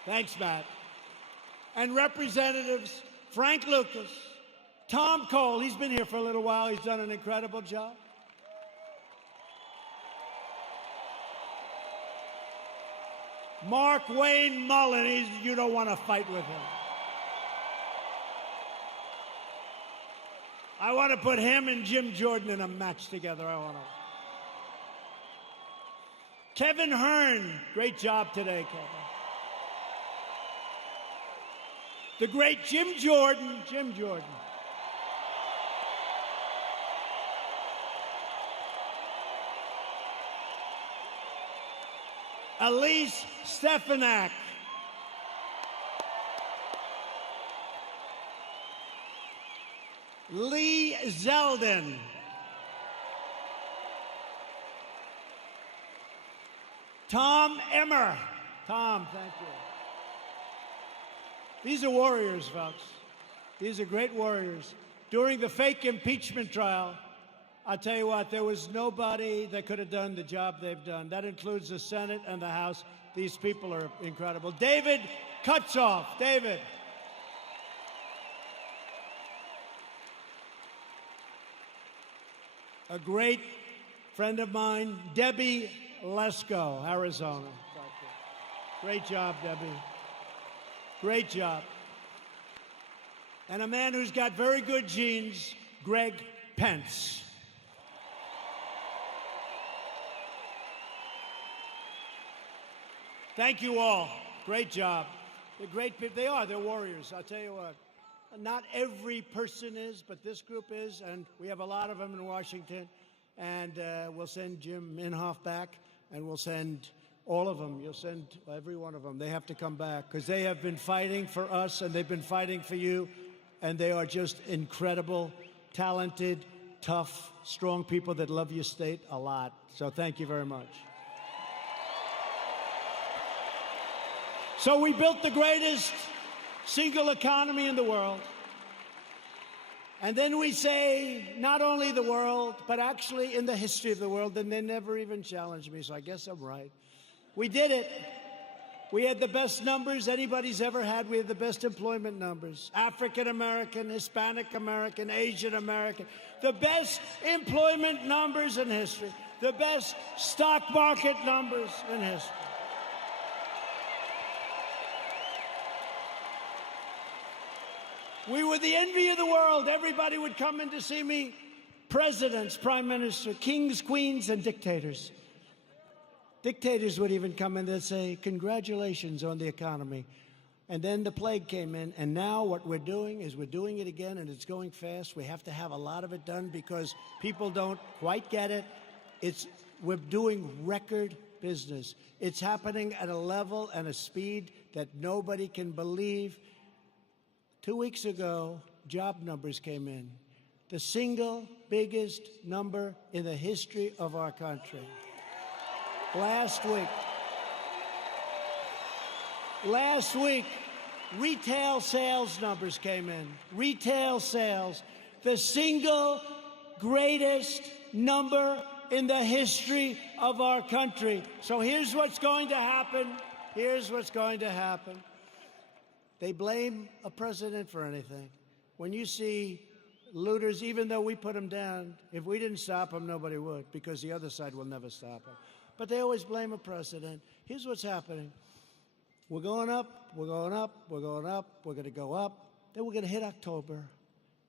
Thanks, Matt. And Representatives Frank Lucas, Tom Cole, he's been here for a little while. He's done an incredible job. Mark Wayne Mullen, you don't want to fight with him. I want to put him and Jim Jordan in a match together. I want to. Kevin Hearn, great job today, Kevin. The great Jim Jordan, Elise Stefanik. Lee Zeldin. Tom Emmer. Tom, thank you. These are warriors, folks. These are great warriors. During the fake impeachment trial, I'll tell you what, there was nobody that could have done the job they've done. That includes the Senate and the House. These people are incredible. David Kutzoff. David. A great friend of mine, Debbie Lesko, Arizona. Great job, Debbie. Great job. And a man who's got very good genes, Greg Pence. Thank you all. Great job. They're great people. They are. They're warriors. I'll tell you what. Not every person is, but this group is, and we have a lot of them in Washington. And we'll send Jim Inhofe back, and we'll send all of them. You'll send every one of them. They have to come back because they have been fighting for us, and they've been fighting for you, and they are just incredible, talented, tough, strong people that love your state a lot. So thank you very much. So we built the greatest single economy in the world. And then we say, not only the world, but actually in the history of the world, and they never even challenged me, so I guess I'm right. We did it. We had the best numbers anybody's ever had. We had the best employment numbers. African American, Hispanic American, Asian American. The best employment numbers in history. The best stock market numbers in history. We were the envy of the world. Everybody would come in to see me. Presidents, prime minister, kings, queens, and dictators. Dictators would even come in and say, congratulations on the economy. And then the plague came in, and now what we're doing is we're doing it again, and it's going fast. We have to have a lot of it done because people don't quite get it. We're doing record business. It's happening at a level and a speed that nobody can believe. 2 weeks ago, job numbers came in. The single biggest number in the history of our country. Last week, retail sales numbers came in. Retail sales, the single greatest number in the history of our country. So here's what's going to happen. Here's what's going to happen. They blame a president for anything. When you see looters, even though we put them down, if we didn't stop them, nobody would, because the other side will never stop them. But they always blame a president. Here's what's happening. We're going up, we're going up, we're going up, we're going to go up. Then we're going to hit October.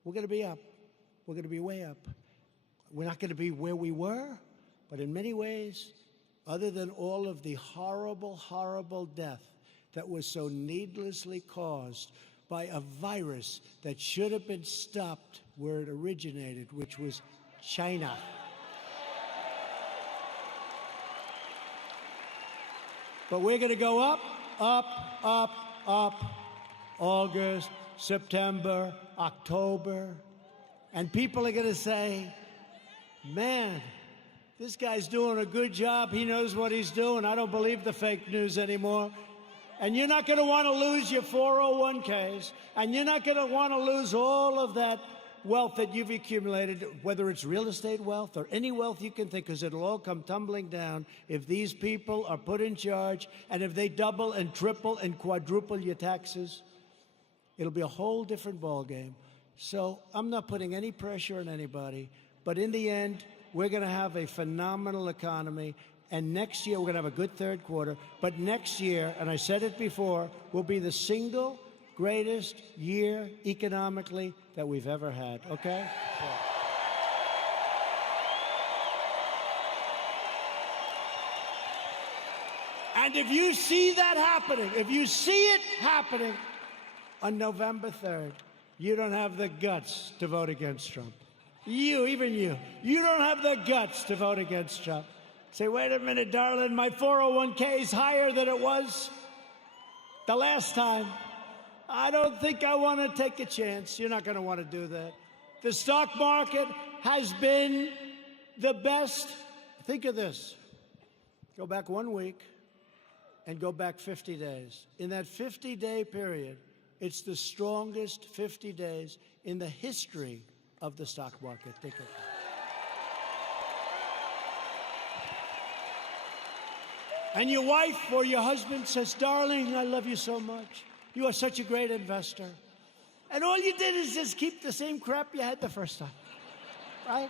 We're going to be up. We're going to be way up. We're not going to be where we were, but in many ways, other than all of the horrible, horrible death that was so needlessly caused by a virus that should have been stopped where it originated, which was China. But we're going to go up, up, up, up, August, September, October, and people are going to say, man, this guy's doing a good job. He knows what he's doing. I don't believe the fake news anymore. And you're not going to want to lose your 401ks, and you're not going to want to lose all of that wealth that you've accumulated, whether it's real estate wealth or any wealth you can think, because it'll all come tumbling down if these people are put in charge, and if they double and triple and quadruple your taxes, it'll be a whole different ballgame. So I'm not putting any pressure on anybody, but in the end, we're going to have a phenomenal economy, and next year we're going to have a good third quarter, but next year, and I said it before, will be the single greatest year economically that we've ever had, okay? And if you see that happening, if you see it happening on November 3rd, you don't have the guts to vote against Trump. Even you don't have the guts to vote against Trump. Say, wait a minute, darling, my 401k is higher than it was the last time. I don't think I want to take a chance. You're not going to want to do that. The stock market has been the best. Think of this. Go back 1 week and go back 50 days. In that 50-day period, it's the strongest 50 days in the history of the stock market. Think of it. And your wife or your husband says, darling, I love you so much. You are such a great investor. And all you did is just keep the same crap you had the first time, right?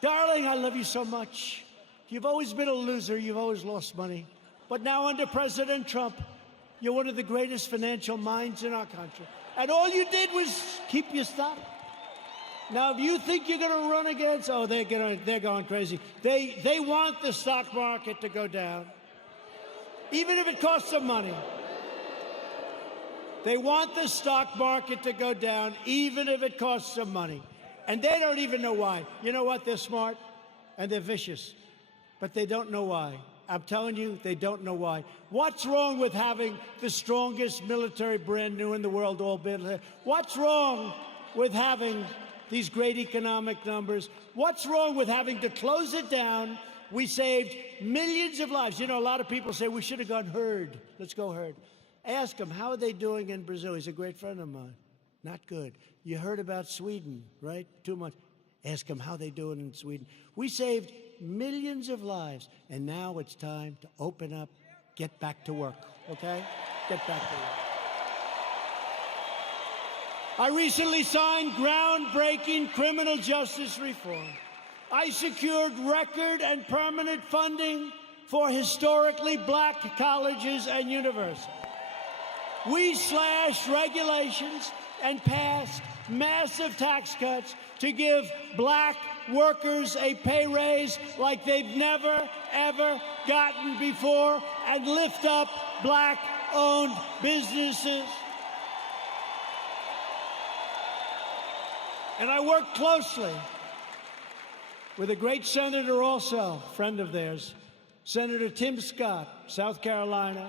Darling, I love you so much. You've always been a loser. You've always lost money. But now under President Trump, you're one of the greatest financial minds in our country. And all you did was keep your stock. Now, if you think you're going to run against, oh, they're going crazy. They want the stock market to go down, even if it costs them money. They want the stock market to go down, even if it costs them money. And they don't even know why. You know what? They're smart and they're vicious, but they don't know why. I'm telling you, they don't know why. What's wrong with having the strongest military brand new in the world all built? What's wrong with having these great economic numbers? What's wrong with having to close it down? We saved millions of lives. You know, a lot of people say we should have gone herd. Let's go herd. Ask him, how are they doing in Brazil? He's a great friend of mine. Not good. You heard about Sweden, right? 2 months. Ask him how they doing in Sweden. We saved millions of lives, and now it's time to open up, get back to work, okay? Get back to work. I recently signed groundbreaking criminal justice reform. I secured record and permanent funding for historically black colleges and universities. We slashed regulations and passed massive tax cuts to give black workers a pay raise like they've never, ever gotten before, and lift up black-owned businesses. And I worked closely with a great senator also, friend of theirs, Senator Tim Scott, South Carolina,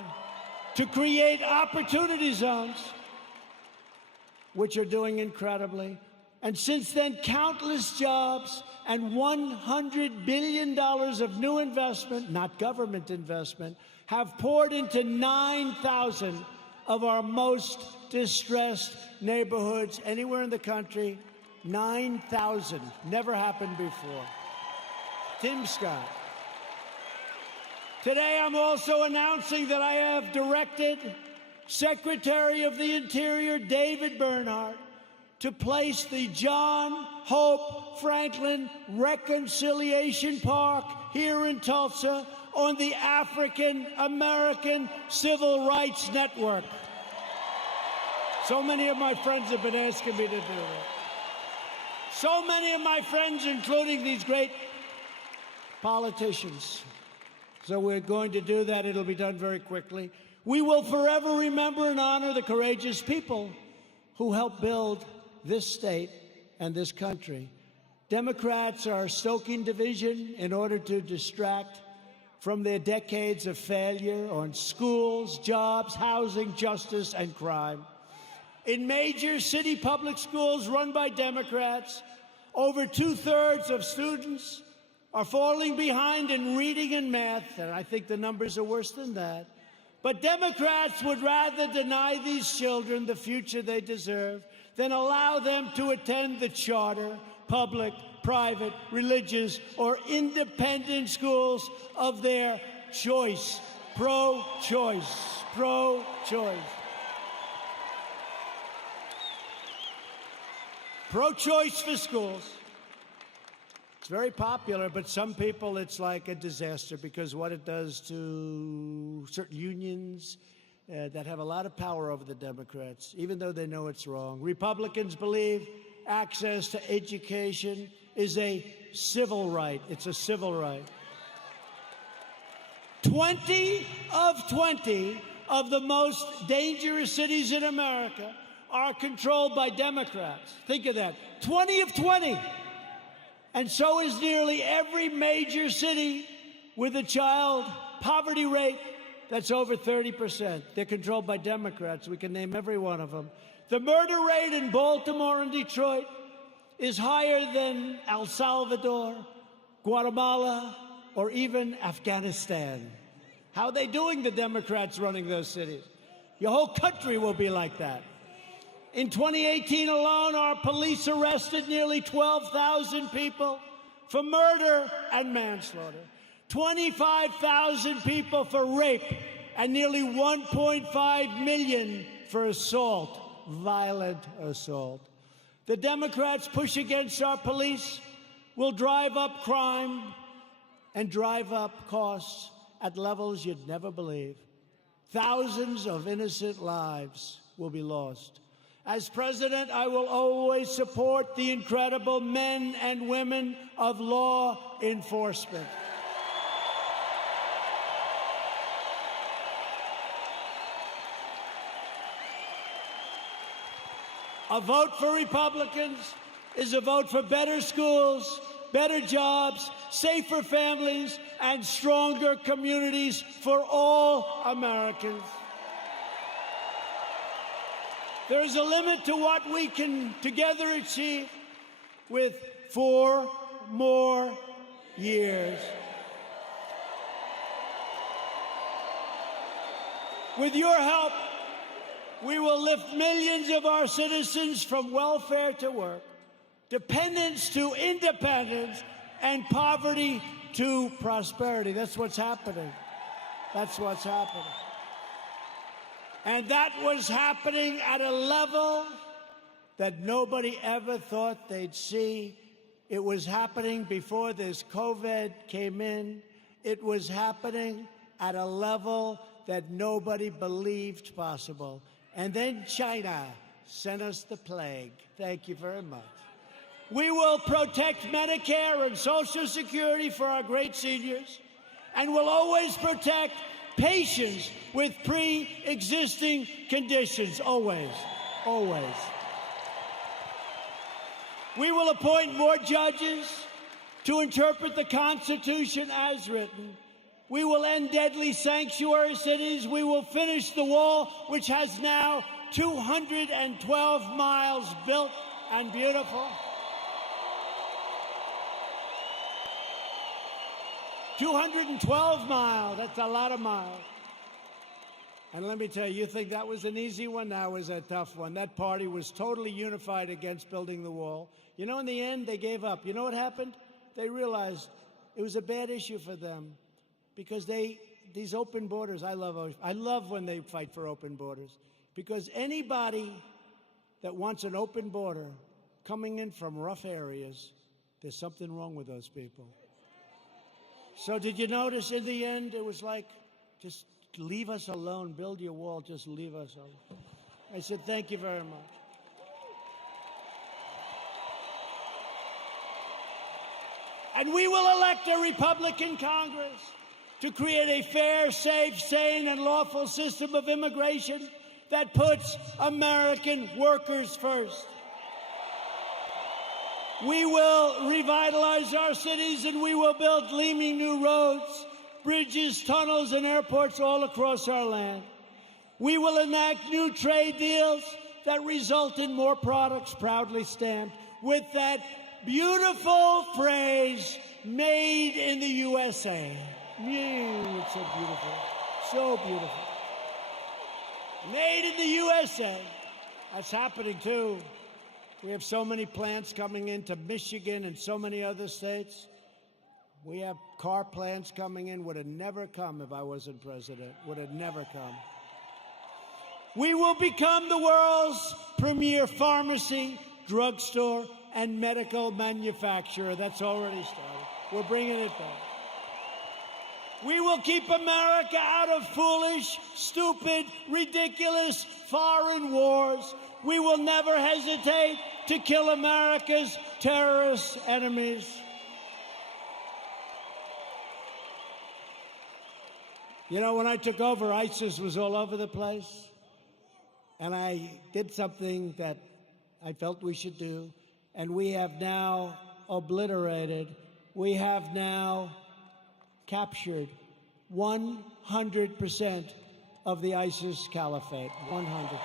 to create opportunity zones, which are doing incredibly. And since then, countless jobs and $100 billion of new investment, not government investment, have poured into 9,000 of our most distressed neighborhoods anywhere in the country. 9,000. Never happened before. Tim Scott. Today, I'm also announcing that I have directed Secretary of the Interior David Bernhardt to place the John Hope Franklin Reconciliation Park here in Tulsa on the African American Civil Rights Network. So many of my friends have been asking me to do it. So many of my friends, including these great politicians. So we're going to do that. It'll be done very quickly. We will forever remember and honor the courageous people who helped build this state and this country. Democrats are stoking division in order to distract from their decades of failure on schools, jobs, housing, justice, and crime. In major city public schools run by Democrats, over 2/3 of students are falling behind in reading and math, and I think the numbers are worse than that. But Democrats would rather deny these children the future they deserve than allow them to attend the charter, public, private, religious, or independent schools of their choice. Pro-choice. Pro-choice. Pro-choice for schools. It's very popular, but some people it's like a disaster because what it does to certain unions that have a lot of power over the Democrats, even though they know it's wrong. Republicans believe access to education is a civil right. It's a civil right. 20 of the most dangerous cities in America are controlled by Democrats. Think of that. 20 of 20. And so is nearly every major city with a child poverty rate that's over 30%. They're controlled by Democrats. We can name every one of them. The murder rate in Baltimore and Detroit is higher than El Salvador, Guatemala, or even Afghanistan. How are they doing, the Democrats running those cities? Your whole country will be like that. In 2018 alone, our police arrested nearly 12,000 people for murder and manslaughter, 25,000 people for rape, and nearly 1.5 million for assault, violent assault. The Democrats' push against our police will drive up crime and drive up costs at levels you'd never believe. Thousands of innocent lives will be lost. As president, I will always support the incredible men and women of law enforcement. A vote for Republicans is a vote for better schools, better jobs, safer families, and stronger communities for all Americans. There is a limit to what we can together achieve with 4 more years. With your help, we will lift millions of our citizens from welfare to work, dependence to independence, and poverty to prosperity. That's what's happening. That's what's happening. And that was happening at a level that nobody ever thought they'd see. It was happening before this COVID came in. It was happening at a level that nobody believed possible. And then China sent us the plague. Thank you very much. We will protect Medicare and Social Security for our great seniors, and will always protect patients with pre-existing conditions, always, always. We will appoint more judges to interpret the Constitution as written. We will end deadly sanctuary cities. We will finish the wall, which has now 212 miles built and beautiful. 212 miles, that's a lot of miles. And let me tell you, you think that was an easy one? That was a tough one. That party was totally unified against building the wall. You know, in the end, they gave up. You know what happened? They realized it was a bad issue for them because these open borders, I love when they fight for open borders, because anybody that wants an open border coming in from rough areas, there's something wrong with those people. So did you notice in the end, it was like, just leave us alone, build your wall, just leave us alone. I said, thank you very much. And we will elect a Republican Congress to create a fair, safe, sane, and lawful system of immigration that puts American workers first. We will revitalize our cities, and we will build gleaming new roads, bridges, tunnels, and airports all across our land. We will enact new trade deals that result in more products proudly stamped with that beautiful phrase, made in the USA. It's so beautiful. So beautiful. Made in the USA. That's happening too. We have so many plants coming into Michigan and so many other states. We have car plants coming in. Would have never come if I wasn't president. Would have never come. We will become the world's premier pharmacy, drugstore, and medical manufacturer. That's already started. We're bringing it back. We will keep America out of foolish, stupid, ridiculous foreign wars. We will never hesitate to kill America's terrorist enemies. You know, when I took over, ISIS was all over the place. And I did something that I felt we should do. And we have now obliterated, we have now captured 100% of the ISIS caliphate. 100.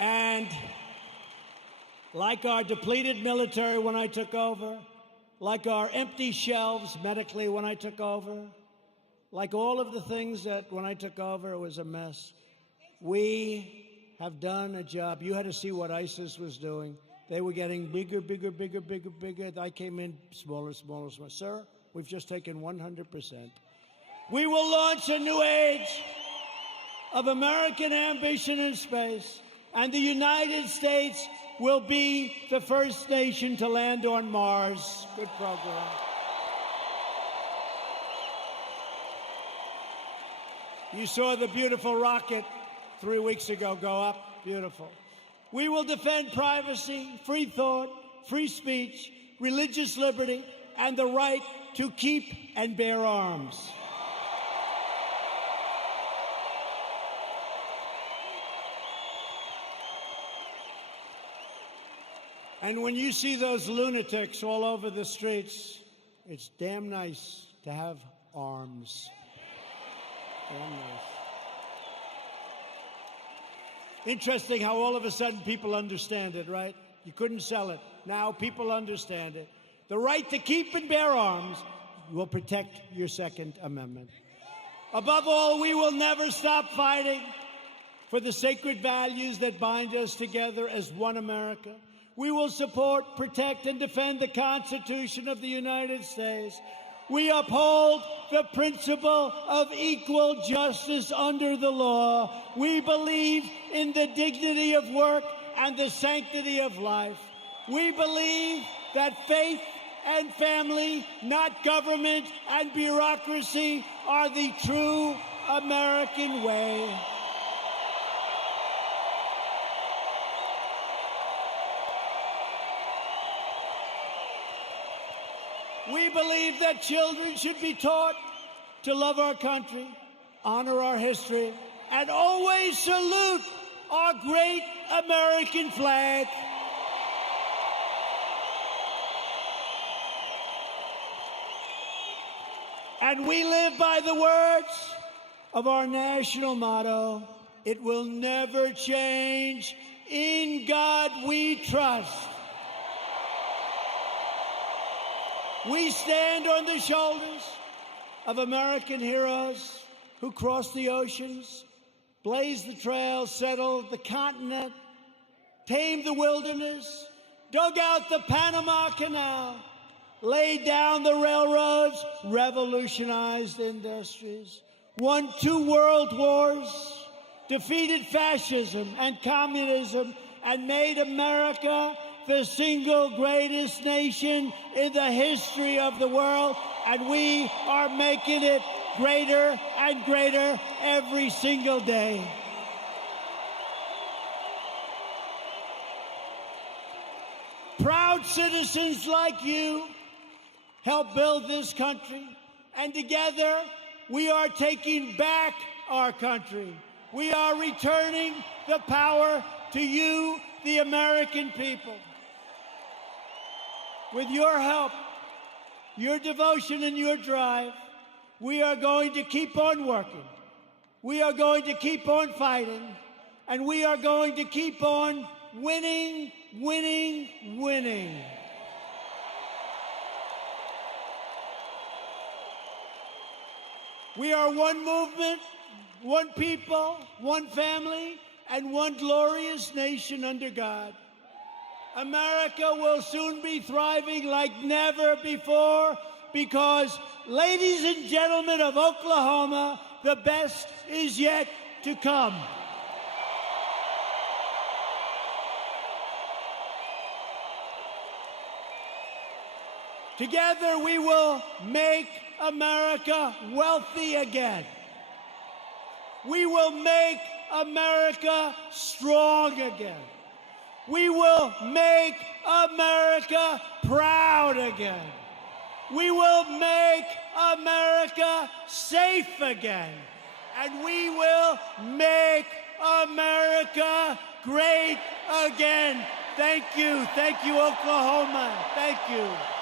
And like our depleted military when I took over, like our empty shelves medically when I took over, like all of the things that when I took over it was a mess, we have done a job. You had to see what ISIS was doing. They were getting bigger. I came in smaller. Sir, we've just taken 100%. We will launch a new age of American ambition in space, and the United States will be the first nation to land on Mars. Good program. You saw the beautiful rocket 3 weeks ago go up. Beautiful. We will defend privacy, free thought, free speech, religious liberty, and the right to keep and bear arms. And when you see those lunatics all over the streets, it's damn nice to have arms. Damn nice. Interesting how all of a sudden people understand it, right? You couldn't sell it. Now people understand it. The right to keep and bear arms will protect your Second Amendment. Above all, we will never stop fighting for the sacred values that bind us together as one America. We will support, protect, and defend the Constitution of the United States. We uphold the principle of equal justice under the law. We believe in the dignity of work and the sanctity of life. We believe that faith and family, not government and bureaucracy, are the true American way. We believe that children should be taught to love our country, honor our history, and always salute our great American flag. And we live by the words of our national motto, it will never change. In God we trust. We stand on the shoulders of American heroes who crossed the oceans, blazed the trails, settled the continent, tamed the wilderness, dug out the Panama Canal, laid down the railroads, revolutionized industries, won 2 world wars, defeated fascism and communism, and made America the single greatest nation in the history of the world, and we are making it greater and greater every single day. Proud citizens like you help build this country, and together we are taking back our country. We are returning the power to you, the American people. With your help, your devotion, and your drive, we are going to keep on working. We are going to keep on fighting. And we are going to keep on winning, winning, winning. We are one movement, one people, one family, and one glorious nation under God. America will soon be thriving like never before because, ladies and gentlemen of Oklahoma, the best is yet to come. Together we will make America wealthy again. We will make America strong again. We will make America proud again. We will make America safe again. And we will make America great again. Thank you. Thank you, Oklahoma. Thank you.